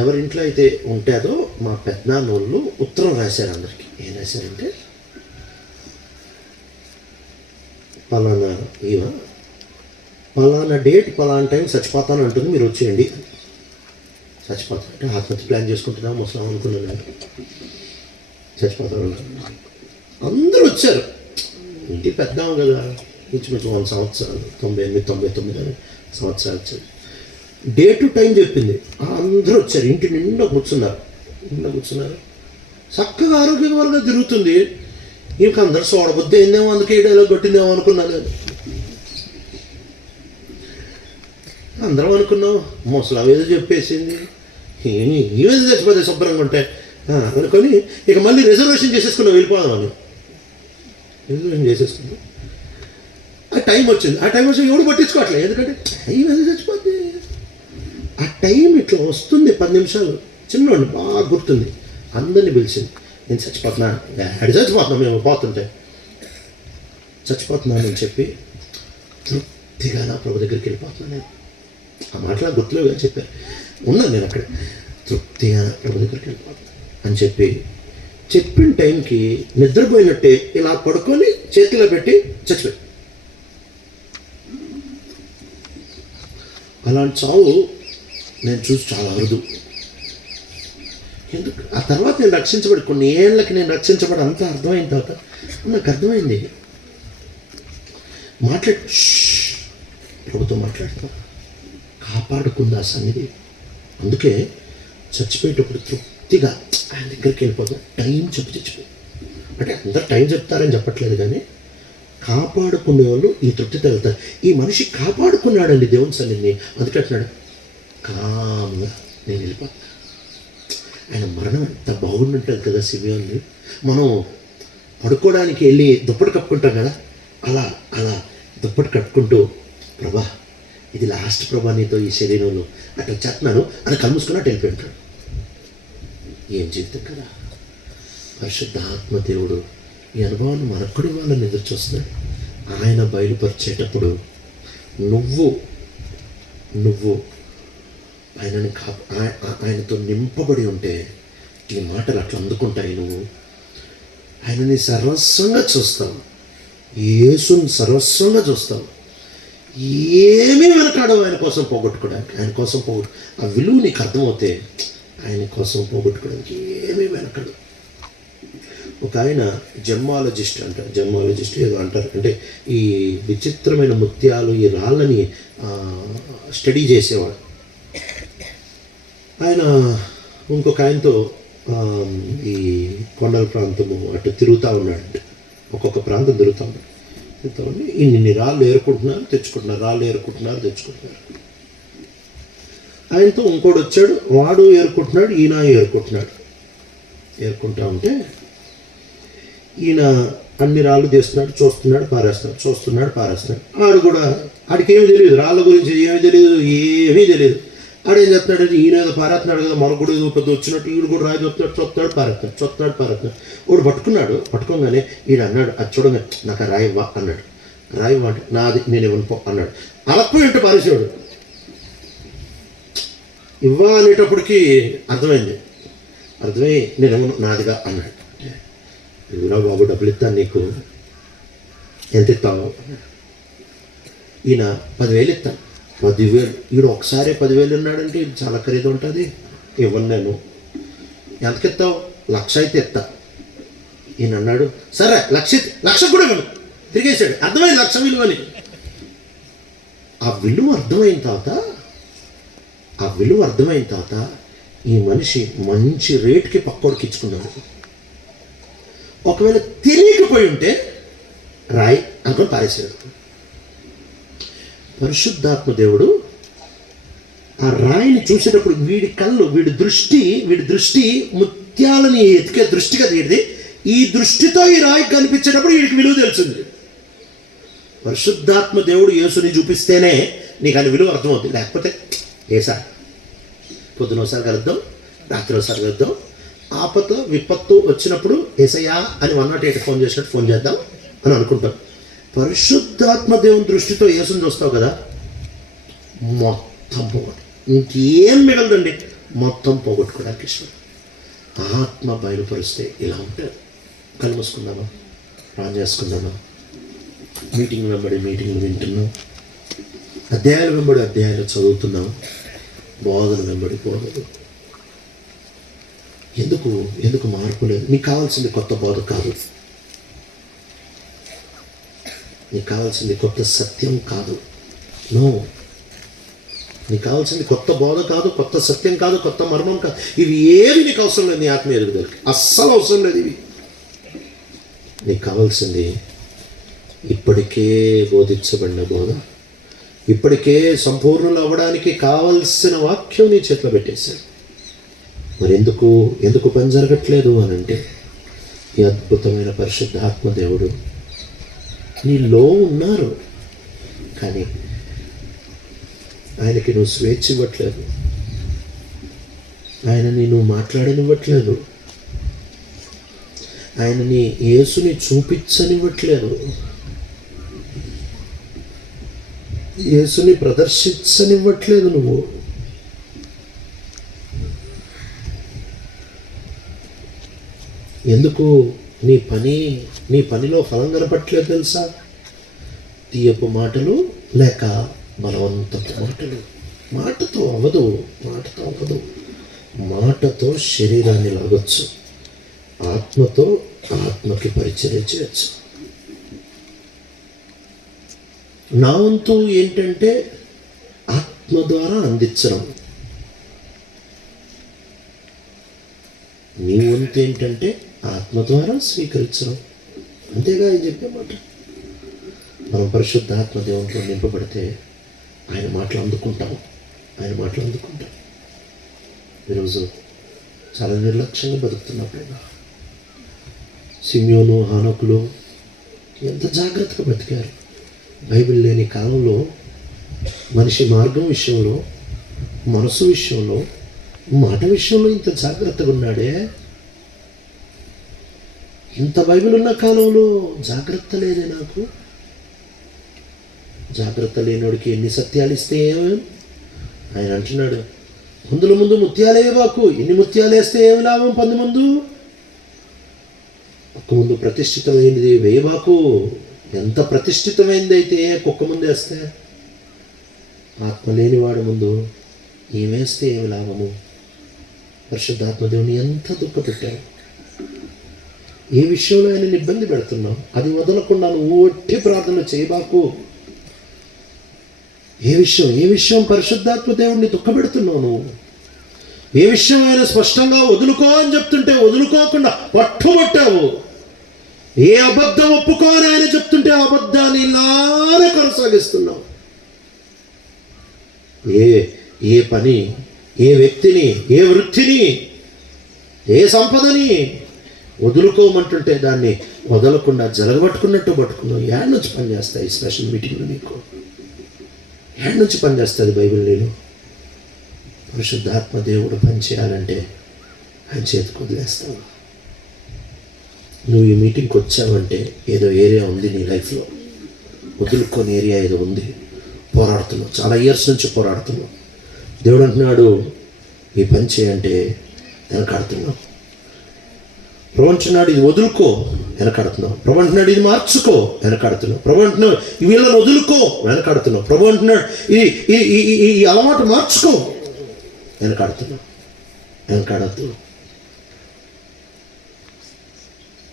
ఎవరింట్లో అయితే ఉంటుందో మా పెద్దనాన్నోళ్ళు ఉత్తరం రాశారు అందరికీ. ఏం రాశారంటే, పలానా డేట్ పలానా టైం చచ్చిపోతాను అంటుంది, మీరు వచ్చేయండి. చచ్చిపోతాను అంటే ఆత్మహత్య ప్లాన్ చేసుకుంటున్నా ముసలాం అనుకున్నాను. చచ్చిపోతాను అందరూ వచ్చారు. ఇంటి పెద్దాం కదా, ఇంచుమించు 100 సంవత్సరాలు, 98-99 సంవత్సరాలు వచ్చారు. డేటు టైం చెప్పింది. అందరూ వచ్చారు, ఇంటి నిండా కూర్చున్నారు. చక్కగా ఆరోగ్యకరంగా తిరుగుతుంది. ఇంకా అందరూ చూడబుద్ధి అయిందేమో, అందుకే డైలో కొట్టిందేమో అనుకున్నాను. అందరం అనుకున్నాం ముసలాం ఏదో చెప్పేసింది, ఏదో చచ్చిపోతే శుభ్రంగా ఉంటాయి అనుకొని ఇక మళ్ళీ రిజర్వేషన్ చేసేసుకున్నాం, వెళ్ళిపోదామని రిజర్వేషన్ చేసేసుకున్నాం. ఆ టైం వచ్చింది. ఎవడు పట్టించుకోవట్లేదు, ఎందుకంటే టైం ఏదో చచ్చిపోద్ది. ఆ టైం ఇట్లా వస్తుంది 10 నిమిషాలు. చిన్నోడిని బాగా గుర్తుంది. అందరినీ పిలిచింది. నేను చచ్చిపోతున్నా మేము పోతుంటే చచ్చిపోతున్నానని చెప్పి తృప్తిగా నా ప్రభు దగ్గరికి వెళ్ళిపోతున్నాను. నేను ఆ మాటలా గుర్తులేగా చెప్పాను, ఉన్నాను నేను అక్కడ. తృప్తిగా నా ప్రభు దగ్గరికి వెళ్ళిపోతున్నాను అని చెప్పిన టైంకి నిద్రపోయినట్టే ఇలా పడుకొని చేతిలో పెట్టి చచ్చిపోయి. అలాంటి చావు నేను చూసి చాలా అరుదు. ఎందుకు? ఆ తర్వాత నేను రక్షించబడి కొన్ని ఏళ్ళకి నేను రక్షించబడి అంతా అర్థమైన తర్వాత నాకు అర్థమైంది. ప్రభుత్వం మాట్లాడుతా కాపాడుకుంది ఆ సన్నిధి. అందుకే చచ్చిపోయేటప్పుడు పూర్తిగా ఆయన దగ్గరికి వెళ్ళిపోతాం. టైం చచ్చిపోయి అంటే అందరు టైం చెప్తారని చెప్పట్లేదు, కానీ కాపాడుకునే వాళ్ళు ఈ తృప్తితో వెళ్తారు. ఈ మనిషి కాపాడుకున్నాడండి దేవుని సన్నిధిని, అందుకే అంటున్నాడు కామ్గా నేను వెళ్ళిపోతాను. ఆయన మరణం ఎంత బాగుంటుంటుంది కదా సిమియోన్ది. మనం పడుకోవడానికి వెళ్ళి దుప్పటి కప్పుకుంటాం కదా, అలా అలా దుప్పటి కట్టుకుంటూ ప్రభా ఇది లాస్ట్ ప్రభా నీతో ఈ శరీరంలో అట్లా చేస్తున్నాను అని కలుముసుకున్నట్టు వెళ్ళిపోయింటాడు. ఏం జీవితం కదా. పరిశుద్ధ ఆత్మదేవుడు ఈ అనుభవాన్ని మనకుడి వాళ్ళని ఎదురు చూస్తున్నాడు. ఆయన బయలుపరిచేటప్పుడు నువ్వు ఆయనని ఆయనతో నింపబడి ఉంటే ఈ మాటలు అట్లా అందుకుంటాయి. నువ్వు ఆయనని సర్వస్వంగా చూస్తావు, యేసుని సర్వస్వంగా చూస్తావు. ఏమీ వెనకాడవు ఆయన కోసం పోగొట్టుకోవడానికి. ఆయన కోసం ఆ విలువ నీకు అర్థమవుతే ఆయన కోసం పోగొట్టుకోవడానికి ఏమీ వెనకాడు. ఒక ఆయన జెమ్మాలజిస్ట్ అంటారు, జెమ్మాలజిస్ట్ ఏదో అంటారు, అంటే ఈ విచిత్రమైన ముత్యాలు ఈ రాళ్ళని స్టడీ చేసేవాడు. ఆయన ఇంకొక ఆయనతో ఈ కొండల ప్రాంతము అటు తిరుగుతూ ఉన్నాడు. ఒక్కొక్క ప్రాంతం తిరుగుతూ ఉన్నాడు. ఇన్ని రాళ్ళు ఏరుకుంటున్నారు తెచ్చుకుంటున్నారు. ఆయనతో ఇంకోటి వచ్చాడు, వాడు ఏరుకుంటున్నాడు, ఈయన ఏరుకుంటా ఉంటే ఈయన అన్ని రాళ్ళు తీస్తున్నాడు, చూస్తున్నాడు, పారేస్తున్నాడు. ఆడు కూడా ఆడికి ఏమీ తెలియదు, రాళ్ళ గురించి ఏమీ తెలియదు. ఆడేం చెప్తున్నాడు, ఈయన ఏదో పారేస్తున్నాడు కదా, మనకు ఏదో పెద్ద వచ్చినట్టు ఈడు కూడా రాయి చూస్తున్నాడు, పారేస్తున్నాడు. వాడు పట్టుకోగానే ఈడు అన్నాడు, అది చూడగా నాకు ఆ రాయి ఇవ్వ అన్నాడు. రాయి ఇవ్వ అంటే నాది, నేను ఇవ్వను అన్నాడు. అలపోయి అంటే పారేసాడు. ఇవ్వ అనేటప్పటికి అర్థమై నేను ఇవ్వను, నాదిగా అన్నాడు. ఇవ్వరా బాబు, డబ్బులు ఇస్తాను నీకు, ఎంత ఇస్తావు? ఈయన 10,000 ఇస్తాను. 10,000 ఈడు ఒకసారి 10,000 ఉన్నాడంటే ఇది చాలా ఖరీదు ఉంటుంది, ఇవ్వను నేను. ఎంతకిస్తావు? 1,00,000 అయితే ఇస్తా. ఈయన అన్నాడు, సరే 1,00,000 కూడా ఇవ్వను. తిరిగేశాడు. అర్థమైంది 1,00,000 విలువని. ఆ విలువ అర్థమైన తర్వాత ఈ మనిషి మంచి రేటుకి పక్కోడికి ఇచ్చుకున్నాడు. ఒకవేళ తెలియకపోయి ఉంటే రాయి అనుకొని పారేసాడు. పరిశుద్ధాత్మ దేవుడు ఆ రాయిని చూసేటప్పుడు వీడి దృష్టి ముత్యాలని ఎతికే దృష్టి కదా వీడిది. ఈ దృష్టితో ఈ రాయి కనిపించేటప్పుడు వీడికి విలువ తెలిసింది. పరిశుద్ధాత్మ దేవుడు యేసుని చూపిస్తేనే నీకు ఆయన విలువ అర్థమవుతుంది. లేకపోతే ఏసా పొద్దున ఒకసారి కలుద్దాం, రాత్రి ఒకసారి కలుద్దాం, ఆపత్తు విపత్తు వచ్చినప్పుడు ఏసయ్యా అని 108 ఫోన్ చేసినట్టు ఫోన్ చేద్దాం అని అనుకుంటాం. పరిశుద్ధాత్మ దేవుని దృష్టితో యేసుని చూస్తావు కదా, మొత్తం పోగొట్టు, ఇంకేం మిగలదండి, మొత్తం పోగొట్టుకోవడానికి ఇష్టం. ఆత్మ బయలుపరిస్తే ఇలా ఉంటారు. కళ్ళు మూసుకుందామా, ప్రాణం చేసుకుందామా. మీటింగ్ వెంబడి మీటింగ్లు వింటున్నాం, అధ్యాయాలు వెంబడి అధ్యాయాలు చదువుతున్నాం, బోధన వెంబడి బోధలు. ఎందుకు మార్పు లేదు? నీకు కావాల్సింది కొత్త బోధ కాదు, నీకు కావాల్సింది కొత్త సత్యం కాదు. నో, నీకు కావాల్సింది కొత్త బోధ కాదు, కొత్త సత్యం కాదు, కొత్త మర్మం కాదు. ఇవి ఏవి నీకు అవసరం లేదు. నీ ఆత్మీయ ఎదుగుదలకి అస్సలు అవసరం లేదు ఇవి. నీకు కావాల్సింది ఇప్పటికే బోధించబడిన బోధ, ఇప్పటికే సంపూర్ణులు అవ్వడానికి కావలసిన వాక్యం నీ చేతిలో పెట్టేశాడు. మరి ఎందుకు పని జరగట్లేదు అని అంటే, ఈ అద్భుతమైన పరిశుద్ధాత్మ దేవుడు నీలో ఉన్నారు, కానీ ఆయనకి నువ్వు స్వేచ్ఛ ఇవ్వట్లేదు, ఆయనని నువ్వు మాట్లాడనివ్వట్లేదు, ఆయనని యేసుని చూపించనివ్వట్లేదు, యేసుని ప్రదర్శించనివ్వట్లేదు. నువ్వు ఎందుకు నీ పనిలో ఫలం కనపట్లేదు తెలుసా? తీయపు మాటలు లేక బలవంతపు మాటలు. మాటతో అవ్వదు. మాటతో శరీరాన్ని లాగొచ్చు, ఆత్మతో ఆత్మకి పరిచయం చేయొచ్చు. నా వంతు ఏంటంటే ఆత్మ ద్వారా అందించడం. నీ వంతు ఏంటంటే ఆత్మ ద్వారా స్వీకరించడం. అంతేగా ఆయన చెప్పే మాట. మనం పరిశుద్ధ ఆత్మ దేవునితో నింపబడితే ఆయన మాటలు అందుకుంటాం. ఈరోజు చాలా నిర్లక్ష్యంగా బతుకుతున్నప్పుడు సిమియోను హానోకులు ఎంత జాగ్రత్తగా బతికారు. బైబిల్ లేని కాలంలో మనిషి మార్గం విషయంలో, మనసు విషయంలో, మాట విషయంలో ఇంత జాగ్రత్తగా ఉన్నాడే. ఇంత బైబిల్ ఉన్న కాలంలో జాగ్రత్త లేదే నాకు. జాగ్రత్త లేనివాడికి ఎన్ని సత్యాలు ఇస్తే ఏమేం? ఆయన అంటున్నాడు, ముందుల ముందు ముత్యాలేవాకు, ఎన్ని ముత్యాలు వేస్తే ఏమి లాభం? 10 ముందు ఒక్క ముందు ప్రతిష్ఠితమైనది వేయబాకు. ఎంత ప్రతిష్ఠితమైనది అయితే కుక్క ముందు వేస్తే, ఆత్మ లేనివాడు ముందు ఏమేస్తే ఏమి లాభము? పరిశుద్ధాత్మదేవుని ఎంత దుఃఖపెట్టావు. ఏ విషయంలో ఆయన ఇబ్బంది పెడుతున్నావు, అది వదలకుండా నువ్వు ఒట్టి ప్రార్థన చేయబాకు. ఏ విషయం పరిశుద్ధాత్మ దేవుడిని దుఃఖపెడుతున్నావు నువ్వు? ఏ విషయం ఆయన స్పష్టంగా వదులుకో అని చెప్తుంటే వదులుకోకుండా పట్టుబట్టావు? ఏ అబద్ధం ఒప్పుకో అని ఆయన చెప్తుంటే అబద్ధాన్ని ఇలానే కొనసాగిస్తున్నావు? ఏ పని, ఏ వ్యక్తిని, ఏ వృత్తిని, ఏ సంపదని వదులుకోమంటుంటే దాన్ని వదలకుండా జరగబట్టుకున్నట్టు పట్టుకున్నావు. ఏడు నుంచి పనిచేస్తాయి స్పెషల్ మీటింగ్లు నీకు? ఏడు నుంచి పనిచేస్తుంది బైబిల్? నేను పరిశుద్ధాత్మ దేవుడు పని చేయాలంటే ఆయన చేతికి వదిలేస్తావు. నువ్వు ఈ మీటింగ్కి వచ్చావంటే ఏదో ఏరియా ఉంది నీ లైఫ్లో, వదులుకొని ఏరియా ఏదో ఉంది. పోరాడుతున్నావు, చాలా ఇయర్స్ నుంచి పోరాడుతున్నావు. దేవుడు అంటున్నాడు ఈ పని చేయంటే వెనకాడుతున్నావు. ప్రభు అంటున్నాడు ఇది వదులుకో, వెనకాడుతున్నావు. ప్రభు అంటున్నాడు ఇది మార్చుకో, వెనకాడుతున్నావు. ప్రభు అంటున్నాడు వీళ్ళని వదులుకో, వెనకాడుతున్నావు. ప్రభు అంటున్నాడు ఈ అలవాటు మార్చుకో, వెనకాడుతున్నావు. వెనకాడద్దు.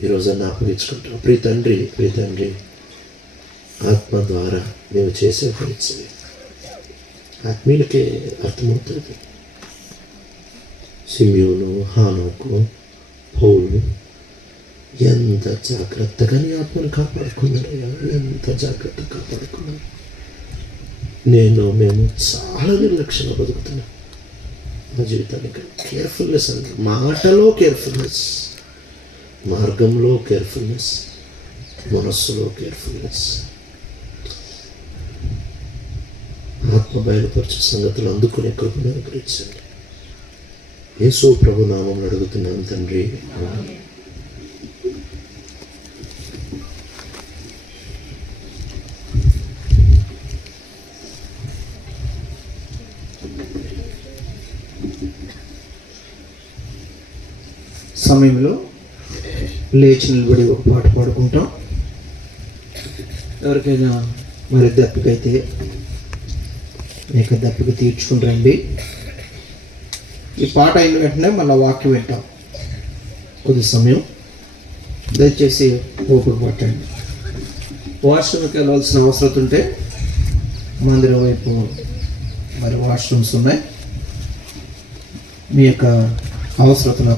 ఈరోజన్నా అప్పగించుకుంటాం. ప్రియ తండ్రి ఆత్మ ద్వారా మేము చేసే పరిచయం ఆత్మీయులకే అర్థమవుతుంది. సిమియోను, హానోకు, పౌలు ఎంత జాగ్రత్తగా నీ ఆత్మను కాపాడుకున్నారయ్యా, ఎంత జాగ్రత్తగా కాపాడుకున్నారు. మేము చాలా నిర్లక్ష్యంగా బతుకుతున్నాం. మా జీవితానికి కేర్ఫుల్నెస్ అంటే మాటలో కేర్ఫుల్నెస్, మార్గంలో కేర్ఫుల్నెస్, మనస్సులో కేర్ఫుల్నెస్. ఆత్మ బయలుపరచే సంగతులు అందుకునే కృపను అనుగ్రహించండి. యేసు ప్రభు నామమున అడుగుతున్నాను తండ్రి. సమయంలో లేచి నిలబడి ఒక పాట పాడుకుంటాం. ఎవరికైనా మరి దప్పికైతే మీకు దప్పిక తీర్చుకుని రండి. ఈ పాట అయిన వెంటనే మళ్ళీ వాక్యం వింటాం. కొద్ది సమయం దయచేసి ఓపిక పట్టండి. వాష్రూమ్కి వెళ్ళవలసిన అవసరం ఉంటే మందిరం వైపు మరి వాష్రూమ్స్ ఉన్నాయి. మీ యొక్క అవసరతను